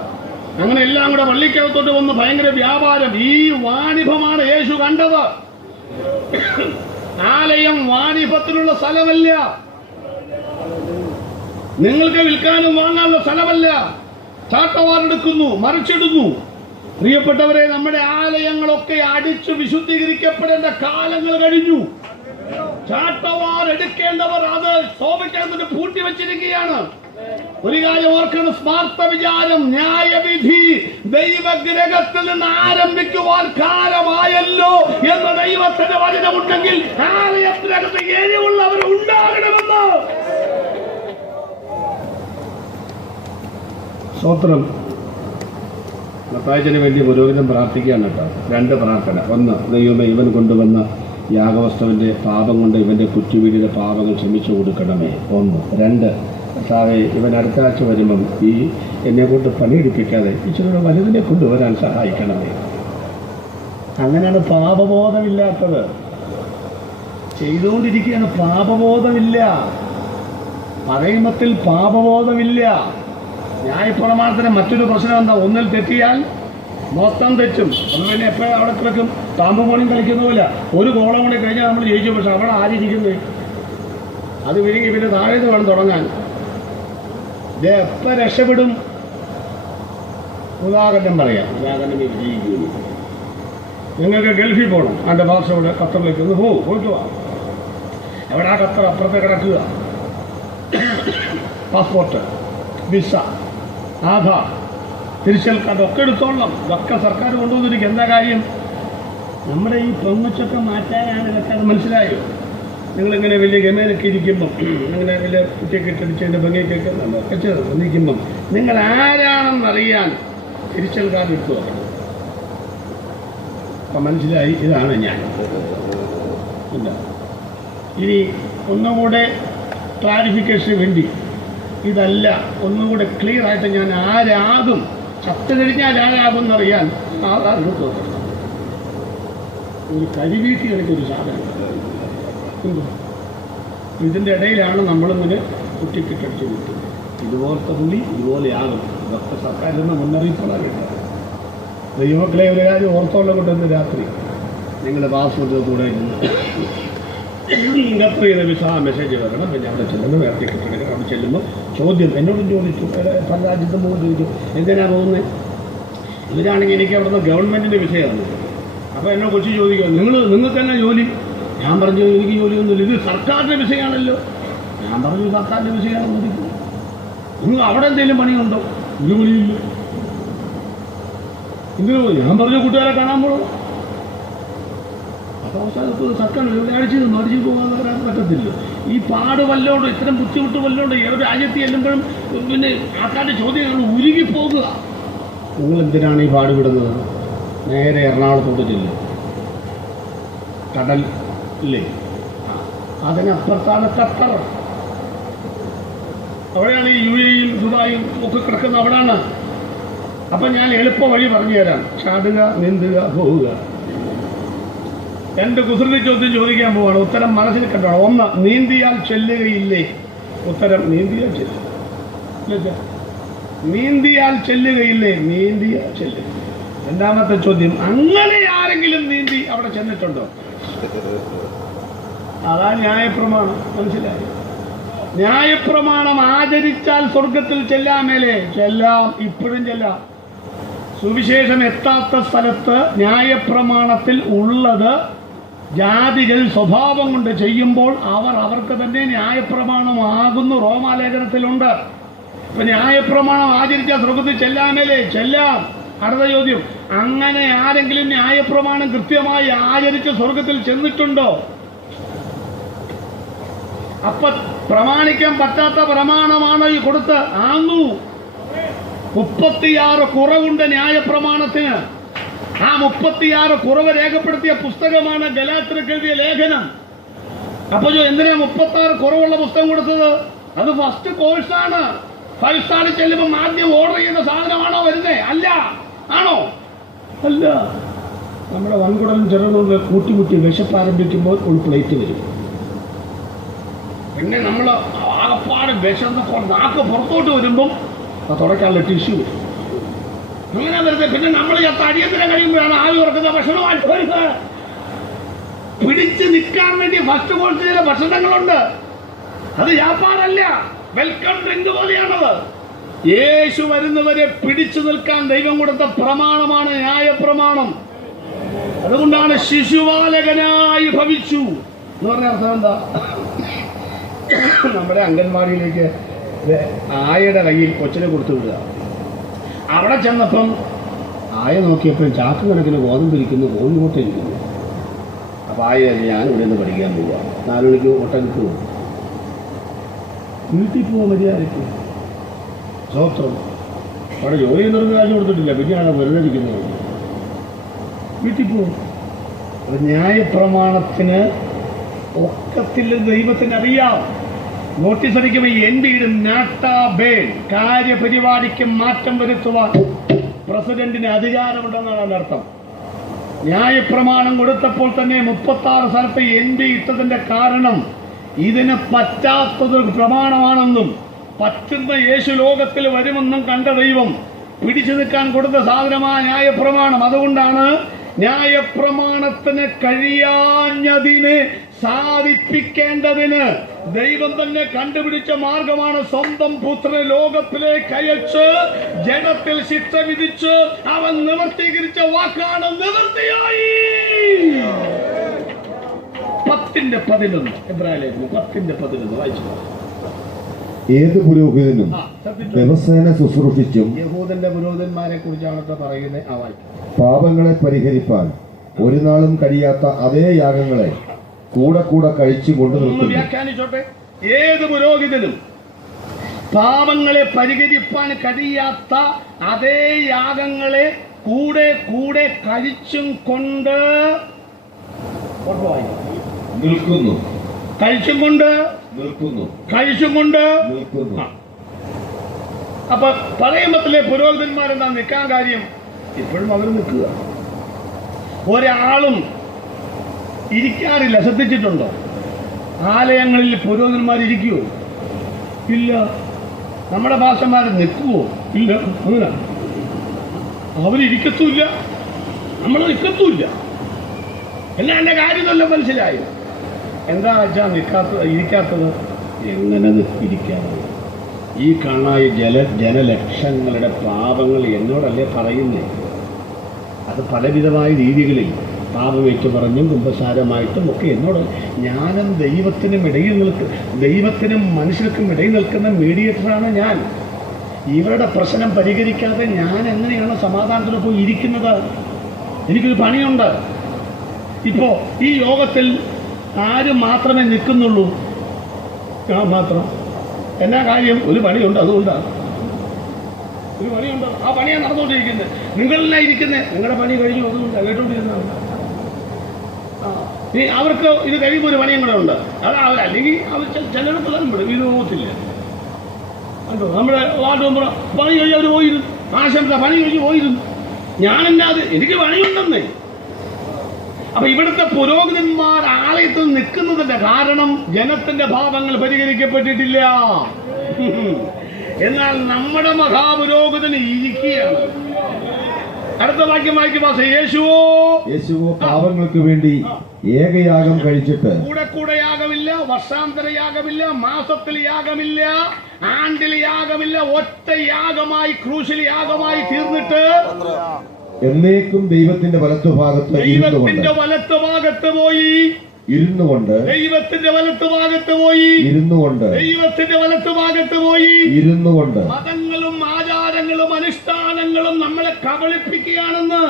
അങ്ങനെ എല്ലാം കൂടെ വള്ളിക്കകത്തോട്ട് വന്ന് ഭയങ്കര വ്യാപാരം. ഈ വാണിഭമാണ് യേശു കണ്ടത്. ആലയം വാണിഭത്തിനുള്ള സ്ഥലമല്ല. നിങ്ങൾക്ക് വിൽക്കാനും വാങ്ങാനുള്ള സ്ഥലമല്ല. ചാട്ടവാറെടുക്കുന്നു, മറിച്ചിടുന്നു. പ്രിയപ്പെട്ടവരെ, നമ്മുടെ ആലയങ്ങളൊക്കെ അടിച്ചു വിശുദ്ധീകരിക്കപ്പെടേണ്ട കാലങ്ങൾ കഴിഞ്ഞു. ചാട്ടവാർ എടുക്കേണ്ടവർ അത് ശോഭിക്കാൻ പൂട്ടി വെച്ചിരിക്കുകയാണ്. ഒരു കാര്യം ഓർക്കണം, സ്മാർത്ഥ വിചാരം, ന്യായവിധി ദൈവഗ്രഹത്തിൽ നിന്ന് ആരംഭിക്കുവാൻ കാലമായല്ലോ എന്ന ദൈവത്തിന്റെ വചനമുണ്ടെങ്കിൽ ആലയത്തിനകത്ത് എരിവുള്ളവർ ഉണ്ടാകണമെന്ന്. സ്വോത്രം. മത്തായിച്ചന് വേണ്ടി പുരോഹിതൻ പ്രാർത്ഥിക്കുകയാണ് കേട്ടോ. 2 പ്രാർത്ഥന. 1, ദൈവമേ ഇവൻ കൊണ്ടുവന്ന യാഗവസ്തുവിൻ്റെ പാപം കൊണ്ട് ഇവൻ്റെ കുറ്റുവീടിൻ്റെ പാപങ്ങൾ ക്ഷമിച്ചു കൊടുക്കണമേ. 1. 2, സാറേ ഇവൻ അടുത്ത ആഴ്ച വരുമ്പം ഈ എന്നെ കൊണ്ട് പണിയെടുപ്പിക്കാതെ ഇച്ചിരി വലുതിനെ കൊണ്ടുവരാൻ സഹായിക്കണമേ. അങ്ങനെയാണ് പാപബോധമില്ലാത്തത്. ചെയ്തുകൊണ്ടിരിക്കുകയാണ്. പാപബോധമില്ല, പഴയമത്തിൽ പാപബോധമില്ല. ന്യായപ്രമാണത്തിന് മറ്റൊരു പ്രശ്നം എന്താ? ഒന്നിൽ തെറ്റിയാൽ മൊത്തം തെറ്റും. അത് പിന്നെ എപ്പോഴും അവിടെ കിടക്കും. താമ്പും കോണിയും കളിക്കുന്നില്ല. ഒരു ഗോളം കൂടി കഴിഞ്ഞാൽ നമ്മൾ ജയിച്ചു. പക്ഷെ അവിടെ ആരിയിരിക്കുന്നത്? അത് വിഴുങ്ങി പിന്നെ താഴേന്ന് വേണം തുടങ്ങാൻ. ഇത് എപ്പോൾ രക്ഷപ്പെടും? ഉദാഹരണം പറയാം. ഉദാഹരണം വിജയിക്കുന്നു. നിങ്ങൾക്ക് ഗൾഫിൽ പോകണം. എൻ്റെ ഭാഷയോട് ഖത്തറിലേക്ക് ഒന്ന് പോയിട്ട് പോവാം. എവിടാ ഖത്തർ? അപ്പുറത്തെ കിടക്കുക. പാസ്പോർട്ട്, വിസ, ആധാർ, തിരിച്ചൽ കാർഡ് ഒക്കെ എടുത്തോളണം. ഇതൊക്കെ സർക്കാർ കൊണ്ടുവന്നിരിക്കും. എന്താ കാര്യം? നമ്മുടെ ഈ പൊങ്ങച്ചൊക്കെ മാറ്റാനാണ് ഇതൊക്കെ. അത് മനസ്സിലായോ? നിങ്ങളിങ്ങനെ വലിയ ഗമയിലൊക്കെ ഇരിക്കുമ്പം, അങ്ങനെ വലിയ കുട്ടിയൊക്കെ ഇട്ടടിച്ചതിൻ്റെ ഭംഗിയൊക്കെ നിൽക്കുമ്പം നിങ്ങൾ ആരാണെന്നറിയാൻ തിരിച്ചൽ കാർഡ് എടുത്തു നോക്കണം. അപ്പം മനസ്സിലായി ഇതാണ് ഞാൻ. ഇല്ല, ഇനി ഒന്നുകൂടെ ക്ലാരിഫിക്കേഷന് വേണ്ടി ഇതല്ല, ഒന്നുകൂടെ ക്ലിയർ ആയിട്ട് ഞാൻ ആരാകും, ചത്തു കഴിഞ്ഞാൽ ആരാകും എന്നറിയാൻ ആധാർ എടുത്തു നോക്കണം. ഒരു കരിവീട്ടി എനിക്കൊരു സാധനം ഇതിൻ്റെ ഇടയിലാണ് നമ്മളിങ്ങനെ കുട്ടിക്കിട്ടടിച്ച് കിട്ടുന്നത്. ഇതുപോലത്തെ പുള്ളി ഇതുപോലെയാകും. ഇതൊക്കെ സർക്കാരിൽ നിന്ന് മുന്നറിയിപ്പുകളാണ് കിട്ടുന്നത്. ദൈവമക്കളെ ഒരു കാര്യം ഓർത്തോളം കൊണ്ടുവന്ന് രാത്രി നിങ്ങളുടെ പാസ്പോർട്ട് കൂടെ ഇരുന്ന് ഖത്തർ ചെയ്ത വിസ മെസ്സേജ് വരണം. പിന്നെ അവിടെ ചെല്ലുമ്പോൾ വേറെ ടിക്കറ്റ് എടുക്കണം. അവിടെ ചെല്ലുമ്പോൾ ചോദ്യം എന്നോടും ചോദിച്ചു, പല രാജ്യത്തും പോകും ചോദിച്ചു, എന്തിനാണ് പോകുന്നത്? ഇവരാണെങ്കിൽ എനിക്ക് അവിടെ നിന്ന് ഗവൺമെൻറ്റിൻ്റെ വിഷയമാണ്. അപ്പോൾ എന്നോട് കൊച്ചു ചോദിക്കുക, നിങ്ങൾക്ക് തന്നെ ജോലി? ഞാൻ പറഞ്ഞു എനിക്ക് ജോലിയൊന്നുമില്ല, ഇത് സർക്കാരിൻ്റെ വിഷയമാണല്ലോ. ഞാൻ പറഞ്ഞു സർക്കാരിൻ്റെ വിഷയമാണെന്ന് ചോദിക്കും. നിങ്ങൾ അവിടെ എന്തെങ്കിലും പണിയുണ്ടോ? ഒരു പണിയില്ല. എന്തിനു പോയി? ഞാൻ പറഞ്ഞു കൂട്ടുകാരെ കാണാൻ പോകണം. അപ്പോൾ അവസാനത്ത് സർക്കാർ അടിച്ചു മറിച്ചു പോകാൻ വരാൻ പറ്റത്തില്ല. ഈ പാട് വല്ലോണ്ട്, ഇത്തരം ബുദ്ധിമുട്ട് വല്ലോണ്ട് ഏതൊരു രാജ്യത്ത് ചെല്ലുമ്പോഴും പിന്നെ ആൾക്കാരുടെ ചോദ്യങ്ങൾ ഉരുകിപ്പോകുക. നിങ്ങളെന്തിനാണ് ഈ പാടുപെടുന്നത്? നേരെ എറണാകുളത്തോട്ട് ചെല്ലും. കടൽ ഇല്ലേ, അതിനപ്പുറത്താണ് ഖത്തർ. അവിടെയാണ് ഈ UAE-യും ദുബായും ഒക്കെ കിടക്കുന്നത്. അവിടെയാണ്. അപ്പം ഞാൻ എളുപ്പ വഴി പറഞ്ഞു തരാം. ചാടുക, നീന്തുക, പോവുക. രണ്ട് കുസൃതി ചോദ്യം ചോദിക്കാൻ പോവാണ്. ഉത്തരം മനസ്സിൽ കണ്ടോണം. ഒന്ന്, നീന്തിയാൽ ചെല്ലുകയില്ലേ? ഉത്തരം നീന്തിയാൽ ചെല്ലും. നീന്തിയാൽ ചെല്ലുകയില്ലേ? നീന്തിയാൽ ചെല്ലും. രണ്ടാമത്തെ ചോദ്യം, അങ്ങനെ ആരെങ്കിലും നീന്തി അവിടെ ചെന്നിട്ടുണ്ടോ? അതാ ന്യായപ്രമാണം. മനസ്സിലായി? ന്യായപ്രമാണം ആചരിച്ചാൽ സ്വർഗത്തിൽ ചെല്ലാമേലേ? ചെല്ലാം, ഇപ്പോഴും ചെല്ലാം. സുവിശേഷം എത്താത്ത സ്ഥലത്ത് ന്യായപ്രമാണത്തിൽ ഉള്ളത് ജാതികൾ സ്വഭാവം കൊണ്ട് ചെയ്യുമ്പോൾ അവർക്ക് തന്നെ ന്യായപ്രമാണമാകുന്നു. റോമാലേഖനത്തിലുണ്ട്. ഇപ്പൊ ന്യായപ്രമാണം ആചരിച്ചാൽ സ്വർഗത്തിൽ ചെല്ലാമേലേ? ചെല്ലാം. അടുത്ത ചോദ്യം, അങ്ങനെ ആരെങ്കിലും ന്യായപ്രമാണം കൃത്യമായി ആചരിച്ച് സ്വർഗത്തിൽ ചെന്നിട്ടുണ്ടോ? അപ്പൊ പ്രമാണിക്കാൻ പറ്റാത്ത പ്രമാണമാണ് ഈ കൊടുത്ത് ആന്നു. 36 കുറവുണ്ട് ന്യായപ്രമാണത്തിന്. ആ 36 കുറവ് രേഖപ്പെടുത്തിയ പുസ്തകമാണ് ഗലാത്യർക്ക് എഴുതിയ ലേഖനം. അപ്പൊ എന്തിനാ 36 കുറവുള്ള പുസ്തകം കൊടുത്തത്? അത് ഫസ്റ്റ് കോഴ്സാണ്. 5 സ്റ്റാറിൽ ചെല്ലുമ്പോൾ ആദ്യം ഓർഡർ ചെയ്യുന്ന സാധനമാണോ വരുന്നേ? അല്ല. ആണോ? അല്ല. നമ്മുടെ വൻകുടലും ചെറുകുടലും കൂട്ടിമുട്ടി വിശപ്പാരംഭിക്കുമ്പോൾ ഒരു പ്ലേറ്റ് വരും. പിന്നെ നമ്മൾ ആകപ്പാട് വിശന്നപ്പോൾ നാക്ക് പുറത്തോട്ട് വരുമ്പം തുടക്കാനുള്ള ടിഷ്യൂ വരും. അങ്ങനെ വരുന്നത്. പിന്നെ നമ്മൾ അടിയന്തരം കഴിയുമ്പോഴാണ് ആവി ഉറക്കുന്ന ഭക്ഷണമായിട്ട് പിടിച്ച് നിൽക്കാൻ വേണ്ടി ഫസ്റ്റ് കോഴ്സ് ചെയ്ത ഭക്ഷണങ്ങളുണ്ട്. അത് വ്യാപാരമല്ല, വെൽക്കം ഡ്രിങ്ക് പോലെയാണത്. യേശു വരുന്നവരെ പിടിച്ചു നിൽക്കാൻ ദൈവം കൊടുത്ത പ്രമാണമാണ് ന്യായപ്രമാണം. അതുകൊണ്ടാണ് ശിശുപാലകനായി ഭവിച്ചു എന്ന് പറഞ്ഞ അർത്ഥം എന്താ? നമ്മുടെ അംഗൻവാടിയിലേക്ക് ആയയുടെ കയ്യിൽ കൊച്ചിനെ കൊടുത്തു വിടുക. അവിടെ ചെന്നപ്പം ആയ നോക്കിയപ്പോൾ ചാക്ക് കണക്കിന് ഗോതമ്പിരിക്കുന്നു, കോഴിമുട്ടയിരിക്കുന്നു. അപ്പം ആയ ഞാൻ ഇവിടെ നിന്ന് പഠിക്കാൻ പോവുക. 4 മണിക്ക് മുട്ട കിട്ടുമോ? വീട്ടിൽ പോവാൻ മര്യാദയ്ക്ക്. സ്വത്രം അവിടെ ജോലി ചെയ്യുന്നവർക്ക് കാശ് കൊടുത്തിട്ടില്ല, പിന്നെയാണ് വെറുതെ ഇരിക്കുന്നത്. വീട്ടിൽ പോവും. അത് ന്യായപ്രമാണത്തിന് ഒക്കത്തില്ലെന്ന് ദൈവത്തിന് അറിയാം. നോട്ടീസ് അടിക്കുമ്പോൾ എൻ വീട് നാട്ടാബേൽ കാര്യപരിപാടിക്ക് മാറ്റം വരുത്തുവാൻ പ്രസിഡന്റിന് അധികാരമുണ്ടെന്നാണ് അതിൻ്റെ അർത്ഥം. ന്യായപ്രമാണം കൊടുത്തപ്പോൾ തന്നെ 36 സ്ഥലത്ത് എന്റെ ഇട്ടതിന്റെ കാരണം ഇതിന് പറ്റാത്തതൊരു പ്രമാണമാണെന്നും പറ്റുന്ന യേശു ലോകത്തിൽ വരുമെന്നും കണ്ട ദൈവം പിടിച്ചു നിൽക്കാൻ കൊടുത്ത സാധനമായ ന്യായപ്രമാണം. അതുകൊണ്ടാണ് ന്യായപ്രമാണത്തിന് കഴിയാഞ്ഞതിനെ സാധിപ്പിക്കേണ്ടതിന് ദൈവം തന്നെ കണ്ടുപിടിച്ച മാർഗമാണ് സ്വന്തം പുത്രനെ ലോകത്തിലേക്ക് അയച്ച് ജഡത്തിൽ ശിക്ഷ വിധിച്ച് അവൻ നിവർത്തീകരിച്ച വാക്കാണ് നിവൃത്തിയായി. 10:11 എബ്രായലേഖനം 10:11 വായിച്ചു. ഏത് പുരോഹിതനും ദിവസേന ശുശ്രൂഷിച്ചും യഹൂദന്റെ പുരോഹിതന്മാരെ കുറിച്ചാണ് പറയുന്നത്. ആ വായിക്കും. പാപങ്ങളെ പരിഹരിപ്പാൻ ഒരു നാളും കഴിയാത്ത അതേ യാഗങ്ങളെ കൂടെ കൂടെ കഴിച്ചു കൊണ്ടു നിർത്തുന്നു. വ്യാഖ്യാനിച്ചോട്ടെ. ഏത് പുരോഹിതനും പാപങ്ങളെ പരിഹരിപ്പാൻ കഴിയാത്ത അതേ യാഗങ്ങളെ കൂടെ കൂടെ കഴിച്ചും കൊണ്ട് നിൽക്കുന്നു. കഴിച്ചും കൊണ്ട് നിൽക്കുന്നു. കഴിച്ചും കൊണ്ട് നിൽക്കുന്നു. അപ്പൊ പറയുമ്പത്തിലെ പുരോഹിതന്മാരെന്താ നിൽക്കാൻ കാര്യം? ഇപ്പോഴും അവർ നിൽക്കുക. ഒരാളും ഇരിക്കാറില്ല. ശ്രദ്ധിച്ചിട്ടുണ്ടോ? ആലയങ്ങളിൽ പുരോഹിതന്മാർ ഇരിക്കുവോ? ഇല്ല. നമ്മുടെ ഭാഷമാർ നിൽക്കുവോ? ഇല്ല. അങ്ങനെ അവരിരിക്കത്തുമില്ല, നമ്മൾ നിൽക്കത്തുമില്ല. എന്നാ എന്റെ കാര്യം നല്ല മനസ്സിലായി. എന്താ വെച്ചാൽ ഇരിക്കാത്തത്? എങ്ങനെ ഇരിക്കാതെ? ഈ കാണായ ജനലക്ഷങ്ങളുടെ പാപങ്ങൾ എന്നോടല്ലേ പറയുന്നേ? അത് പലവിധമായ രീതികളിൽ പാപമേറ്റു പറഞ്ഞും കുമ്പസാരമായിട്ടും ഒക്കെ എന്നോട്. ഞാനും ദൈവത്തിനും മനുഷ്യർക്കും ഇടയിൽ നിൽക്കുന്ന മീഡിയേറ്ററാണ് ഞാൻ. ഇവരുടെ പ്രശ്നം പരിഹരിക്കാതെ ഞാൻ എങ്ങനെയാണ് സമാധാനത്തിനൊപ്പം ഇരിക്കുന്നത്? എനിക്കൊരു പണിയുണ്ട്. ഇപ്പോ ഈ യോഗത്തിൽ ആര് മാത്രമേ നിൽക്കുന്നുള്ളൂ? ഞാൻ മാത്രം. എന്നാ കാര്യം? ഒരു പണിയുണ്ട്. അതുകൊണ്ടാണ് ഒരു പണിയുണ്ട്. ആ പണിയാണ് നടന്നുകൊണ്ടിരിക്കുന്നത്. നിങ്ങളെല്ലാം ഇരിക്കുന്നത് നിങ്ങളുടെ പണി കഴിഞ്ഞു. അതുകൊണ്ട് കേട്ടോണ്ടിരുന്നതാണ്. അവർക്ക് ഇത് കഴിയുമ്പോൾ ഒരു പണിയും കൂടെ ഉണ്ട്. അല്ലെങ്കിൽ അവർ ചിലയിടത്തെല്ലാം വിടും. ഇത് പോകത്തില്ല. കണ്ടോ? നമ്മുടെ വാർഡ് മെമ്പർ പണി കഴിഞ്ഞ് അവർ പോയിരുന്നു. ആശംസ പണി കഴിഞ്ഞ് പോയിരുന്നു. ഞാനെന്നാത് എനിക്ക് പണിയുണ്ടെന്നേ. അപ്പൊ ഇവിടുത്തെ പുരോഹിതന്മാർ ആലയത്തിൽ നിൽക്കുന്നതിന്റെ കാരണം ജനത്തിന്റെ പാപങ്ങൾ പരിഹരിക്കപ്പെട്ടിട്ടില്ല. എന്നാൽ നമ്മുടെ മഹാപുരോഹിതന് ഇരിക്കുകയാണ്. അടുത്ത വാക്യം വായിക്കുമ്പോ യേശുവോ പാപങ്ങൾക്ക് വേണ്ടി ഏകയാഗം കഴിച്ചിട്ട് കൂടെ യാഗമില്ല, വർഷാന്തര യാഗമില്ല, മാസത്തിൽ യാഗമില്ല, ആണ്ടിൽ യാഗമില്ല, ഒറ്റ യാഗമായി ക്രൂശിൽ യാഗമായി തീർന്നിട്ട് എന്നേക്കും ദൈവത്തിന്റെ വലത്തുഭാഗത്ത് പോയി മതങ്ങളും ആചാരങ്ങളും അനുഷ്ഠാനങ്ങളും നമ്മളെ കബളിപ്പിക്കുകയാണെന്ന്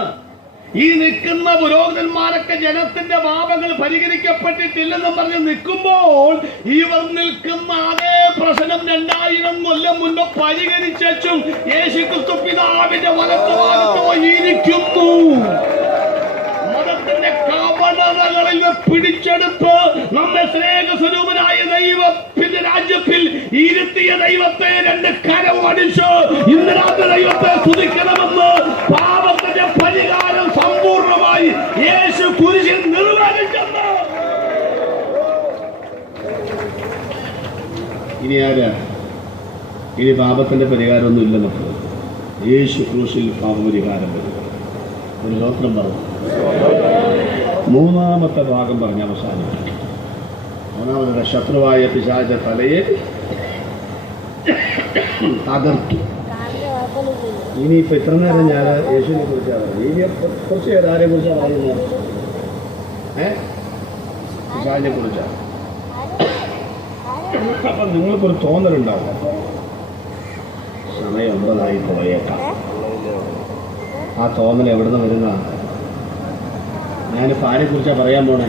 ഈ നിൽക്കുന്ന പുരോഹിതന്മാരൊക്കെ ജനത്തിന്റെ പാപങ്ങൾ പരിഹരിക്കപ്പെട്ടിട്ടില്ലെന്ന് പറഞ്ഞ് നിൽക്കുമ്പോൾ ഇവർ നിൽക്കുന്ന അതേ പ്രശ്നം 2000 കൊല്ലം മുൻപ് പരിഹരിച്ചും യേശുക്രിസ്തു പിതാവിന്റെ വലത്തുഭാഗത്ത് പോയിരിക്കുന്നു. മതത്തിന്റെ കപടതകളിൽ പിടിച്ചെടുപ്പ് നമ്മെ സ്നേഹസ്വരൂപനായ ദൈവത്തിന്റെ രാജ്യത്തിൽ ഇരുത്തിയ ദൈവത്തെ 2 കരം അടിച്ച് ഇന്ന് രാത്രി ദൈവത്തെ സ്തുതിക്കണമെന്ന് പാപത്തിന്റെ പരിഹാരം സമ്പൂർണമായി യേശു കുരിശിൽ നിർവഹിച്ചെന്ന്. ഇനി ആരാ? ഇനി പാപത്തിന്റെ പരിഹാരമൊന്നും ഇല്ല മക്കൾ. യേശു ക്രൂശിൽ പാപപരിഹാരം വരും. ഒരു സ്വത്രം പറഞ്ഞു. 3-ാമത്തെ ഭാഗം പറഞ്ഞ അവസാനം 3-ാമത്തെ ശത്രുവായ പിശാച തലയെ തകർത്തു. ഇനിയിപ്പോ ഇത്ര നേരം ഞാൻ യേശുവിനെ കുറിച്ചാണ് പറഞ്ഞത്. ഇനി കുറച്ച് പേര് ആരെ കുറിച്ചാണ് പറയുന്നത്? പിശാചിനെ കുറിച്ചാണ്. അപ്പൊ നിങ്ങൾക്കൊരു തോന്നലുണ്ടാവും, സമയം 9 പോയേക്കാം. ആ തോന്നൽ എവിടുന്ന് വരുന്നതാണ്? ഞാനിപ്പോൾ ആരെക്കുറിച്ചാണ് പറയാൻ പോണേ?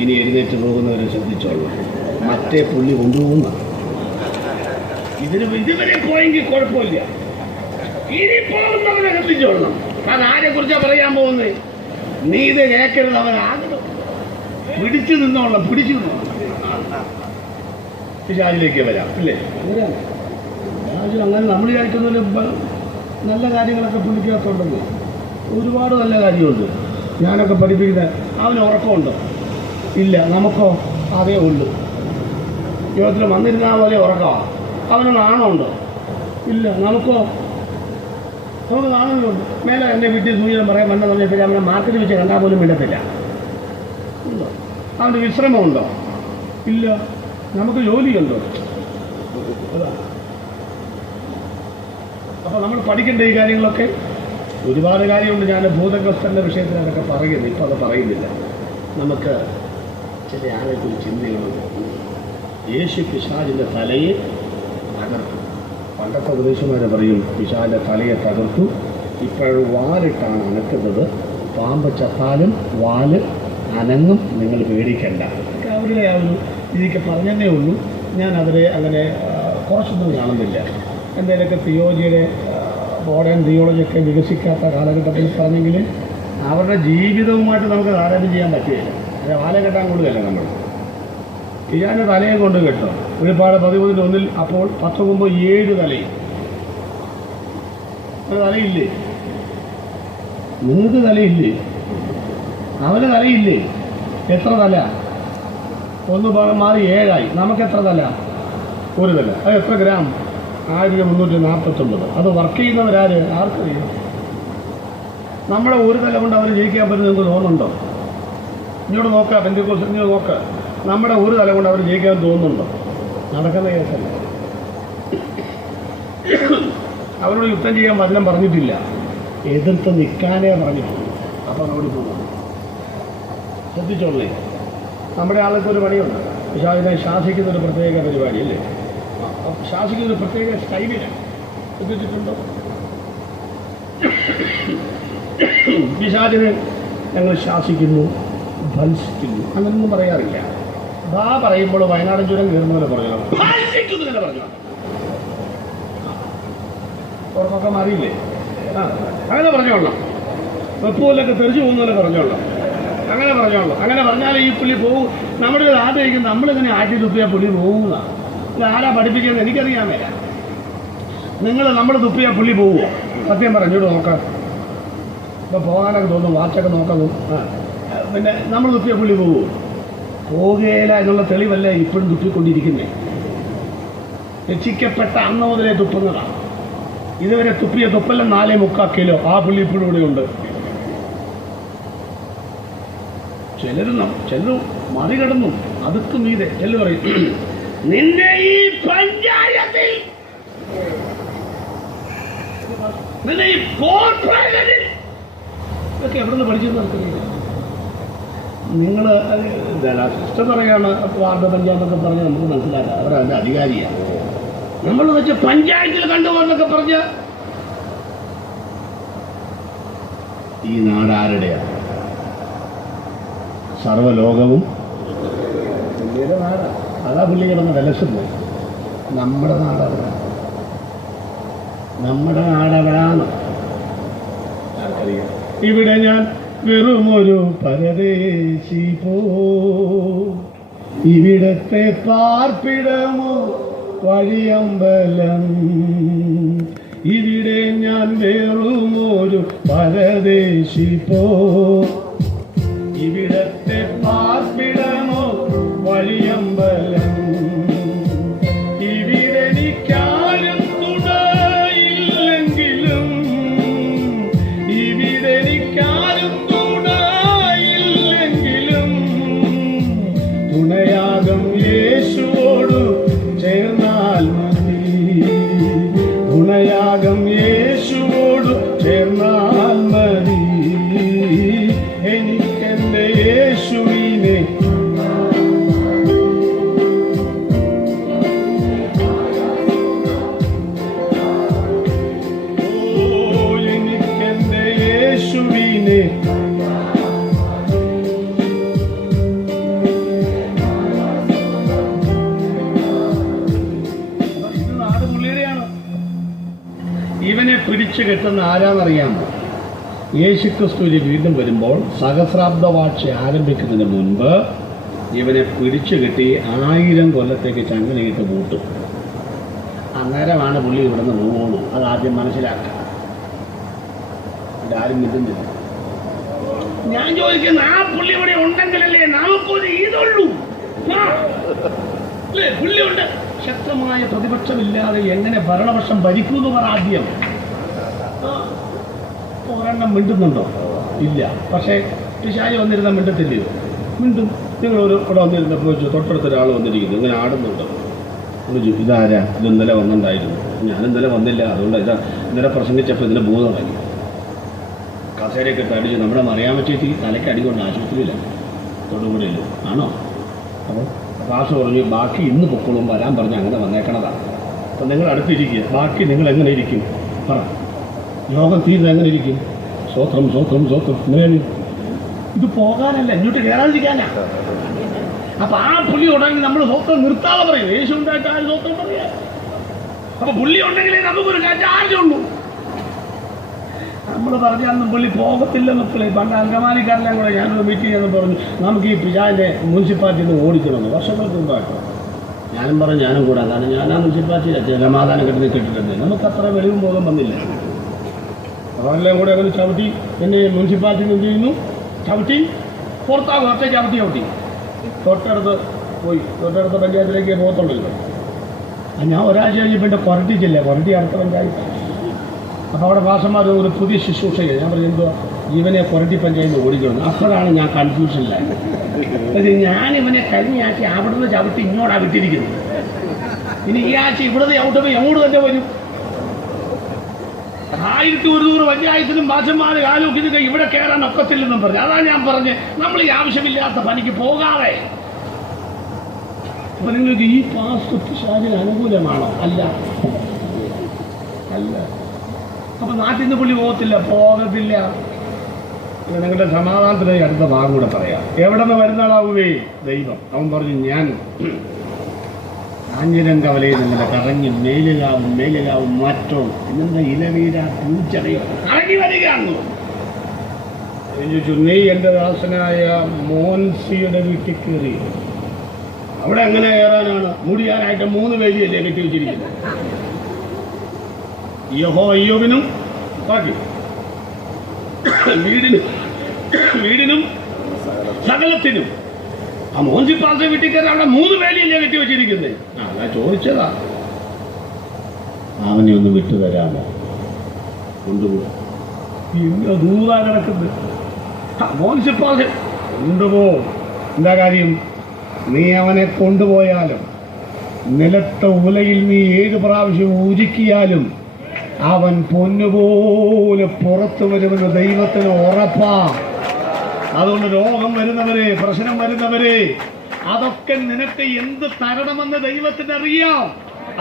ഇനി എഴുന്നേറ്റ് പോകുന്നവരെ ശ്രദ്ധിച്ചോളൂ. മറ്റേ പുള്ളി കൊണ്ടുപോകുന്ന ഇതുവരെ പോയെങ്കിൽ കുഴപ്പമില്ല. ഇനി പോകുന്നവരെ ശ്രദ്ധിച്ചോളണം. കാരണം ആരെക്കുറിച്ചാണ് പറയാൻ പോകുന്നത്? നീ ഇത് കേൾക്കരുത്. അവനാകണം പിടിച്ചു നിന്നോളണം. പിടിച്ചു നിന്നോളണം. പിശാചിലേക്ക് വരാം ഇല്ലേ? അങ്ങനെ നമ്മൾ വിചാരിക്കുന്ന നല്ല കാര്യങ്ങളൊക്കെ പുള്ളിക്കകത്തുണ്ടെന്ന്. ഒരുപാട് നല്ല കാര്യമുണ്ട്. ഞാനൊക്കെ പഠിപ്പിക്കുന്നത് അവന് ഉറക്കമുണ്ടോ? ഇല്ല. നമുക്കോ? അതേ ഉള്ളൂ. ജീവിതത്തിൽ വന്നിരുന്നാൽ പോലെ ഉറക്കമാണ്. അവന് നാണമുണ്ടോ? ഇല്ല. നമുക്കോ? നമുക്ക് നാണമുണ്ട്. മേലെ എൻ്റെ വീട്ടിൽ സൂചന പറയാൻ വന്ന സമയത്ത് അവനെ മാർക്കറ്റിൽ വെച്ച് കണ്ടാൽ പോലും വിടത്തില്ല. അവൻ്റെ വിശ്രമമുണ്ടോ? ഇല്ല. നമുക്ക് ജോലിയുണ്ടോ? അപ്പോൾ നമ്മൾ പഠിക്കേണ്ട ഈ കാര്യങ്ങളൊക്കെ ഒരുപാട് കാര്യമുണ്ട്. ഞാൻ ഭൂതഗ്രസ്തൻ്റെ വിഷയത്തിൽ അതൊക്കെ പറയുന്നു. ഇപ്പോൾ അത് പറയുന്നില്ല. നമുക്ക് ചില ആളുകൾക്ക് ചിന്തകളുണ്ട്. യേശു പിശാചിൻ്റെ തലയെ തകർത്തു. പണ്ടത്തെ ഉപദേശമാരെ പറയും പിശാചിൻ്റെ തലയെ തകർത്തു. ഇപ്പോഴും വാലിട്ടാണ് അനക്കുന്നത്. പാമ്പ് ചത്താലും വാല് അനങ്ങും, നിങ്ങൾ പേടിക്കണ്ട. അവരുടെ ആ ഒരു രീതിക്ക് പറഞ്ഞതേ ഉള്ളൂ. ഞാൻ അതിനെ അങ്ങനെ കുറച്ചൊന്നും കാണുന്നില്ല. എന്തെങ്കിലുമൊക്കെ തിയോളജിയുടെ മോഡേൺ തിയോളജിയൊക്കെ വികസിക്കാത്ത കാലഘട്ടത്തിൽ പറഞ്ഞെങ്കിൽ അവരുടെ ജീവിതവുമായിട്ട് നമുക്ക് താരതമ്യം ചെയ്യാൻ പറ്റുകയില്ല. അത് വാല കെട്ടാൻ കൊള്ളുകയല്ല നമ്മൾ. ഇയാളുടെ തലയെ കൊണ്ട് കെട്ടോ. ഒരുപാട് 13:1 അപ്പോൾ 10 മുമ്പ് 7 തലയും. തലയില്ലേ? നിങ്ങൾക്ക് തലയില്ലേ? അവന് തലയില്ലേ? എത്ര തല? 1 ഭാഗം മാറി 7 നമുക്ക് എത്ര തല? 1 തല. അത് എത്ര ഗ്രാം? 1349. അത് വർക്ക് ചെയ്യുന്നവരാര്? ആർക്കറിയാം? നമ്മുടെ 1 തല കൊണ്ട് അവന് ജയിക്കാൻ പറ്റും നിങ്ങൾക്ക് തോന്നുന്നുണ്ടോ? ഇങ്ങോട്ട് നോക്കുക. പെന്തിക്കോസ് ഇങ്ങോട്ട് നോക്കുക. നമ്മുടെ 1 തല കൊണ്ട് അവർ ജയിക്കാൻ തോന്നുന്നുണ്ടോ? നടക്കുന്ന കേസല്ല. അവരോട് യുദ്ധം ചെയ്യാൻ വചനം പറഞ്ഞിട്ടില്ല. എതിർത്ത് നിൽക്കാനേ പറഞ്ഞിട്ടുള്ളൂ. അപ്പം അവിടെ പോകും. ശ്രദ്ധിച്ചോളേ. നമ്മുടെ ആൾക്ക് ഒരു പണിയുണ്ട്. പക്ഷേ അതിനെ ശാസിക്കുന്നൊരു പ്രത്യേക പരിപാടി അല്ലേ? ശാസിക്കുന്നൊരു പ്രത്യേക സ്റ്റൈലിലാണ്. ശ്രദ്ധിച്ചിട്ടുണ്ടോ? പിശാചിനെ ഞങ്ങൾ ശാസിക്കുന്നു, ഭത്സിക്കുന്നു, അങ്ങനൊന്നും പറയാറില്ല. അതാ പറയുമ്പോൾ വയനാടൻ ചുരം കയറുന്ന പോലെ പറഞ്ഞു പറഞ്ഞു ഉറപ്പൊക്കെ മാറിയില്ലേ? അങ്ങനെ പറഞ്ഞോളാം. വെപ്പുപോലൊക്കെ തെറിച്ചു പോകുന്ന പോലെ പറഞ്ഞോളാം. അങ്ങനെ പറഞ്ഞോളാം. അങ്ങനെ പറഞ്ഞാലേ ഈ പുള്ളി പോകും. നമ്മുടെ ഒരു ആഗ്രഹിക്കും നമ്മളിങ്ങനെ ആറ്റി തുപ്പിയാൽ പുള്ളി പോകുന്ന. ഇത് ആരാ പഠിപ്പിക്കുന്നത് എനിക്കറിയാൻ മേല. നിങ്ങൾ നമ്മൾ തുപ്പിയാൽ പുള്ളി പോവുമോ? സത്യം പറഞ്ഞോട് നോക്കാം. ഇപ്പോൾ പോകാനൊക്കെ തോന്നും, വാച്ചൊക്കെ നോക്കാം. പിന്നെ നമ്മൾ തുപ്പിയാൽ പുള്ളി പോവുമോ? പോകുകയില്ല എന്നുള്ള തെളിവല്ല ഇപ്പോഴും തുപ്പിക്കൊണ്ടിരിക്കുന്നത്. രക്ഷിക്കപ്പെട്ട അന്ന് മുതലേ തുപ്പുന്നതാണ്. ഇതുവരെ തുപ്പിയ തുപ്പെല്ലാം 4.25 കിലോ ആ പുള്ളി ഇപ്പോഴും ഇവിടെ ഉണ്ട്. ചിലർ മറികടന്നു. അതുക്ക് മീതെ ചിലർ പറയും നിന്നെ ഈ പഞ്ചായത്തിൽ, നിന്നെ ഈ കോർപ്പറേഷനിൽ ഇതൊക്കെ എവിടെ നിന്ന് പഠിച്ചെന്ന് നമുക്കറിയില്ല. നിങ്ങൾ സിസ്റ്റം പറയാണ് വാർഡ് പഞ്ചായത്തൊക്കെ പറഞ്ഞ് നമുക്ക് മനസ്സിലാക്കാം. അവരതിൻ്റെ അധികാരിയാണ്. നമ്മൾ വെച്ച് പഞ്ചായത്തിൽ കണ്ടുപോകുന്നൊക്കെ പറഞ്ഞ ഈ നാട് ആരുടെയാണ്? സർവ്വലോകവും പുള്ളിയുടെ നാടാണ്. അതാ പുള്ളി കിടന്ന് വിലസുന്നു. നമ്മുടെ നാടവിടെ, നമ്മുടെ നാടവിടാന്ന് ആർക്കറിയാം. ഇവിടെ ഞാൻ വെറുമൊരു പരദേശി പോ, ഇവിടത്തെ പാർപ്പിടമോ വഴിയമ്പലം. ഇവിടെ ഞാൻ വെറുമൊരു പരദേശി പോ, ഇവിടത്തെ പാർപ്പിടമോ വഴിയമ്പലം. ഇവിടെ എനിക്കാരും തുണയില്ലെങ്കിലും, ഇവിടെ എനിക്കാരും തുണയില്ലെങ്കിലും, തുണയാകും യേശുവോടു ചേർന്നാൽ മതി. തുണയാകും യേശുവോടു ചേർന്നാൽ മതി. എനിക്കെന്റെ യേശുവിനെ എനിക്കെന്റെ യേശുവിനെ ഇത് നാട് പുള്ളിയുടെയാണ്. ഇവനെ പിടിച്ചു കെട്ടുന്ന ആരാന്നറിയാമോ? യേശുക്രിസ്തു വീണ്ടും വരുമ്പോൾ സഹസ്രാബ്ദ വാഴ്ച ആരംഭിക്കുന്നതിന് മുൻപ് ഇവനെ പിടിച്ചു കെട്ടി 1000 കൊല്ലത്തേക്ക് ചങ്ങലയിട്ട് പൂട്ടും. അന്നേരമാണ് പുള്ളി ഇവിടുന്ന് പോകുള്ളൂ. അതാദ്യം മനസ്സിലാക്കുക. ഇതാരും മിണ്ടുന്നില്ല. ഞാൻ ചോദിക്കുന്ന ആ പുള്ളി ഇവിടെ ഉണ്ടെങ്കിലല്ലേ നമുക്കൊരു ഇതുള്ളൂ. അല്ലേ, പുള്ളിയുണ്ട്. ശക്തമായ പ്രതിപക്ഷമില്ലാതെ എങ്ങനെ ഭരണപക്ഷം ഭരിക്കുമെന്ന് പറ ആദ്യം. ഒരെണ്ണം മിണ്ടുന്നുണ്ടോ? ഇല്ല. പക്ഷേ പിശാചി വന്നിരുന്ന മിണ്ടത്തില്ലയോ? മിണ്ടും. നിങ്ങളൊരു ഇവിടെ വന്നിരുന്നപ്പോൾ തൊട്ടടുത്തൊരാൾ വന്നിരിക്കുന്നു, ഇങ്ങനെ ആടുന്നുണ്ടോ? ഇതാരാ? ഇത് ഇന്നലെ വന്നിട്ടുണ്ടായിരുന്നു. ഞാൻ ഇന്നലെ വന്നില്ല, അതുകൊണ്ട് ഇതാ ഇന്നലെ പ്രസംഗിച്ചപ്പോൾ ഇതിന് ബോധം തുടങ്ങി. കസേരയൊക്കെ ഇട്ട് അടിച്ച് നമ്മുടെ മറിയാമ്മ ചേച്ചി തലയ്ക്ക് അടികൊണ്ട് ആശുപത്രിയില്ല, തൊടുപുഴയില്ല. ആണോ? അപ്പോൾ ക്ലാസ് പറഞ്ഞു ബാക്കി ഇന്ന് പൊക്കോളും വരാൻ പറഞ്ഞ് അങ്ങനെ വന്നേക്കണതാണ്. അപ്പം നിങ്ങൾ അടുത്തിരിക്കുക. ബാക്കി നിങ്ങൾ എങ്ങനെ ഇരിക്കും പറ? യോഗം തീരുന്നത് എങ്ങനെ ഇരിക്കും? സ്വത്രം സ്വത്രം സ്വത്രം ഇങ്ങനെയാണ്. ഇത് പോകാനല്ല, ഇങ്ങോട്ട് കയറാതിരിക്കാനാ. അപ്പൊ ആ പുള്ളി ഉണ്ടെങ്കിൽ നമ്മൾ സ്വത്രം നിർത്താതെ പറയും. യേശു ഉണ്ടായിട്ട് ആ സ്വത്രം പറയാ. അപ്പൊ പുള്ളി ഉണ്ടെങ്കിലേ നമുക്കൊരു ചാർജുള്ളൂ. നമ്മൾ പറഞ്ഞാൽ പുള്ളി പോകത്തില്ല മക്കളെ. പണ്ട് അങ്കമാലിക്കാരെല്ലാം കൂടെ ഞാനൊരു മീറ്റിംഗ് എന്ന് പറഞ്ഞു നമുക്ക് ഈ പിജാന്റെ മുനിസിപ്പാലിറ്റിയിൽ നിന്ന് ഓടിക്കണമെന്ന് വർഷങ്ങൾക്ക് മുമ്പായിട്ട്. ഞാനും പറഞ്ഞു ഞാനും കൂടെ. അതാണ് ഞാൻ ആ മുനിസിപ്പാലിറ്റി സമാധാനം കെട്ടിട്ടുണ്ട്. നമുക്ക് അത്ര വെളിവും ബോധം വന്നില്ല. അതെല്ലാം കൂടെ അങ്ങനെ ചവിട്ടി എന്നെ മുനിസിപ്പാലിറ്റി എന്ത് ചെയ്യുന്നു? ചവിട്ടി പുറത്താകും. ഒറ്റ ചവിട്ടി തൊട്ടടുത്ത് പോയി. തൊട്ടടുത്ത പഞ്ചായത്തിലേക്ക് പോകത്തുള്ളൂ. ഞാൻ ഒരാഴ്ച കഴിഞ്ഞപ്പോൾ എൻ്റെ കൊരട്ടിച്ചില്ല. കൊരട്ടി അടുത്ത പഞ്ചായത്ത്. അപ്പോൾ അവിടെ ഭാഷന്മാർ ഒരു പുതിയ ശുശ്രൂഷകൾ. ഞാൻ പറഞ്ഞു എന്തോ ഇവനെ കൊരട്ടി പഞ്ചായത്ത് ഓടിക്കണം. അപ്പോഴാണ് ഞാൻ കൺഫ്യൂഷനിലായത്. ഞാൻ ഇവനെ കഴിഞ്ഞയാഴ്ച അവിടുന്ന് ചവിട്ടി ഇങ്ങോട്ടാണ് വിട്ടിരിക്കുന്നത്. ഇനി ഈ ആഴ്ച ഇവിടുന്ന് ചവിട്ടുമ്പോൾ എങ്ങോട്ട് തന്നെ വരും? 1100 പഞ്ചായത്തിലും ഭാഷന്മാർ ആലോചിക്കുന്നത് ഇവിടെ കയറാൻ ഒക്കത്തില്ലെന്നും പറഞ്ഞു. അതാണ് ഞാൻ പറഞ്ഞ് നമ്മൾ ഈ ആവശ്യമില്ലാത്ത പണിക്ക് പോകാതെ. അപ്പൊ നിങ്ങൾക്ക് ഈ പാസ്റ്റ് പിശാചിന് അനുകൂലമാണോ? അല്ല. അപ്പൊ നാട്ടിൽ നിന്ന് പുള്ളി പോകത്തില്ല. നിങ്ങളുടെ സമാധാനത്തിന് അടുത്ത ഭാഗം കൂടെ പറയാം. എവിടെ നിന്ന് വരുന്ന ആളാവുകേ? ദൈവം. അവൻ പറഞ്ഞു ഞാൻ ആഞ്ഞിരം കവലയിൽ നിന്നില്ല കറങ്ങി മേലുകാവും മാറ്റവും പിന്നെന്താ ഇലവീര പൂച്ചടയും കറങ്ങി വരികയാണോ? ചോദിച്ചു നീ എൻ്റെ ദാസനായ മോൻസിയുടെ വീട്ടിൽ കയറി. അവിടെ എങ്ങനെ കയറാനാണ്? മുടിയാനായിട്ട് 3 വേലിയല്ലേ കെട്ടി വെച്ചിരിക്കുന്നത്. യഹോവയ്യോവിനും ബാക്കി വീടിനും സകലത്തിനും. ആ മോൻസിപ്പാലിറ്റി വീട്ടിൽ കയറി അവിടെ 3 വേലിയല്ലേ കെട്ടി വെച്ചിരിക്കുന്നത്. അതാ ചോദിച്ചതാ. അവനെ ഒന്ന് വിട്ടുതരാമോ? കൊണ്ടുപോകും. ഇന്ന ദൂരാ കിടക്കുന്നത്. മോൻസിപ്പാലിറ്റി കൊണ്ടുപോകും. എന്താ കാര്യം? നീ അവനെ കൊണ്ടുപോയാലും നിലത്തെ ഉലയിൽ നീ 7 പ്രാവശ്യം ഉരുക്കിയാലും അവൻ പൊന്നുപോലെ പുറത്തു വരുമെന്ന് ദൈവത്തിന് ഉറപ്പാ. അതുകൊണ്ട് രോഗം വരുന്നവരെ, പ്രശ്നം വരുന്നവരെ, അതൊക്കെ നിനക്ക് എന്ത് തരണമെന്ന് ദൈവത്തിന് അറിയാം.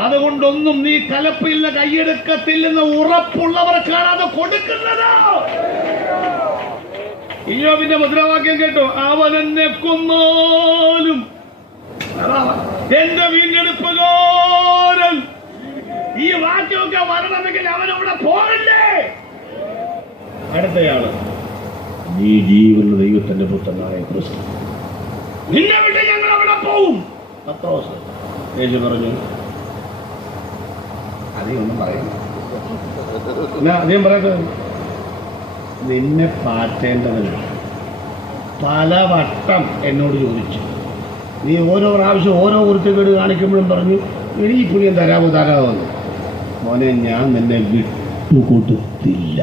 അതുകൊണ്ടൊന്നും നീ കലപ്പില്ല കൈയെടുക്കത്തില്ലെന്ന് ഉറപ്പുള്ളവർക്കാണ് അത് കൊടുക്കുന്നത്. ഇയ്യോബിന്റെ മുദ്രാവാക്യം കേട്ടോ? അവൻ എന്നെ കൊന്നാലും എന്റെ വീണ്ടെടുപ്പുകാരൻ. ഈ വാക്യമൊക്കെ വരണമെങ്കിൽ അവനവിടെ പോകണ്ടേ? അടുത്തയാള് നീ ജീവനുള്ള ദൈവത്തിന്റെ പുത്രനായ ക്രിസ്തു, നിന്നെ വിട്ട് ഞങ്ങൾ അവിടെ പോവും. പത്രോസ് യേശു പറഞ്ഞു അധികം പറയുന്നു. അദ്ദേഹം പറയുന്നത് നിന്നെ പാറ്റേണ്ടതിന് പലവട്ടം എന്നോട് ചോദിച്ചു. നീ ഓരോ പ്രാവശ്യം ഓരോ വൃത്തികേട് കാണിക്കുമ്പോഴും പറഞ്ഞു എനിക്ക് പുതിയ തരാമെന്ന്. മോനെ ഞാൻ നിന്നെ വിട്ടുകൊടുത്തില്ല.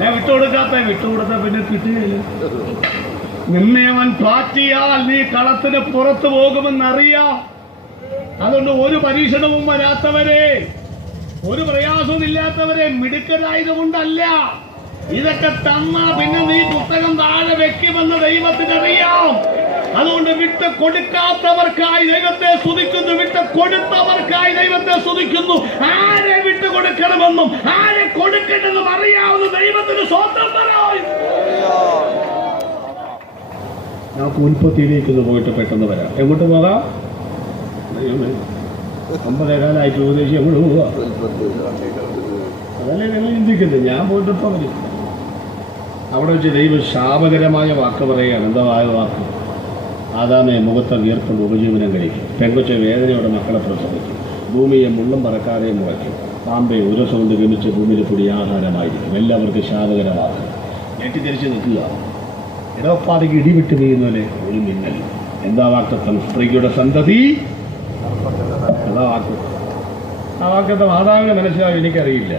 ഞാൻ വിട്ടുകൊടുത്ത പിന്നെ കിട്ടുകയില്ല. നിന്നെ അവൻ പാറ്റിയാൽ നീ കളത്തിന് പുറത്തു പോകുമെന്നറിയാം. അതുകൊണ്ട് ഒരു പരീക്ഷണവും വരാത്തവരെ, ഒരു പ്രയാസവും ഇല്ലാത്തവരെ മിടുക്കരായതുകൊണ്ടല്ല. ഇതൊക്കെ തന്നാ പിന്നെ നീ പുസ്തകം താഴെ വെക്കുമെന്ന് ദൈവത്തിനറിയാം. അതുകൊണ്ട് വിട്ട് കൊടുക്കാത്തവർക്കായി ദൈവത്തെ സ്തുതിക്കുന്നു, വിട്ട് കൊടുത്തവർക്കായി ദൈവത്തെ സ്തുതിക്കുന്നു. ആരെ വിട്ട് കൊടുക്കണമെന്നും ആരെ കൊടുക്കണമെന്നും അറിയാവുന്ന ദൈവത്തിന് സ്വന്തം പറയും. നമുക്ക് ഉൽപ്പത്തിയിലേക്ക് പോയിട്ട് പെട്ടെന്ന് വരാം. എങ്ങോട്ട് പോകാം? 9:15 ഉപദേശം എങ്ങോട്ട് പോവുക? അതല്ലേ നിങ്ങൾ ചിന്തിക്കുന്നത്. ഞാൻ പോയിട്ടിപ്പോൾ വരും. അവിടെ വെച്ച് ദൈവം ശാപകരമായ വാക്ക് പറയുകയാണ്. എന്താ വാക്ക്? ആദാമെ മുഖത്തെ വീർക്കൊണ്ട് ഉപജീവനം കഴിക്കും. പെങ്കൊച്ച വേദനയോടെ മക്കളെ പ്രസവിക്കും. ഭൂമിയെ മുള്ളും പറക്കാതെ മുളയ്ക്കും. പാമ്പെ ഉരസം കൊണ്ട് ഗമിച്ച് ഭൂമിയിൽ കൂടി ആഹാരമായിരിക്കും. എല്ലാവർക്കും ശാപകരമാക്കും. ഞെട്ടിത്തിരിച്ച് നിൽക്കുക. ഇടവപ്പാതിക്ക് ഇടിവിട്ട് വീഴുന്നവരെ ഒരു മിന്നൽ. എന്താ വാക്തത്വം? സ്ത്രീയുടെ സന്തതി. എന്താ വാക്തത്വം? ആ വാക്തത്വം മാതാവിന് മനസ്സിലാവും, എനിക്കറിയില്ല,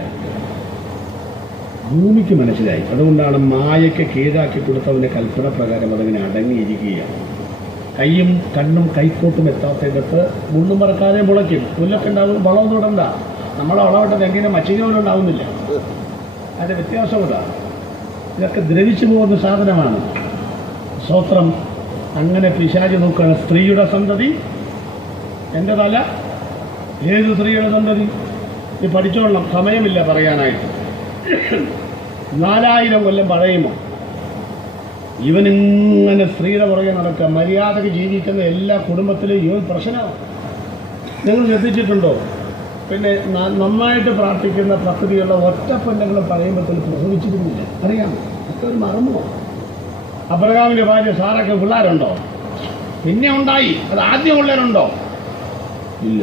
ഭൂമിക്ക് മനസ്സിലായി. അതുകൊണ്ടാണ് മായയ്ക്ക് കീഴാക്കി കൊടുത്തവൻ്റെ കൽപ്പന പ്രകാരം അതങ്ങനെ അടങ്ങിയിരിക്കുകയാണ്. കൈയും കണ്ണും കൈക്കോട്ടും എത്താത്തിടത്ത് മുള്ളും പറക്കാതെ മുളയ്ക്കും. പുല്ലൊക്കെ ഉണ്ടാവും, വളമൊന്നും ഇടണ്ട. നമ്മളെ വളമിട്ടത് എങ്ങനെ മച്ചിങ്ങ പോലും ഉണ്ടാവുന്നില്ല. അതിൻ്റെ വ്യത്യാസം ഇതാണ്. ഇതൊക്കെ ദ്രവിച്ചു പോകുന്ന സാധനമാണ്. സ്തോത്രം. അങ്ങനെ പിശാചി നോക്കുകയാണ്. സ്ത്രീയുടെ സന്തതി. എൻ്റെ തല ഏത് സ്ത്രീയുടെ സന്തതി? ഇത് പഠിച്ചോളണം, സമയമില്ല പറയാനായിട്ട്. 4000 കൊല്ലം പഴയുമോ ഇവനിങ്ങനെ സ്ത്രീയുടെ പുറകെ നടക്കുക. മര്യാദക്ക് ജീവിക്കുന്ന എല്ലാ കുടുംബത്തിലും ഇവൻ പ്രശ്നമാണ്. നിങ്ങൾ ശ്രദ്ധിച്ചിട്ടുണ്ടോ? പിന്നെ നന്നായിട്ട് പ്രാർത്ഥിക്കുന്ന പദ്ധതിയുള്ള ഒറ്റ പെണ്ണുങ്ങളും പറയുമ്പോഴത്തേക്ക് പ്രസവിച്ചിരുന്നില്ല. അറിയാമോ? ഒക്കെ ഒരു മറന്നു. അബ്രഹാമിൻ്റെ ഭാര്യ സാറൊക്കെ പിള്ളേരുണ്ടോ? പിന്നെ ഉണ്ടായി. അത് ആദ്യം പിള്ളേരുണ്ടോ? ഇല്ല.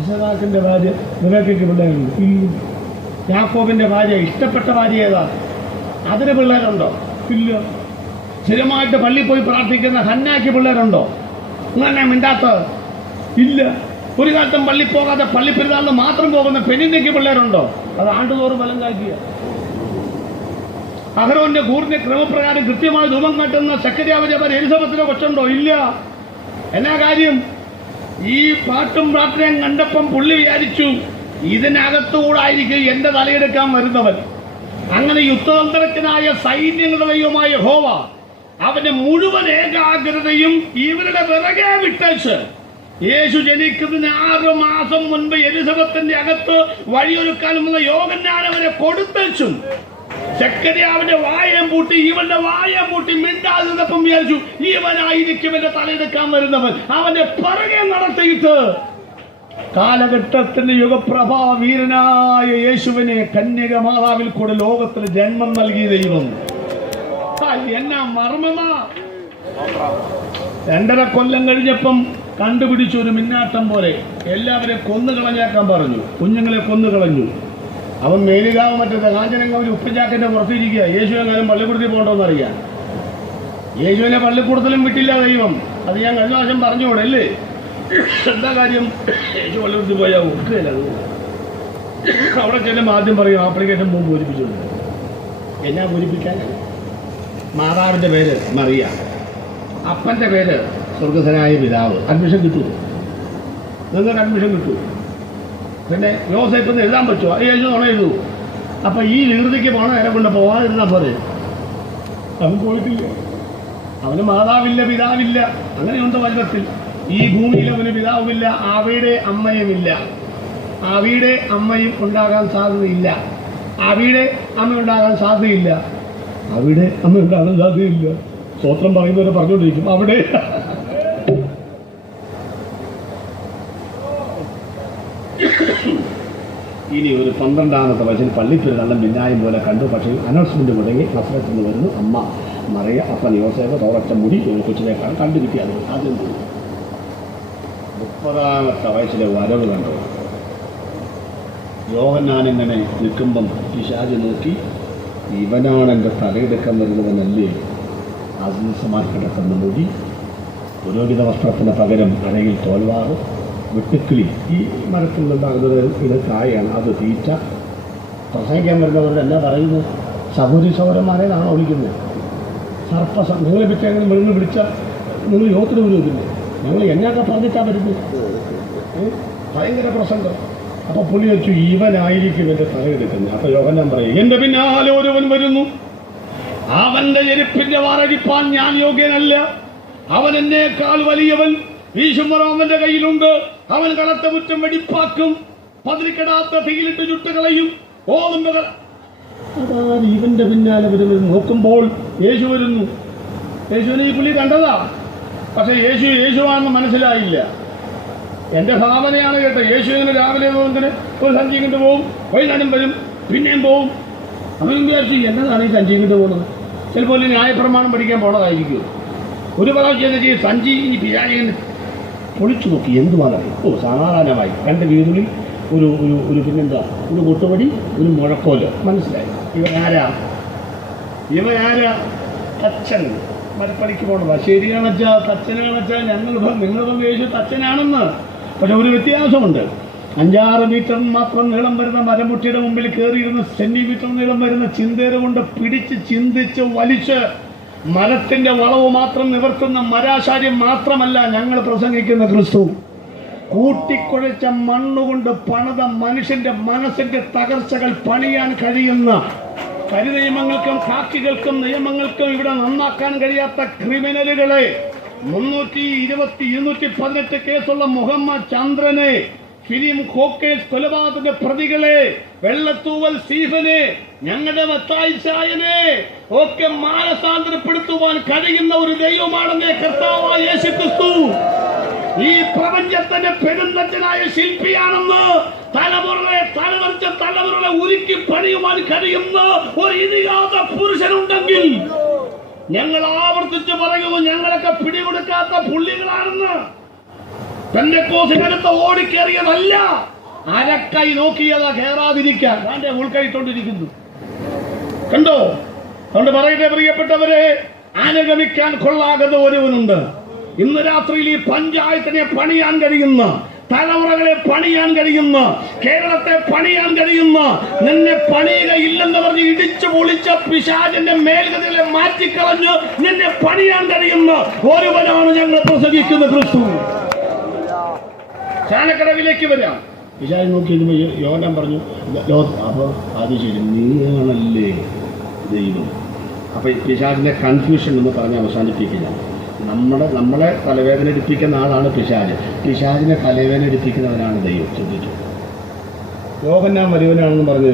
ഇസഹാക്കിൻ്റെ ഭാര്യ റിബേക്കയ്ക്ക് പിള്ളേരുണ്ട്? ഇല്ല. യാക്കോബിൻ്റെ ഭാര്യ ഇഷ്ടപ്പെട്ട ഭാര്യ ഏതാ? അതിന് പിള്ളേരുണ്ടോ? ഇല്ല. സ്ഥിരമായിട്ട് പള്ളിയിൽ പോയി പ്രാർത്ഥിക്കുന്ന ഹന്നായ്ക്ക് പിള്ളേരുണ്ടോ? അങ്ങനെ മിണ്ടാത്ത? ഇല്ല. ഒരു കാലത്തും പള്ളി പോകാതെ പള്ളി പെരുന്നാളിന് മാത്രം പോകുന്ന പെണ്ണിൻ്റെക്ക് പിള്ളേരുണ്ടോ? അത് ആണ്ടുതോറും ബലം കാക്കുക. അഹരോന്റെ കൂറിന്റെ ക്രമപ്രകാരം കൃത്യമായി ധൂപം കട്ടുന്ന സെക്രട്ടറി എലിസബത്തിനെ കൊച്ചുണ്ടോ? ഇല്ല. എന്നാ കാര്യം? ഈ പാട്ടും പ്രാർത്ഥനയും കണ്ടപ്പം പുള്ളി വിചാരിച്ചു ഇതിനകത്തുകൂടായിരിക്കും എന്റെ തലയെടുക്കാൻ വരുന്നവൻ. അങ്ങനെ യുദ്ധതന്ത്രജ്ഞനായ സൈന്യങ്ങളുടെ ദൈവമായ യഹോവ അവന്റെ മുഴുവൻ ഏകാഗ്രതയും ഇവരുടെ പിറകെ വിട്ടേച്ച് യേശു ജനിക്കുന്നതിന് 6 മാസം മുൻപ് എലിസബത്തിന്റെ അകത്ത് വഴിയൊരുക്കാനുള്ള യോഗജ്ഞാനം അവരെ കൊടുത്തും സെക്രട്ടറിയാവിന്റെ വായം പൂട്ടി ഇവന്റെ വായം പൂട്ടി മിണ്ടാതിരുന്നപ്പം വിചാരിച്ചു ഇവനായിരിക്കും എന്റെ തലയെടുക്കാൻ വരുന്നവൻ. അവന്റെ പിറകെ നടത്തിയിട്ട് കാലഘട്ടത്തിന്റെ യുഗപ്രഭാ വീരനായ യേശുവിനെ കന്യക മാതാവിൽ കൂടെ ലോകത്തിന് ജന്മം നൽകിയ ദൈവം. എന്നാ മർമ്മമാ! 2.5 കൊല്ലം കഴിഞ്ഞപ്പം കണ്ടുപിടിച്ചു ഒരു മിന്നാട്ടം പോലെ. എല്ലാവരെയും കൊന്നുകളഞ്ഞേക്കാൻ പറഞ്ഞു. കുഞ്ഞുങ്ങളെ കൊന്നുകളഞ്ഞു. അവൻ മേലുകാവ് മറ്റേ കാഞ്ചനങ്ങാവിൽ ഉപ്പുചാക്കിന്റെ പുറത്തിരിക്കുക. യേശുവെങ്ങാനും പള്ളിക്കൂടത്തിൽ പോകണ്ടോന്നറിയാം. യേശുവിനെ പള്ളിക്കൂടത്തിലും വിട്ടില്ല ദൈവം. അത് ഞാൻ കഴിഞ്ഞ പ്രാവശ്യം പറഞ്ഞുകൂടെ അല്ലേ? എന്താ കാര്യം? യേശു പള്ളിക്കൂടത്തിൽ പോയാൽ ഒക്കുകയില്ല. അവിടെ ചെല്ലുമ്പോൾ ആദ്യം പറയും ആപ്ലിക്കേഷൻ മുമ്പ് പൂരിപ്പിച്ചുകൊണ്ട്. എന്നാ പൂരിപ്പിക്കാൻ? മാതാവിൻ്റെ പേര് മറിയ, അപ്പൻ്റെ പേര് സ്വർഗസ്ഥനായ പിതാവ്. അഡ്മിഷൻ കിട്ടുമോ? നിങ്ങൾക്ക് അഡ്മിഷൻ കിട്ടുമോ? പിന്നെ യോസേപ്പ് എന്ന് എഴുതാൻ പറ്റുമോ? യേശു നുണ എഴുതൂ. അപ്പം ഈ ലീർതിക്ക് പോകണം നേരെ കൊണ്ട് പോകാതിരുന്നാൽ പോരെ? അവൻ പോയിട്ടില്ല. അവന് മാതാവില്ല, പിതാവില്ല. അങ്ങനെയുണ്ട് വചനത്തിൽ. ഈ ഭൂമിയിൽ അവന് പിതാവുമില്ല, ആവിയുടെ അമ്മയുമില്ല. ആവിയുടെ അമ്മയും ഉണ്ടാകാൻ സാധ്യതയില്ല. ആവിയുടെ അമ്മ ഉണ്ടാകാൻ സാധ്യതയില്ല. അവിടെ അമ്മ ഉണ്ടാകാൻ സാധ്യതയില്ല. സ്തോത്രം പറയുന്നവരെ പറഞ്ഞുകൊണ്ടിരിക്കും അവിടെ. ഇനി ഒരു 12ാമത്തെ വയസ്സിൽ പള്ളിപ്പെരുന്നാളും മിന്നായം പോലെ കണ്ടു. പക്ഷേ അനൗൺസ്മെന്റ് മുടങ്ങി നസ്രത്തിൽ നിന്ന് വരുന്നു. അമ്മ മറിയ, അപ്പൻ യോസേഫ്, തോളച്ച മുടി കൊച്ചിനേക്കാൾ കണ്ടിരിക്കുകയാണ്. ആദ്യം 30ാമത്തെ വയസ്സിലെ വരവ് കണ്ടു. യോഹന്നാനിങ്ങനെ നിൽക്കുമ്പം പിശാച് നോക്കി, ഇവനാണ് എൻ്റെ തലയെടുക്കാൻ വരുന്നവനല്ലേ? ആത്മീയമായി കിടക്കുന്ന മുടി, പുരോഹിത വസ്ത്രത്തിന് പകരം അരയിൽ തോൽവാറ്, വെട്ടുക്കിളി. ഈ മരത്തിൽ നിന്നുണ്ടാകുന്നത് ഇത് കായാണ്, അത് തീറ്റ. പ്രസംഗിക്കാൻ വരുന്നവരുടെ എന്നാ പറയുന്നത്? സഹോദരി സഹോദരന്മാരെന്നാണോ വിളിക്കുന്നത്? നിങ്ങളെ പറ്റി അങ്ങനെ വെളിയിൽ വിളിച്ചാൽ നിങ്ങൾ യോഗത്തിന് വിടുന്നില്ലേ? ഞങ്ങൾ എന്നൊക്കെ പറഞ്ഞിട്ടാ വരുന്നത്? ഭയങ്കര പ്രസംഗം. അപ്പൊ പുള്ളി വെച്ചു ഇവനായിരിക്കും എൻ്റെ തലയെടുക്കുന്നത്. അപ്പൊ യോഹന്നാൻ പറയും, എന്റെ പിന്നാലെ ഒരുവൻ വരുന്നു, അവന്റെ ചെരുപ്പിന്റെ വാറടിപ്പാൻ ഞാൻ യോഗ്യനല്ല. അവൻ എന്നേക്കാൾ വലിയവൻ, വീശുമരം അവന്റെ കയ്യിലുണ്ട്. അവൻ കളത്ത മുറ്റം വെടിപ്പാക്കും, പതിരിക്കെടാത്ത തീയിലിട്ട് ചുട്ടുകളയും. ഓതുമ്പകൾ അതാണ് ഇവന്റെ പിന്നാലെ വരുന്നത്. നോക്കുമ്പോൾ യേശു വരുന്നു. യേശുവിനെ ഈ പുള്ളി കണ്ടതാ. പക്ഷെ യേശുവാണെന്ന് മനസ്സിലായില്ല. എന്റെ ഭാവനയാണ് കേട്ടോ. യേശു ഇങ്ങനെ രാവിലെ പോകുന്നതിന് ഒരു സഞ്ചി കൊണ്ട് പോകും, വൈകുന്നേരം വരും, പിന്നെയും പോകും. അവൻ വിചാരിച്ചു എന്നതാണ് ഈ സഞ്ചി കൊണ്ട് പോകുന്നത്? ചിലപ്പോൾ ന്യായപ്രമാണം പഠിക്കാൻ പോണതായിരിക്കും. ഒരു പ്രാവശ്യം ഈ സഞ്ചി ഈ പിശാചിനെ പൊളിച്ചു നോക്കി. എന്തുവാണ്? ഓ, സമാധാനമായി. 2 വീടുകളിൽ ഒരു പിന്നെന്താ, ഒരു കൊട്ടുപടി, ഒരു മുഴക്കോല്. മനസ്സിലായി ഇവരാരാ? ഇവയാരാ? തച്ചൻ. മരപ്പണിക്ക് പോണതാ. ശരിയാണെച്ചാ തച്ചനാണെച്ചാ നിങ്ങൾ യേശു തച്ചനാണെന്ന്. പക്ഷെ ഒരു വ്യത്യാസമുണ്ട്. 5-6 മീറ്റർ മാത്രം നീളം വരുന്ന മരമുട്ടിയുടെ മുമ്പിൽ കയറിയിരുന്ന സെന്റിമീറ്റർ നീളം വരുന്ന ചിന്തേര കൊണ്ട് പിടിച്ച് ചിന്തിച്ച് വലിച്ച് മരത്തിന്റെ വളവ് മാത്രം നിവർത്തുന്ന മരാശാരി മാത്രമല്ല ഞങ്ങൾ പ്രസംഗിക്കുന്ന ക്രിസ്തു. കൂട്ടിക്കുഴച്ച മണ്ണുകൊണ്ട് പണിത മനുഷ്യന്റെ മനസ്സിന്റെ തകർച്ചകൾ പണിയാൻ കഴിയുന്ന, കരിനിയമങ്ങൾക്കും കാക്കികൾക്കും നിയമങ്ങൾക്കും ഇവിടെ നന്നാക്കാൻ കഴിയാത്ത ക്രിമിനലുകളെ, 320-218 കേസുള്ള മുഹമ്മദ് ചന്ദ്രനെ, ഫിലിം കോക്കേസ് കൊലപാതക പ്രതികളെ, വെള്ളത്തൂവൽ സീഫനെ, ഞങ്ങളുടെ മത്തായിച്ചായനെ ഒക്കെ മാനസാന്തരപ്പെടുത്തുവാൻ കഴിയുന്ന ഒരു ദൈവമാണെന്നേ കർത്താവായ യേശുക്രിസ്തു. ഈ പ്രപഞ്ചത്തിന്റെ പെരുന്തച്ഛനായ ശില്പിയാണെന്ന് തലമുറകളെ തലവറിച്ച തലമുറകളെ ഉരുക്കി പണിയുവാൻ കഴിയുന്ന ഒരു ഇതിഹാസ പുരുഷനുണ്ടെങ്കിൽ ഞങ്ങൾ ആവർത്തിച്ച് പറയുന്നു, ഞങ്ങളൊക്കെ പിടികൊടുക്കാത്ത പുള്ളികളാണെന്ന്. പെന്തക്കോസ്തിനടുത്ത് ഓടിക്കേറിയതല്ല, അരക്കൈ നോക്കിയതാ കയറാതിരിക്കാൻ. അവന്റെ ഉൾക്കൈക്കൊണ്ടിരിക്കുന്നു കണ്ടോ? അതുകൊണ്ട് പറയട്ടെ പ്രിയപ്പെട്ടവരെ, അനുഗമിക്കാൻ കൊള്ളാകുന്ന ഒരുവനുണ്ട്. ഇന്ന് രാത്രിയിൽ ഈ പഞ്ചായത്തിനെ പണിയാൻ കഴിയുന്ന, തലമുറകളെ പണിയാൻ കഴിയുന്ന, കേരളത്തെ പണിയാൻ കഴിയുന്ന, നിന്നെ പണിയുകയില്ലെന്ന് പറഞ്ഞ് ഇടിച്ചു പൊളിച്ച പിശാചിന്റെ മേൽഗതികളെ മാറ്റിക്കളഞ്ഞ് നിന്നെ പണിയാൻ കഴിയുന്ന ഒരുവനാണ് ഞങ്ങൾ പ്രസംഗിക്കുന്ന ക്രിസ്തു. ചാനക്കടവിലേക്ക് വരാം. പിശാച് നോക്കി യോഹന്നാൻ പറഞ്ഞു, അപ്പൊ അത് ശരി, നീയാണല്ലേ ദൈവം. അപ്പൊ പിശാചിന്റെ കൺഫ്യൂഷൻ എന്ന് പറഞ്ഞ് അവസാനിപ്പിക്കില്ല. നമ്മളെ തലവേദന എടുപ്പിക്കുന്ന ആളാണ് പിശാച്. പിശാചിനെ തലവേദന എടുപ്പിക്കുന്നവനാണ് ദൈവം. ശ്രദ്ധിച്ചു. യോഹന്നാൻ വലിയവനാണെന്ന് പറഞ്ഞ്